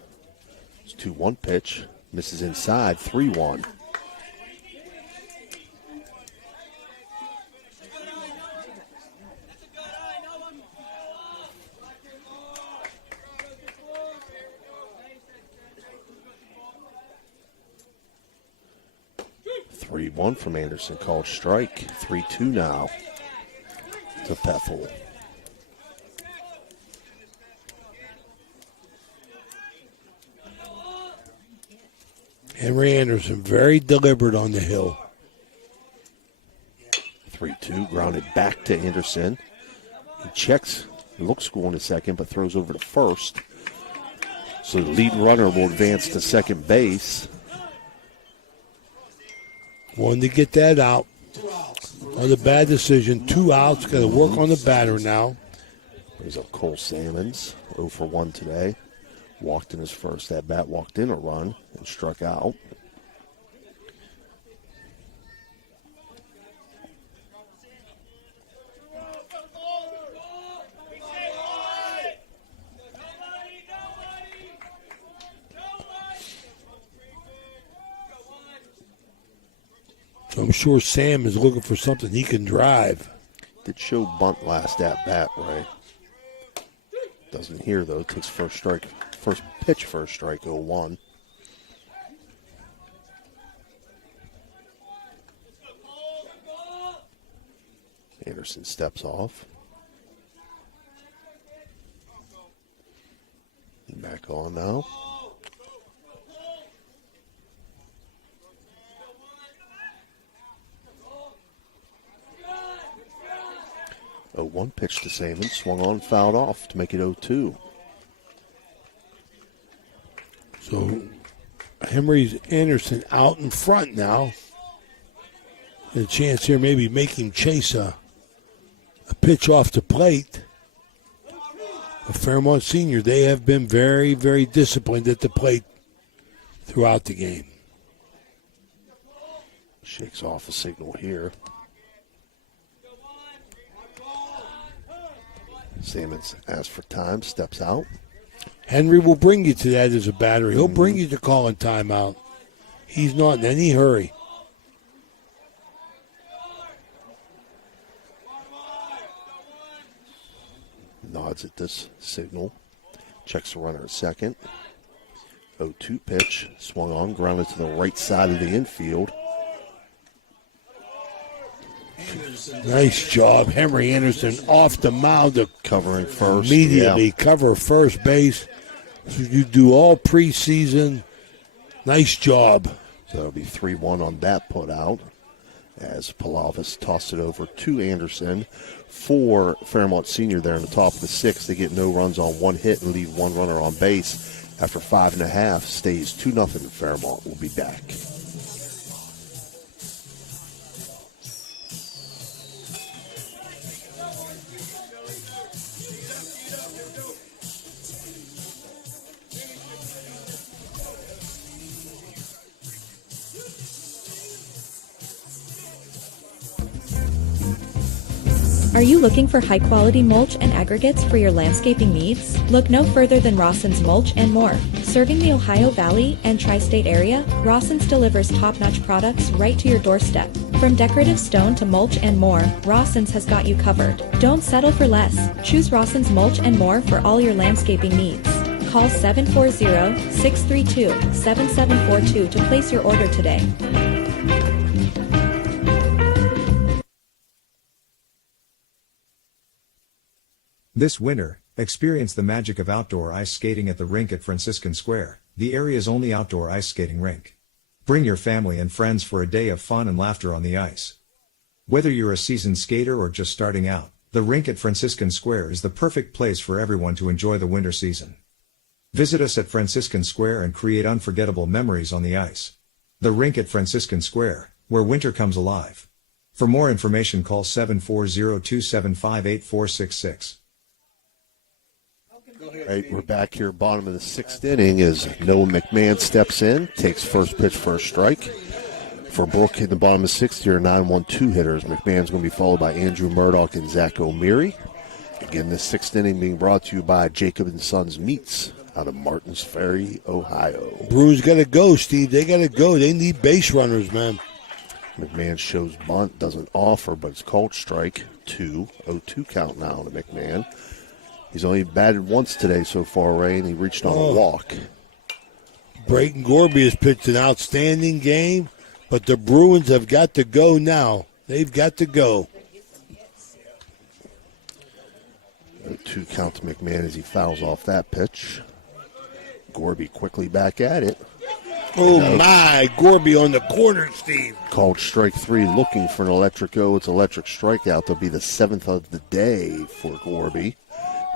It's 2-1 pitch. Misses inside, 3-1. 3-1 from Anderson, called strike. 3-2 now to Peffel. Henry Anderson, very deliberate on the hill. 3-2, grounded back to Anderson. He checks, looks going to second, but throws over to first. So the lead runner will advance to second base. Wanted to get that out. Another bad decision. 2 outs. Got to work on the batter now. Brings up Cole Salmons, 0 for 1 today. Walked in his first at bat, walked in a run, and struck out. So I'm sure Sam is looking for something he can drive. Did show bunt last at bat, right? Doesn't hear though. Takes first pitch, first strike, 0-1. Anderson steps off. Back on now. A 1 pitch to Salmon, swung on, fouled off to make it 0-2. So Henry Anderson out in front now. And a chance here maybe make him chase a pitch off the plate. But Fairmont Senior, they have been very, very disciplined at the plate throughout the game. Shakes off a signal here. Salmons asks for time, steps out. Henry will bring you to that as a batter. He'll bring you to calling timeout. He's not in any hurry. Nods at this signal. Checks the runner at second. 0-2 pitch. Swung on, grounded to the right side of the infield. Nice job, Henry Anderson off the mound to covering first. Immediately cover first base. You do all preseason. Nice job. So it'll be 3-1 on that put out as Palavis tossed it over to Anderson for Fairmont Senior there in the top of the 6th. They get no runs on 1 hit and leave 1 runner on base. After 5.5, stays 2-0 Fairmont. We'll be back. Are you looking for high-quality mulch and aggregates for your landscaping needs? Look no further than Rawson's Mulch and More. Serving the Ohio Valley and Tri-State area, Rawson's delivers top-notch products right to your doorstep. From decorative stone to mulch and more, Rawson's has got you covered. Don't settle for less. Choose Rawson's Mulch and More for all your landscaping needs. Call 740-632-7742 to place your order today. This winter, experience the magic of outdoor ice skating at the rink at Franciscan Square, the area's only outdoor ice skating rink. Bring your family and friends for a day of fun and laughter on the ice. Whether you're a seasoned skater or just starting out, the rink at Franciscan Square is the perfect place for everyone to enjoy the winter season. Visit us at Franciscan Square and create unforgettable memories on the ice. The rink at Franciscan Square, where winter comes alive. For more information, call 740-275-8466. All right, we're back here, bottom of the 6th inning as Noah McMahon steps in, takes first pitch, first strike. For Brook in the bottom of 6th, your 9-1-2 hitters. McMahon's going to be followed by Andrew Murdoch and Zach O'Meary. Again, this 6th inning being brought to you by Jacob & Sons Meats out of Martins Ferry, Ohio. Bruins got to go, Steve. They got to go. They need base runners, man. McMahon shows bunt, doesn't offer, but it's called strike 2. 0-2 count now to McMahon. He's only batted once today so far, Ray, and he reached on a walk. Brayton Gorby has pitched an outstanding game, But the Bruins have got to go now. They've got to go. 2 count to McMahon as he fouls off that pitch. Gorby quickly back at it. Oh, my. Gorby on the corner, Steve. Called strike 3, looking for an electric O. It's electric strikeout. That'll be the 7th of the day for Gorby.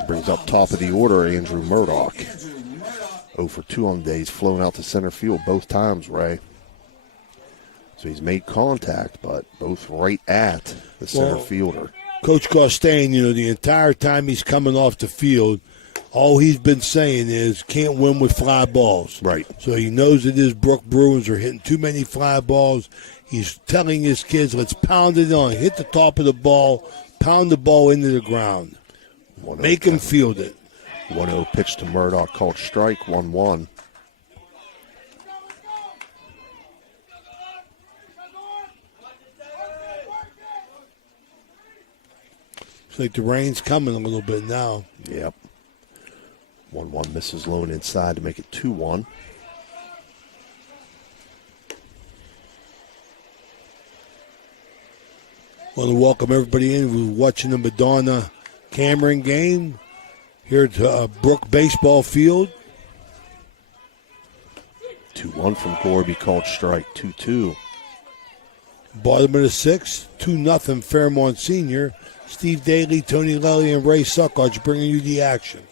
Brings up top of the order, Andrew Murdoch. 0 for 2 on the day. He's flown out to center field both times, Ray. So he's made contact, but both right at the center fielder. Coach Costain, the entire time he's coming off the field, all he's been saying is can't win with fly balls. Right. So he knows that his Brook Bruins are hitting too many fly balls. He's telling his kids, let's pound it on. Hit the top of the ball, pound the ball into the ground. Make him field it. 1-0 pitch to Murdoch, called strike, 1-1. It's like the rain's coming a little bit now. Yep. 1-1 misses low and inside to make it 2-1. Want to welcome everybody in who's watching the Madonna Cameron game here at Brook Baseball Field. 2-1 from Gorby, called strike, 2-2. Bottom of the 6th, 2-0 Fairmont Senior. Steve Daly, Tony Lelly, and Ray Suckarch bringing you the action.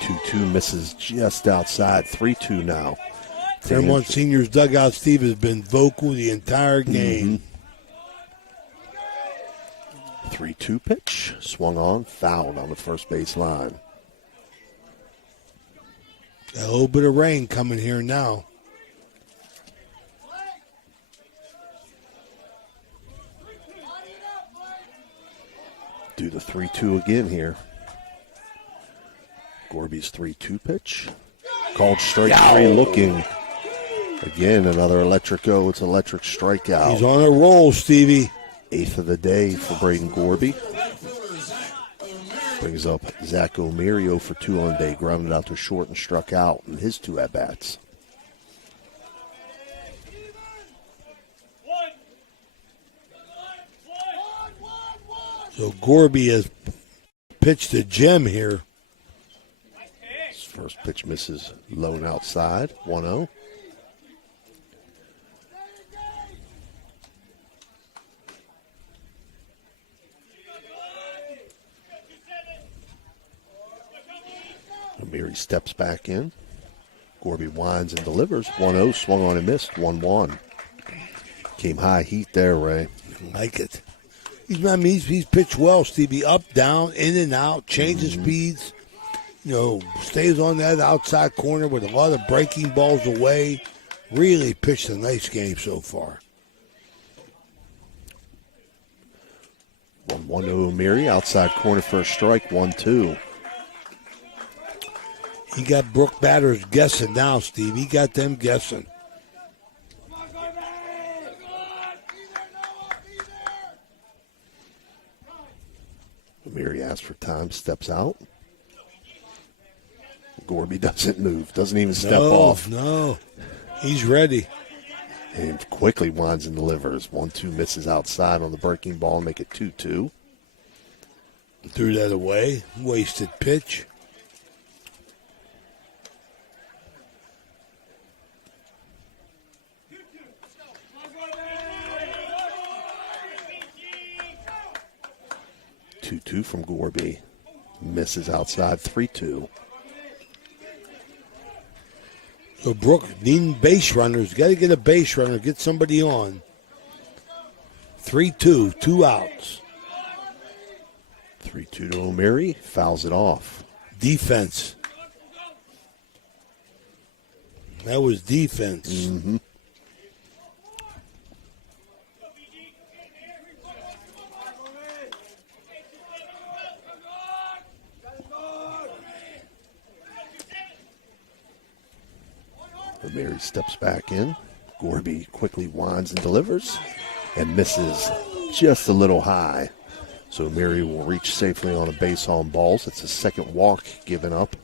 2-2 misses just outside, 3-2 now. Fairmont Senior's dugout, Steve, has been vocal the entire game. 3-2 pitch, swung on, fouled on the first base line. A little bit of rain coming here now. Do the 3-2 again here. Gorby's 3-2 pitch. Called strike 3, looking. Again, another electric O. It's electric strikeout. He's on a roll, Stevie. 8th of the day for Braden Gorby. Brings up Zach O'Meary, 0 for 2 on the day. Grounded out to short and struck out in his 2 at-bats. So Gorby has pitched a gem here. His first pitch misses low and outside, 1-0. O'Meary steps back in. Gorby winds and delivers. 1-0, swung on and missed. 1-1. Came high heat there, Ray. Like it. He's pitched well, Stevie. Up, down, in and out, changes speeds. Stays on that outside corner with a lot of breaking balls away. Really pitched a nice game so far. 1-1 to O'Meary. Outside corner for a strike. 1-2. He got Brook batters guessing now, Steve. He got them guessing. O'Meary asks for time, steps out. Gorby doesn't move, doesn't even step off. No, he's ready. And quickly winds and delivers. 1-2 misses outside on the breaking ball, make it 2-2. Threw that away. Wasted pitch. Two from Gorby. Misses outside, 3-2. So Brook needing base runners. Got to get a base runner, get somebody on. 3-2, 2 outs. 3-2 to O'Meary, fouls it off. Defense. That was defense. Mm-hmm. O'Meary steps back in. Gorby quickly winds and delivers and misses just a little high. So O'Meary will reach safely on a base on balls. It's the second walk given up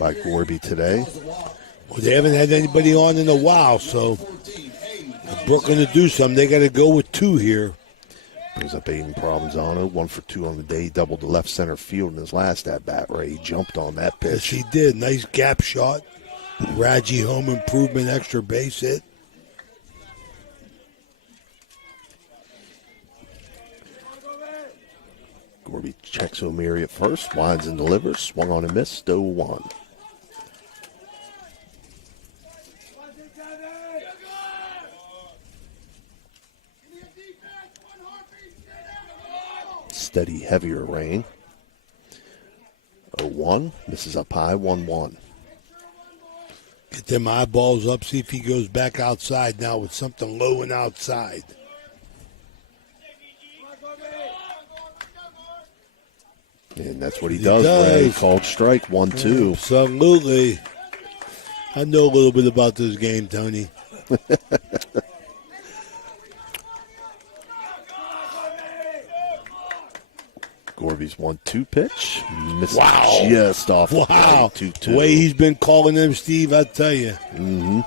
by Gorby today. Well, they haven't had anybody on in a while, so Brook going to do something. They got to go with 2 here. Brings up Aiden Provenzano, 1 for 2 on the day. Doubled the left center field in his last at-bat where he jumped on that pitch. Yes, he did. Nice gap shot. Raji home improvement, extra base hit. Gorby checks O'Meary at first, winds and delivers, swung on and missed, 0-1. Steady, heavier rain. 0-1, misses up high, 1-1. Get them eyeballs up, see if he goes back outside now with something low and outside. And that's what he does. Ray. Called strike, 1-2. Absolutely. I know a little bit about this game, Tony. Gorby's 1-2 pitch. Misses Wow. just off. Wow. 2-2. The way he's been calling them, Steve, I tell you. Mm-hmm.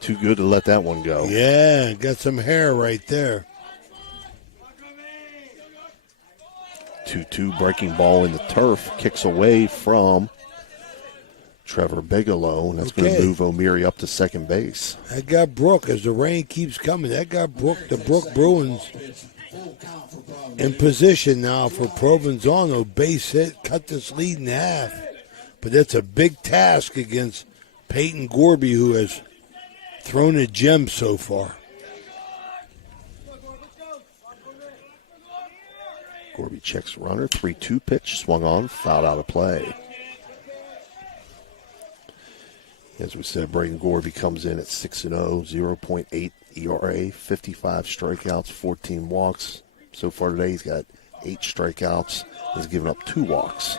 Too good to let that one go. Yeah, got some hair right there. 2-2 breaking ball in the turf. Kicks away from Trevor Bigelow, and that's going to move O'Meary up to second base. That got Brook, as the rain keeps coming, that got Brook, the Brook Bruins in position now for Provenzano. Base hit, cut this lead in half. But that's a big task against Peyton Gorby, who has thrown a gem so far. Gorby checks runner, 3-2 pitch, swung on, fouled out of play. As we said, Braden Gorby comes in at 6-0, 0.8 ERA, 55 strikeouts, 14 walks. So far today, he's got 8 strikeouts. He's given up 2 walks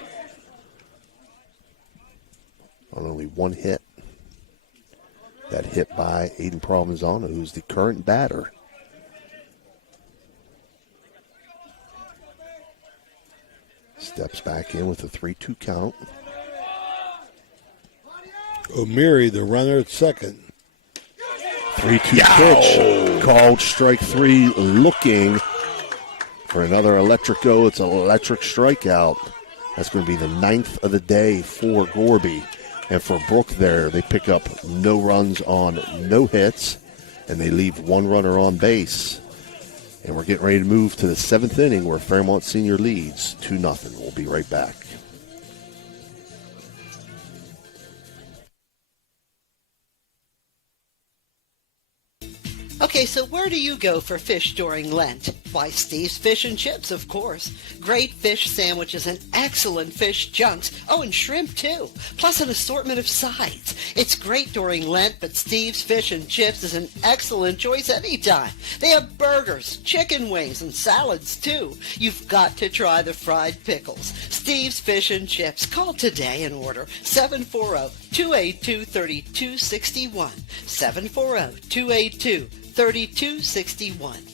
on only 1 hit. That hit by Aiden Provenzano, who's the current batter. Steps back in with a 3-2 count. O'Meary, the runner at second. 3-2 pitch. Called strike 3, looking for another electric go. It's an electric strikeout. That's going to be the 9th of the day for Gorby. And for Brook there, they pick up no runs on no hits, and they leave 1 runner on base. And we're getting ready to move to the 7th inning where Fairmont Senior leads 2-0. We'll be right back. Okay, so where do you go for fish during Lent? Why, Steve's Fish and Chips, of course. Great fish sandwiches and excellent fish junks. Oh, and shrimp, too. Plus an assortment of sides. It's great during Lent, but Steve's Fish and Chips is an excellent choice anytime. They have burgers, chicken wings, and salads, too. You've got to try the fried pickles. Steve's Fish and Chips. Call today and order 740-282-3261. 740-282-3261.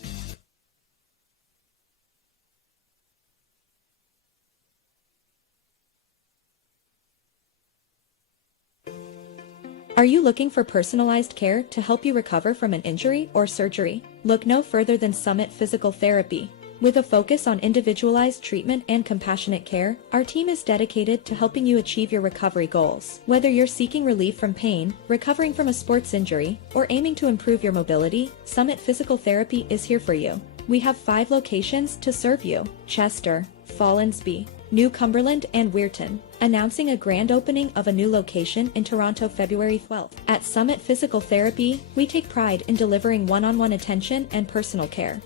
Are you looking for personalized care to help you recover from an injury or surgery? Look no further than Summit Physical Therapy. With a focus on individualized treatment and compassionate care, our team is dedicated to helping you achieve your recovery goals. Whether you're seeking relief from pain, recovering from a sports injury, or aiming to improve your mobility, Summit Physical Therapy is here for you. We have 5 locations to serve you: Chester, Fallensby, New Cumberland, and Weirton, announcing a grand opening of a new location in Toronto February 12th. At Summit Physical Therapy, we take pride in delivering one-on-one attention and personal care.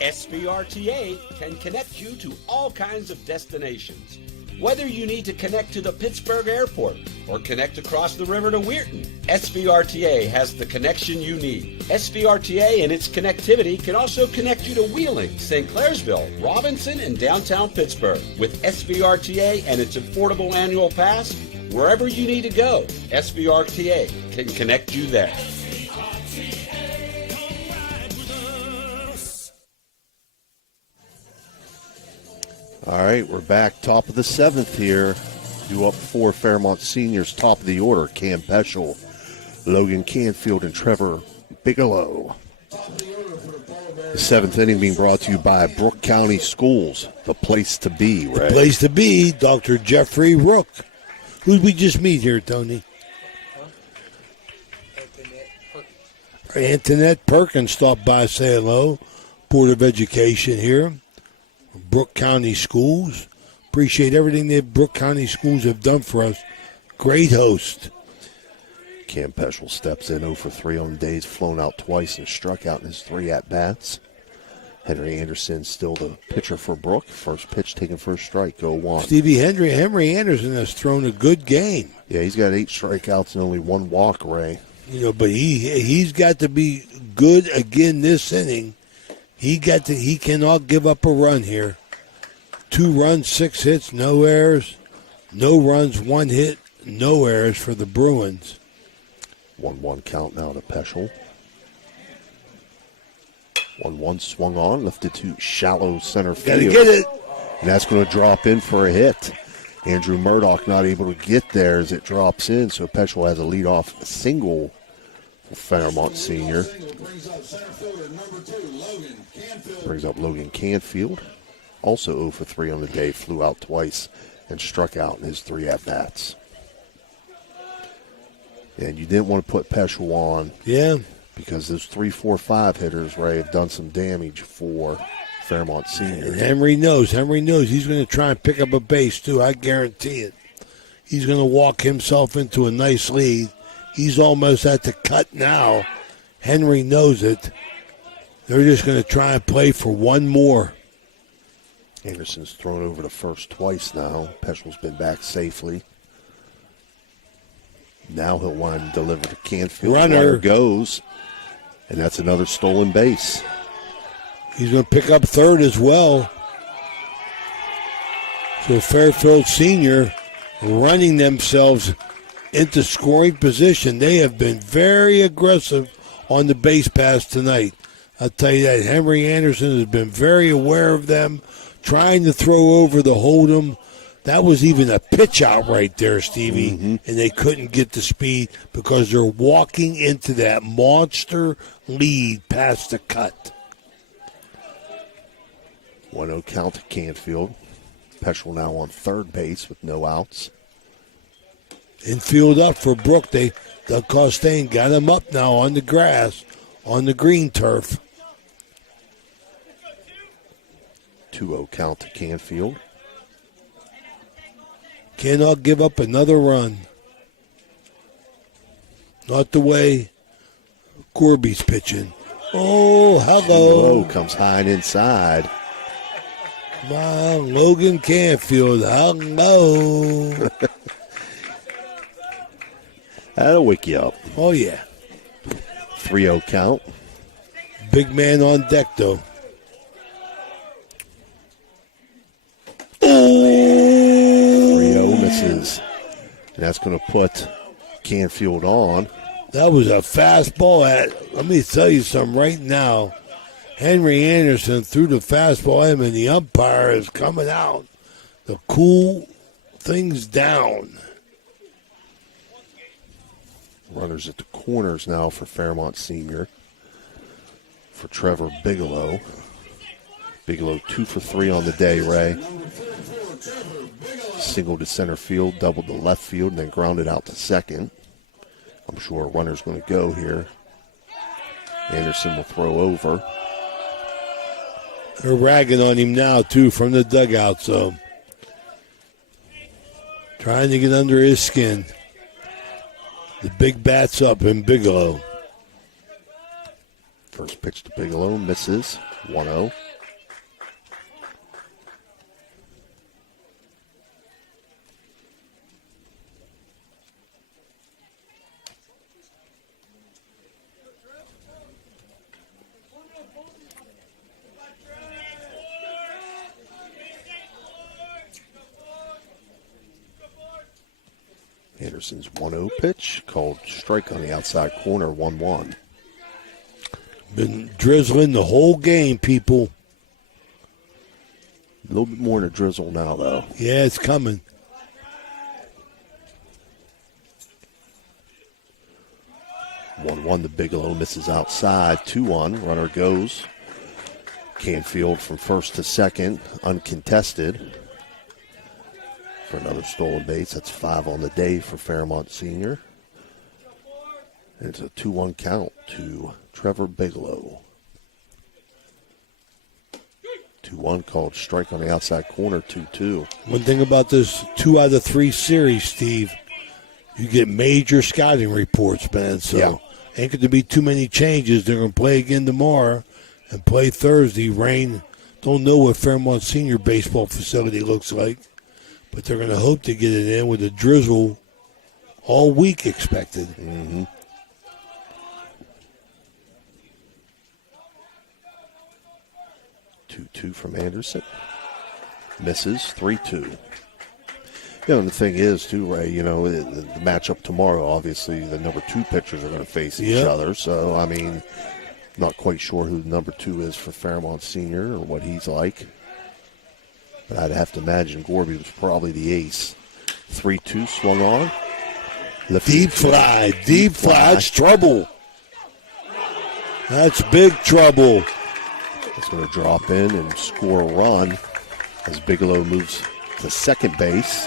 SBRTA can connect you to all kinds of destinations. Whether you need to connect to the Pittsburgh airport or connect across the river to Weirton, SBRTA has the connection you need. SBRTA and its connectivity can also connect you to Wheeling, St. Clairsville, Robinson, and downtown Pittsburgh. With SBRTA and its affordable annual pass, wherever you need to go, SBRTA can connect you there. All right, we're back. Top of the 7th here. Due up for Fairmont Seniors. Top of the order, Cam Peschel, Logan Canfield, and Trevor Bigelow. The 7th inning being brought to you by Brook County Schools, the place to be, right? The place to be, Dr. Jeffrey Rook. Who did we just meet here, Tony? Antoinette Perkins stopped by, say hello. Board of Education here. Brook County Schools. Appreciate everything that Brook County Schools have done for us. Great host. Cam Peschel steps in 0 for 3 on the day. He's flown out twice and struck out in his 3 at-bats. Henry Anderson still the pitcher for Brook. First pitch taken for a strike, 0-1. Stevie Henry Anderson has thrown a good game. Yeah, he's got 8 strikeouts and only 1 walk, Ray. But he's got to be good again this inning. He cannot give up a run here. 2 runs, 6 hits, no errors. No runs, 1 hit, no errors for the Bruins. 1-1 count now to Peschel. 1-1 swung on, lifted to shallow center field. Gotta get it. And that's going to drop in for a hit. Andrew Murdoch not able to get there as it drops in, so Peschel has a leadoff single for Fairmont Senior. Brings up Logan Canfield. Also 0 for 3 on the day, flew out twice and struck out in his 3 at-bats. And you didn't want to put Peschel on. Yeah. Because those 3, 4, 5 hitters, Ray, have done some damage for Fairmont Senior. And Henry knows. He's going to try and pick up a base, too. I guarantee it. He's going to walk himself into a nice lead. He's almost at the cut now. Henry knows it. They're just going to try and play for one more. Anderson's thrown over to first twice now. Peschel's been back safely. Now he'll want to deliver to Canfield. Runner goes, and that's another stolen base. He's going to pick up third as well. So Fairfield Senior running themselves into scoring position. They have been very aggressive on the base pass tonight. I'll tell you that. Henry Anderson has been very aware of them, trying to throw over the Hold'em. That was even a pitch out right there, Stevie, and they couldn't get the speed because they're walking into that monster lead past the cut. 1-0 count to Canfield. Peschel now on third base with no outs. Infield up for Brook. Doug Costain got him up now on the grass, on the green turf. 2-0 count to Canfield. Cannot give up another run. Not the way Corby's pitching. Oh, hello. Comes high and inside. Come on, Logan Canfield. Hello. That'll wake you up. Oh, yeah. 3-0 count. Big man on deck, though. 3-0 misses. And that's going to put Canfield on. That was a fastball. Let me tell you something right now. Henry Anderson threw the fastball at him, and the umpire is coming out to cool things down. Runners at the corners now for Fairmont Senior. For Trevor Bigelow. Bigelow 2 for 3 on the day, Ray. Single to center field, double to left field, and then grounded out to second. I'm sure a runner's going to go here. Anderson will throw over. They're ragging on him now, too, from the dugout, so trying to get under his skin. The big bat's up in Bigelow. First pitch to Bigelow, misses. 1-0. Anderson's 1-0 pitch, called strike on the outside corner, 1-1. Been drizzling the whole game, people. A little bit more than a drizzle now, though. Yeah, it's coming. One, the Bigelow misses outside. 2-1, runner goes. Canfield from first to second, uncontested. For another stolen base, that's 5 on the day for Fairmont Senior. And it's a 2-1 count to Trevor Bigelow. 2-1 called strike on the outside corner, 2-2. One thing about this 2 out of 3 series, Steve, you get major scouting reports, man. So ain't going to be too many changes. They're going to play again tomorrow and play Thursday. Rain, don't know what Fairmont Senior baseball facility looks like, but they're going to hope to get it in with a drizzle all week expected. Mm-hmm. 2-2 from Anderson. Misses, 3-2. And the thing is, too, Ray, the matchup tomorrow, obviously, the number 2 pitchers are going to face each other. So, I mean, not quite sure who the number 2 is for Fairmont Senior or what he's like. But I'd have to imagine Gorby was probably the ace. 3-2 swung on. Deep fly. That's trouble. That's big trouble. It's going to drop in and score a run as Bigelow moves to second base.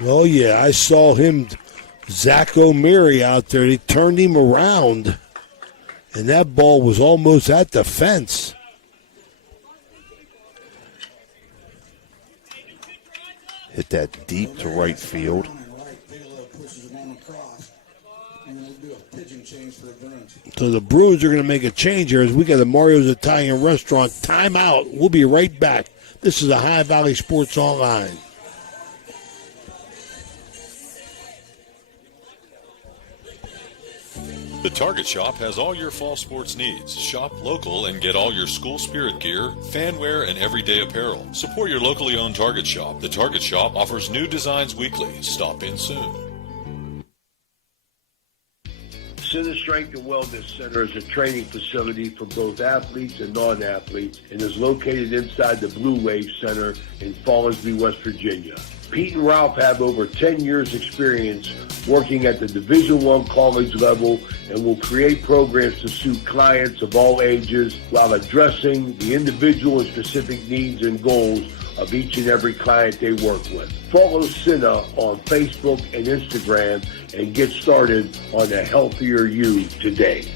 Oh, yeah, I saw him, Zach O'Meary out there. He turned him around, and that ball was almost at the fence. Hit that deep to right field. So the Bruins are going to make a change here as we got a Mario's Italian Restaurant timeout. We'll be right back. This is a High Valley Sports Online. The Target Shop has all your fall sports needs. Shop local and get all your school spirit gear, fan wear, and everyday apparel. Support your locally owned Target Shop. The Target Shop offers new designs weekly. Stop in soon. Center Strength and Wellness Center is a training facility for both athletes and non-athletes and is located inside the Blue Wave Center in Fallsview, West Virginia. Pete and Ralph have over 10 years experience working at the Division I college level and will create programs to suit clients of all ages while addressing the individual and specific needs and goals of each and every client they work with. Follow Cinna on Facebook and Instagram and get started on a healthier you today.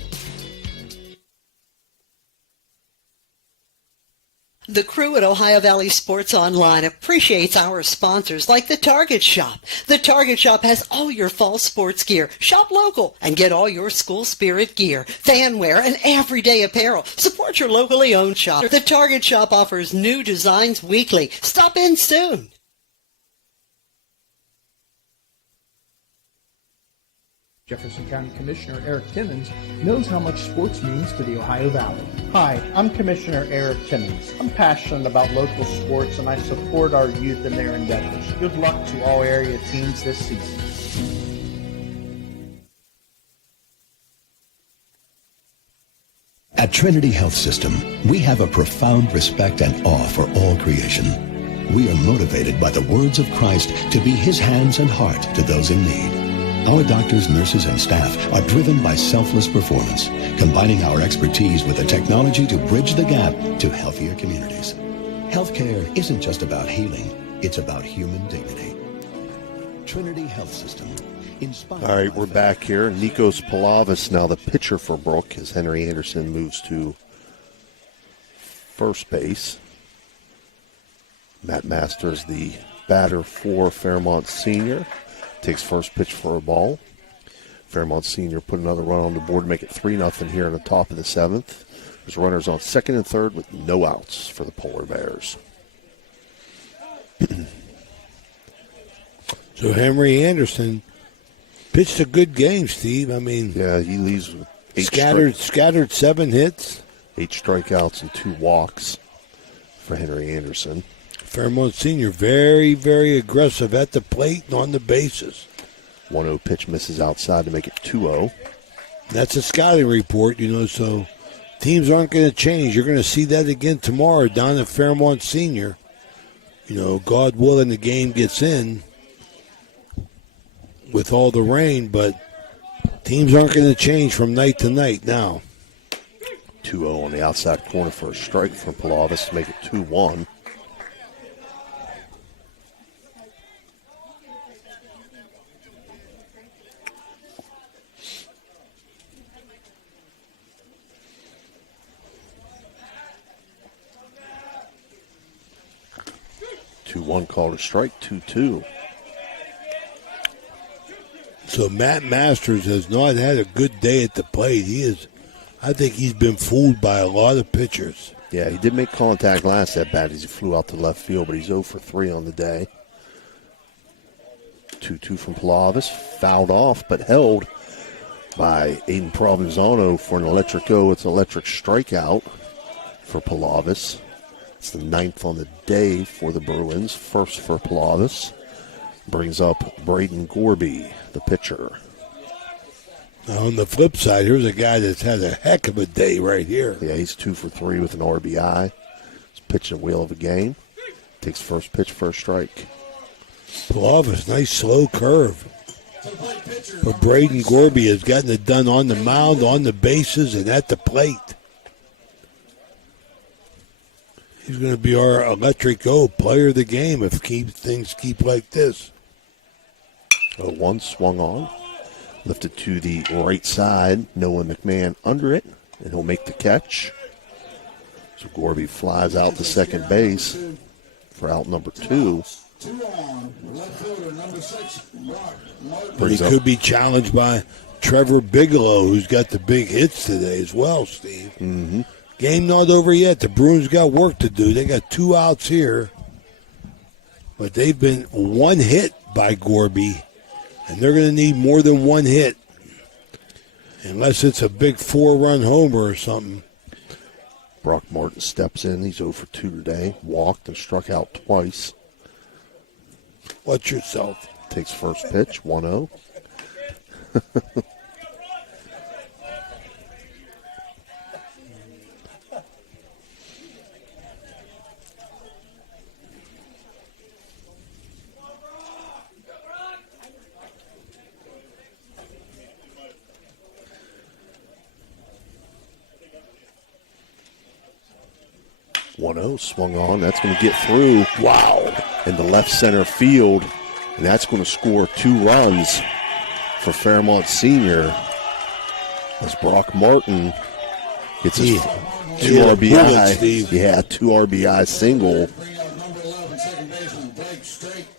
The crew at Ohio Valley Sports Online appreciates our sponsors like the Target Shop. The Target Shop has all your fall sports gear. Shop local and get all your school spirit gear, fan wear, and everyday apparel. Support your locally owned shop. The Target Shop offers new designs weekly. Stop in soon. Jefferson County Commissioner Eric Timmons knows how much sports means to the Ohio Valley. Hi, I'm Commissioner Eric Timmons. I'm passionate about local sports and I support our youth in their endeavors. Good luck to all area teams this season. At Trinity Health System, we have a profound respect and awe for all creation. We are motivated by the words of Christ to be His hands and heart to those in need. Our doctors, nurses, and staff are driven by selfless performance, combining our expertise with the technology to bridge the gap to healthier communities. Healthcare isn't just about healing, it's about human dignity. Trinity Health System. All right, we're back here. Nikos Palavis now the pitcher for Brook as Henry Anderson moves to first base. Matt Masters, the batter for Fairmont Senior. Takes first pitch for a ball. Fairmont Senior put another run on the board to make it 3-0 here in the top of the 7th. There's runners on second and third with no outs for the Polar Bears. So Henry Anderson pitched a good game, Steve. I mean, yeah, he leaves with scattered 7 hits, 8 strikeouts and 2 walks for Henry Anderson. Fairmont Senior very, very aggressive at the plate and on the bases. 1-0 pitch misses outside to make it 2-0. That's a scouting report, so teams aren't going to change. You're going to see that again tomorrow down at Fairmont Senior. You know, God willing, the game gets in with all the rain, but teams aren't going to change from night to night now. 2-0 on the outside corner for a strike from Palavis to make it 2-1. One called a strike, 2-2. So Matt Masters has not had a good day at the plate. I think he's been fooled by a lot of pitchers. Yeah, he did make contact last at bat as he flew out to left field, but he's 0 for 3 on the day. 2-2 from Palavis, fouled off but held by Aiden Provenzano for an electric go. It's an electric strikeout for Palavis. It's the 9th on the day for the Bruins. First for Palavis. Brings up Braden Gorby, the pitcher. Now on the flip side, here's a guy that's had a heck of a day right here. Yeah, he's 2 for 3 with an RBI. He's pitching a wheel of a game. Takes first pitch for a strike. Palavis, nice slow curve. But Braden Gorby has gotten it done on the mound, on the bases, and at the plate. He's going to be our electric player of the game if things keep like this. 0-1 swung on. Lifted to the right side. Noah McMahon under it, and he'll make the catch. So Gorby flies out to second base for out number 2. But he could be challenged by Trevor Bigelow, who's got the big hits today as well, Steve. Mm-hmm. Game not over yet. The Bruins got work to do. They got 2 outs here. But they've been 1 hit by Gorby, and they're going to need more than 1 hit. Unless it's a big 4-run homer or something. Brock Martin steps in. He's 0 for 2 today. Walked and struck out twice. Watch yourself. Takes first pitch, 1-0. 1-0 swung on. That's going to get through. Wow. In the left center field. And that's going to score 2 runs for Fairmont Senior. As Brock Martin gets his 2 RBI. Yeah, 2 RBI single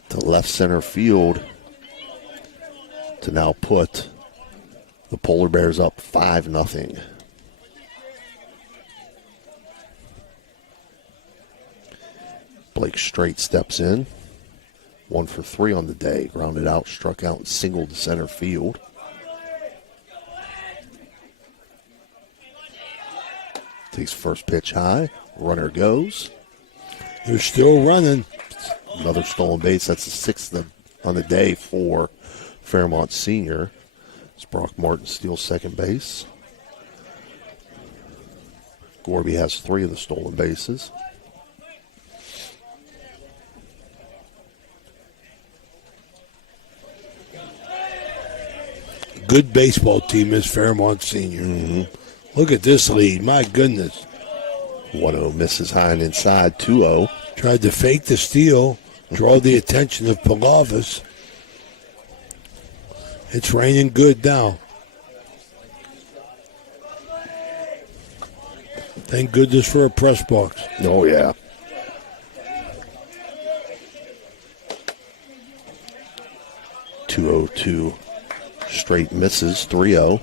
to left center field to now put the Polar Bears up 5-0. Blake Strait steps in. 1 for 3 on the day. Grounded out, struck out, and singled to center field. Takes first pitch high. Runner goes. They're still running. Another stolen base. That's the 6th on the day for Fairmont Senior. As Brock Martin steals second base. Gorby has 3 of the stolen bases. Good baseball team is Fairmont Senior. Mm-hmm. Look at this lead. My goodness. 1-0 misses high and inside. 2-0. Tried to fake the steal, draw the attention of Palavis. It's raining good now. Thank goodness for a press box. Oh, yeah. .202 straight misses. 3-0.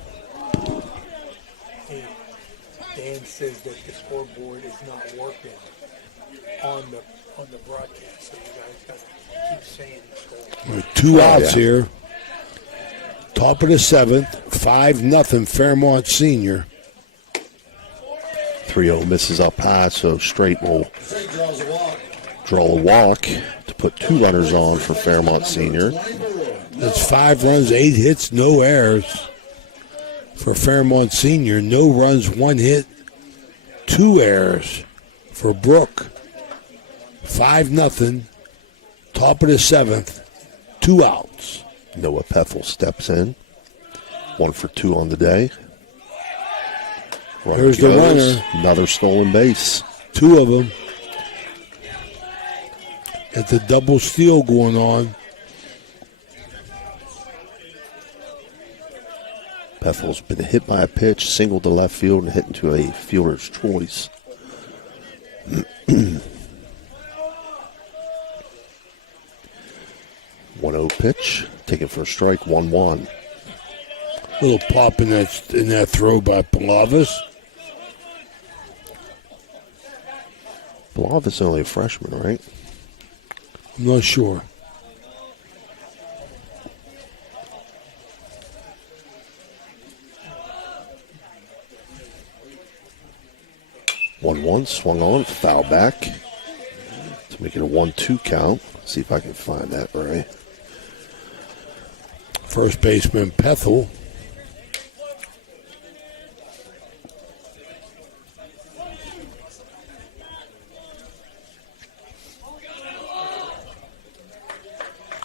Dan says that the scoreboard is not working on the broadcast, so you guys got to keep saying the score. 2 outs here. Top of the 7th, 5-0 Fairmont Senior. 3-0 misses up high, so Strait will draw a walk to put 2 runners on for Fairmont Senior. That's 5 runs, 8 hits, no errors for Fairmont Senior. No runs, 1 hit, 2 errors for Brook. 5-0. Top of the 7th. 2 outs. Noah Pethel steps in. 1 for 2 on the day. There's the runner. Another stolen base. 2 of them. It's a double steal going on. Pethel's been hit by a pitch, singled to left field, and hit into a fielder's choice. 1-0 pitch, taken for a strike, 1-1. Little pop in that throw by Palavis. Palavis only a freshman, right? I'm not sure. One swung on, foul back to make it a 1-2 count. See if I can find that right. First baseman Pethel.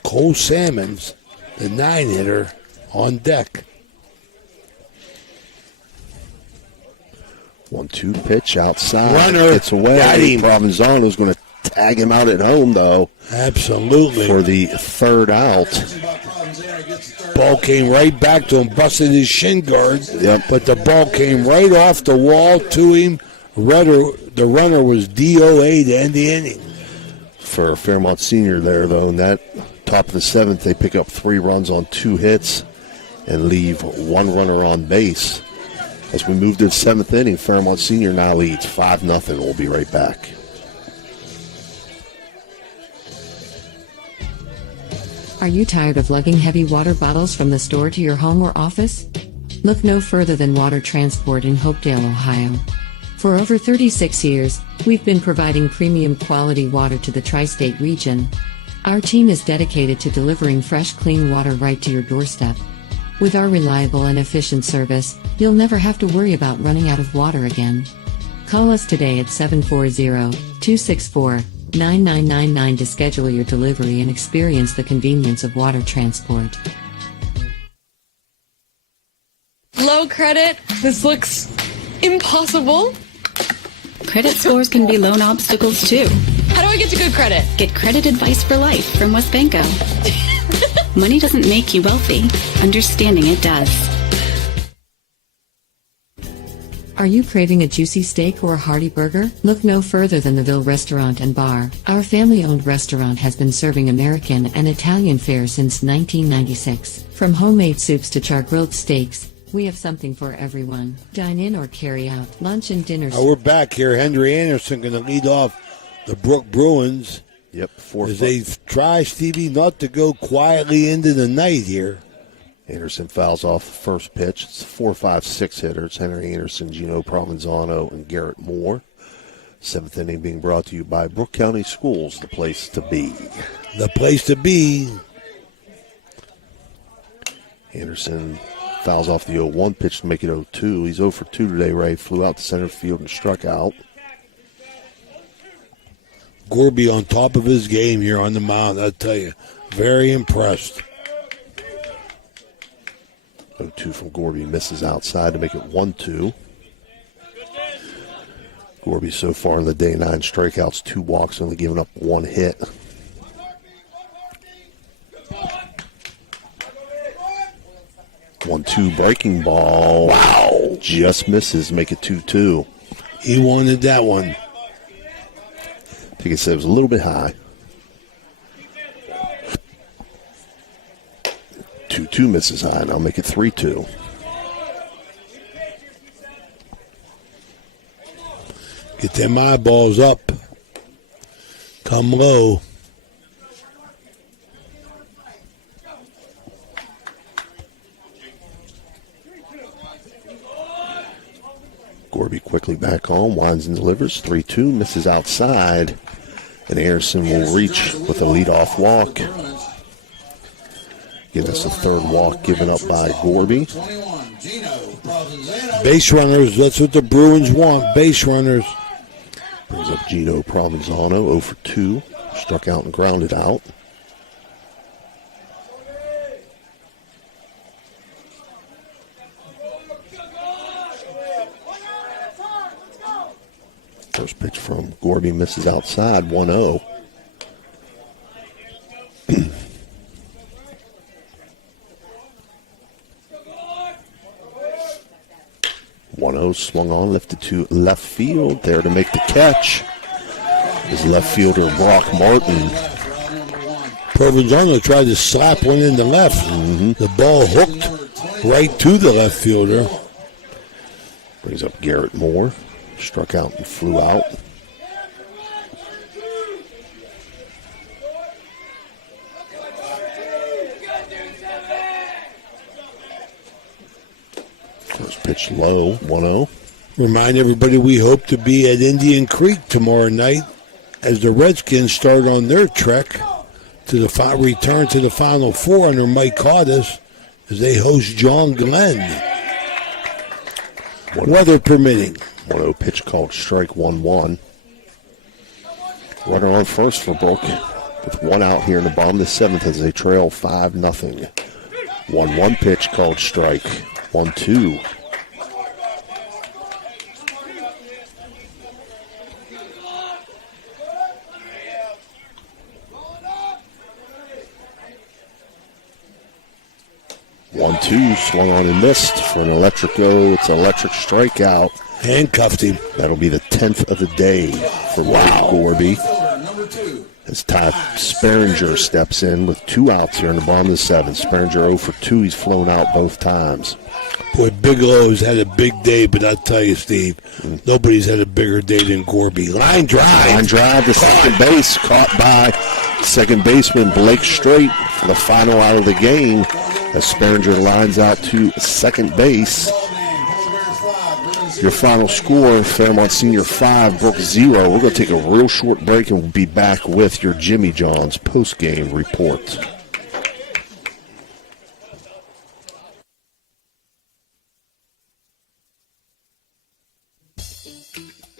Cole Salmons, the 9-hitter, on deck. 1-2 pitch outside. Runner. Gets away. Got him. Provenzano's going to tag him out at home, though. Absolutely. For the 3rd out. Ball came right back to him, busted his shin guard. Yep. But the ball came right off the wall to him. The runner was DOA to end the inning. For Fairmont Senior there, though, in that top of the 7th, they pick up 3 runs on 2 hits and leave 1 runner on base. As we move to the 7th inning, Fairmont Senior now leads 5-0. We'll be right back. Are you tired of lugging heavy water bottles from the store to your home or office? Look no further than Water Transport in Hopedale, Ohio. For over 36 years, we've been providing premium quality water to the tri-state region. Our team is dedicated to delivering fresh, clean water right to your doorstep. With our reliable and efficient service, you'll never have to worry about running out of water again. Call us today at 740-264-9999 to schedule your delivery and experience the convenience of water transport. Low credit? This looks impossible. Credit scores can be loan obstacles too. How do I get to good credit? Get credit advice for life from WesBanco. Money doesn't make you wealthy. Understanding it does. Are you craving a juicy steak or a hearty burger? Look no further than the Ville Restaurant and Bar. Our family-owned restaurant has been serving American and Italian fare since 1996. From homemade soups to char-grilled steaks, we have something for everyone. Dine in or carry out. Lunch and dinner. We're back here. Henry Anderson going to lead off the Brook Bruins. Yep, 4 as they try, Stevie, not to go quietly into the night here. Anderson fouls off the first pitch. It's 4-5-6 hitters. Henry Anderson, Gino Provenzano, and Garrett Moore. 7th inning being brought to you by Brook County Schools, the place to be. The place to be. Anderson fouls off the 0-1 pitch to make it 0-2. He's 0 for 2 today, Ray. Flew out to center field and struck out. Gorby on top of his game here on the mound, I tell you. Very impressed. 0-2 from Gorby, misses outside to make it 1-2. Gorby so far in the day, 9 strikeouts, 2 walks, only giving up 1 hit. One-two breaking ball. Wow. Just misses, make it 2-2. He wanted that one. I think it said it was a little bit high. 2-2 misses high, and I'll make it 3-2. Get them eyeballs up. Come low. Gorby quickly back on, winds and delivers. 3-2, misses outside. And Anderson will reach with a leadoff walk. Give us a third walk given up by Gorby. 21, Gino Provenzano. Base runners, that's what the Bruins want, base runners. Brings up Gino Provenzano, 0 for 2. Struck out and grounded out. First pitch from Gorby misses outside, 1-0. 1-0 swung on, lifted to left field. There to make the catch is left fielder Brock Martin. Provenzano tried to slap one in the left. The ball hooked right to the left fielder. Brings up Garrett Moore. Struck out and flew out. First pitch low, 1-0. Remind everybody we hope to be at Indian Creek tomorrow night as the Redskins start on their trek to the return to the Final Four under Mike Cardis as they host John Glenn. Weather permitting. 1-0 pitch called strike, 1-1. Runner on first for Brook with one out here in the bottom of the seventh as they trail 5-0. 1-1 pitch called strike, 1-2. Swung on and missed for an electric go. It's an electric strikeout. Handcuffed him. That'll be the 10th of the day for Gorby. As Ty Sperringer steps in with 2 outs here in the bottom of the seventh. Sperringer 0 for 2. He's flown out both times. Boy, Bigelow's had a big day, but I'll tell you, Steve, nobody's had a bigger day than Gorby. Line drive. Line drive to second base. Caught by second baseman Blake Strait for the final out of the game. As Sperringer lines out to second base. Your final score, Fairmont Senior 5, Brook 0. We're going to take a real short break and we'll be back with your Jimmy John's post-game report.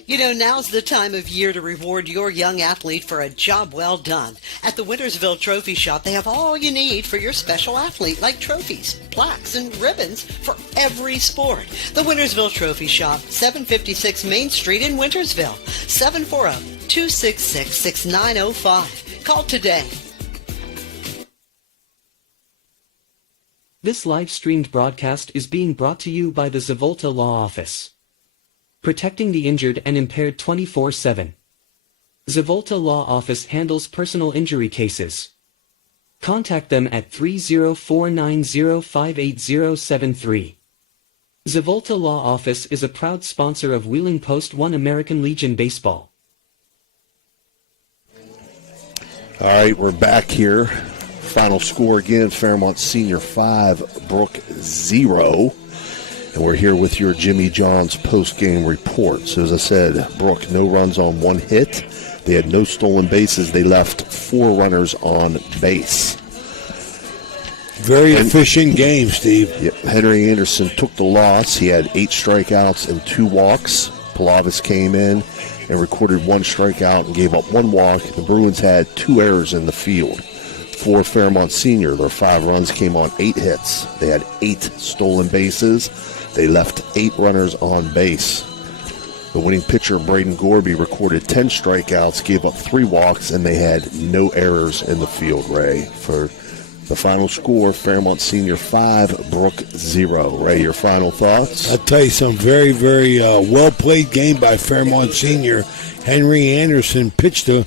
You know, now's the time of year to reward your young athlete for a job well done. At the Wintersville Trophy Shop, they have all you need for your special athlete, like trophies, plaques, and ribbons for every sport. The Wintersville Trophy Shop, 756 Main Street in Wintersville, 740-266-6905. Call today. This live-streamed broadcast is being brought to you by the Zavolta Law Office. Protecting the injured and impaired 24/7. Zavolta Law Office handles personal injury cases. Contact them at 304905873. Zavolta Law Office is a proud sponsor of Wheeling Post 1 American Legion Baseball. All right, we're back here. Final score again, Fairmont Senior 5, Brook 0. And we're here with your Jimmy John's post-game report. So as I said, Brook, no runs on 1 hit. They had no stolen bases. They left 4 runners on base. Very efficient game, Steve. Yep. Henry Anderson took the loss. He had 8 strikeouts and 2 walks. Pilavis came in and recorded 1 strikeout and gave up 1 walk. The Bruins had 2 errors in the field. For Fairmont Senior, their 5 runs came on 8 hits. They had 8 stolen bases. They left 8 runners on base. The winning pitcher, Braden Gorby, recorded 10 strikeouts, gave up 3 walks, and they had no errors in the field, Ray. For the final score, Fairmont Senior 5, Brook 0. Ray, your final thoughts? I'll tell you some very, very well-played game by Fairmont Senior. Henry Anderson pitched a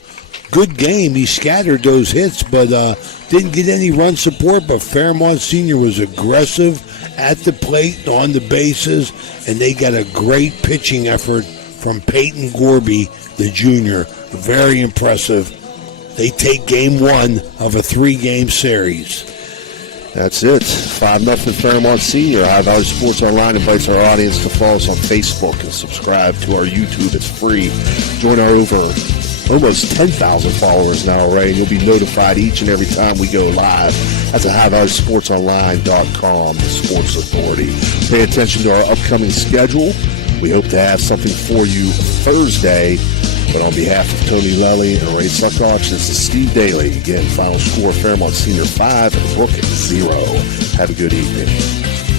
good game. He scattered those hits, but didn't get any run support. But Fairmont Senior was aggressive at the plate, on the bases, and they got a great pitching effort from Peyton Gorby, the junior. Very impressive. They take game 1 of a 3-game series. That's it. 5-0 Fairmont Senior. High Valley Sports Online invites our audience to follow us on Facebook and subscribe to our YouTube. It's free. Join our over almost 10,000 followers now, Ray, and you'll be notified each and every time we go live. That's at HighValleySportsOnline.com, the sports authority. Pay attention to our upcoming schedule. We hope to have something for you Thursday. But on behalf of Tony Lelly and Ray Suckox, this is Steve Daly. Again, final score, Fairmont Senior 5 and Brook 0. Have a good evening.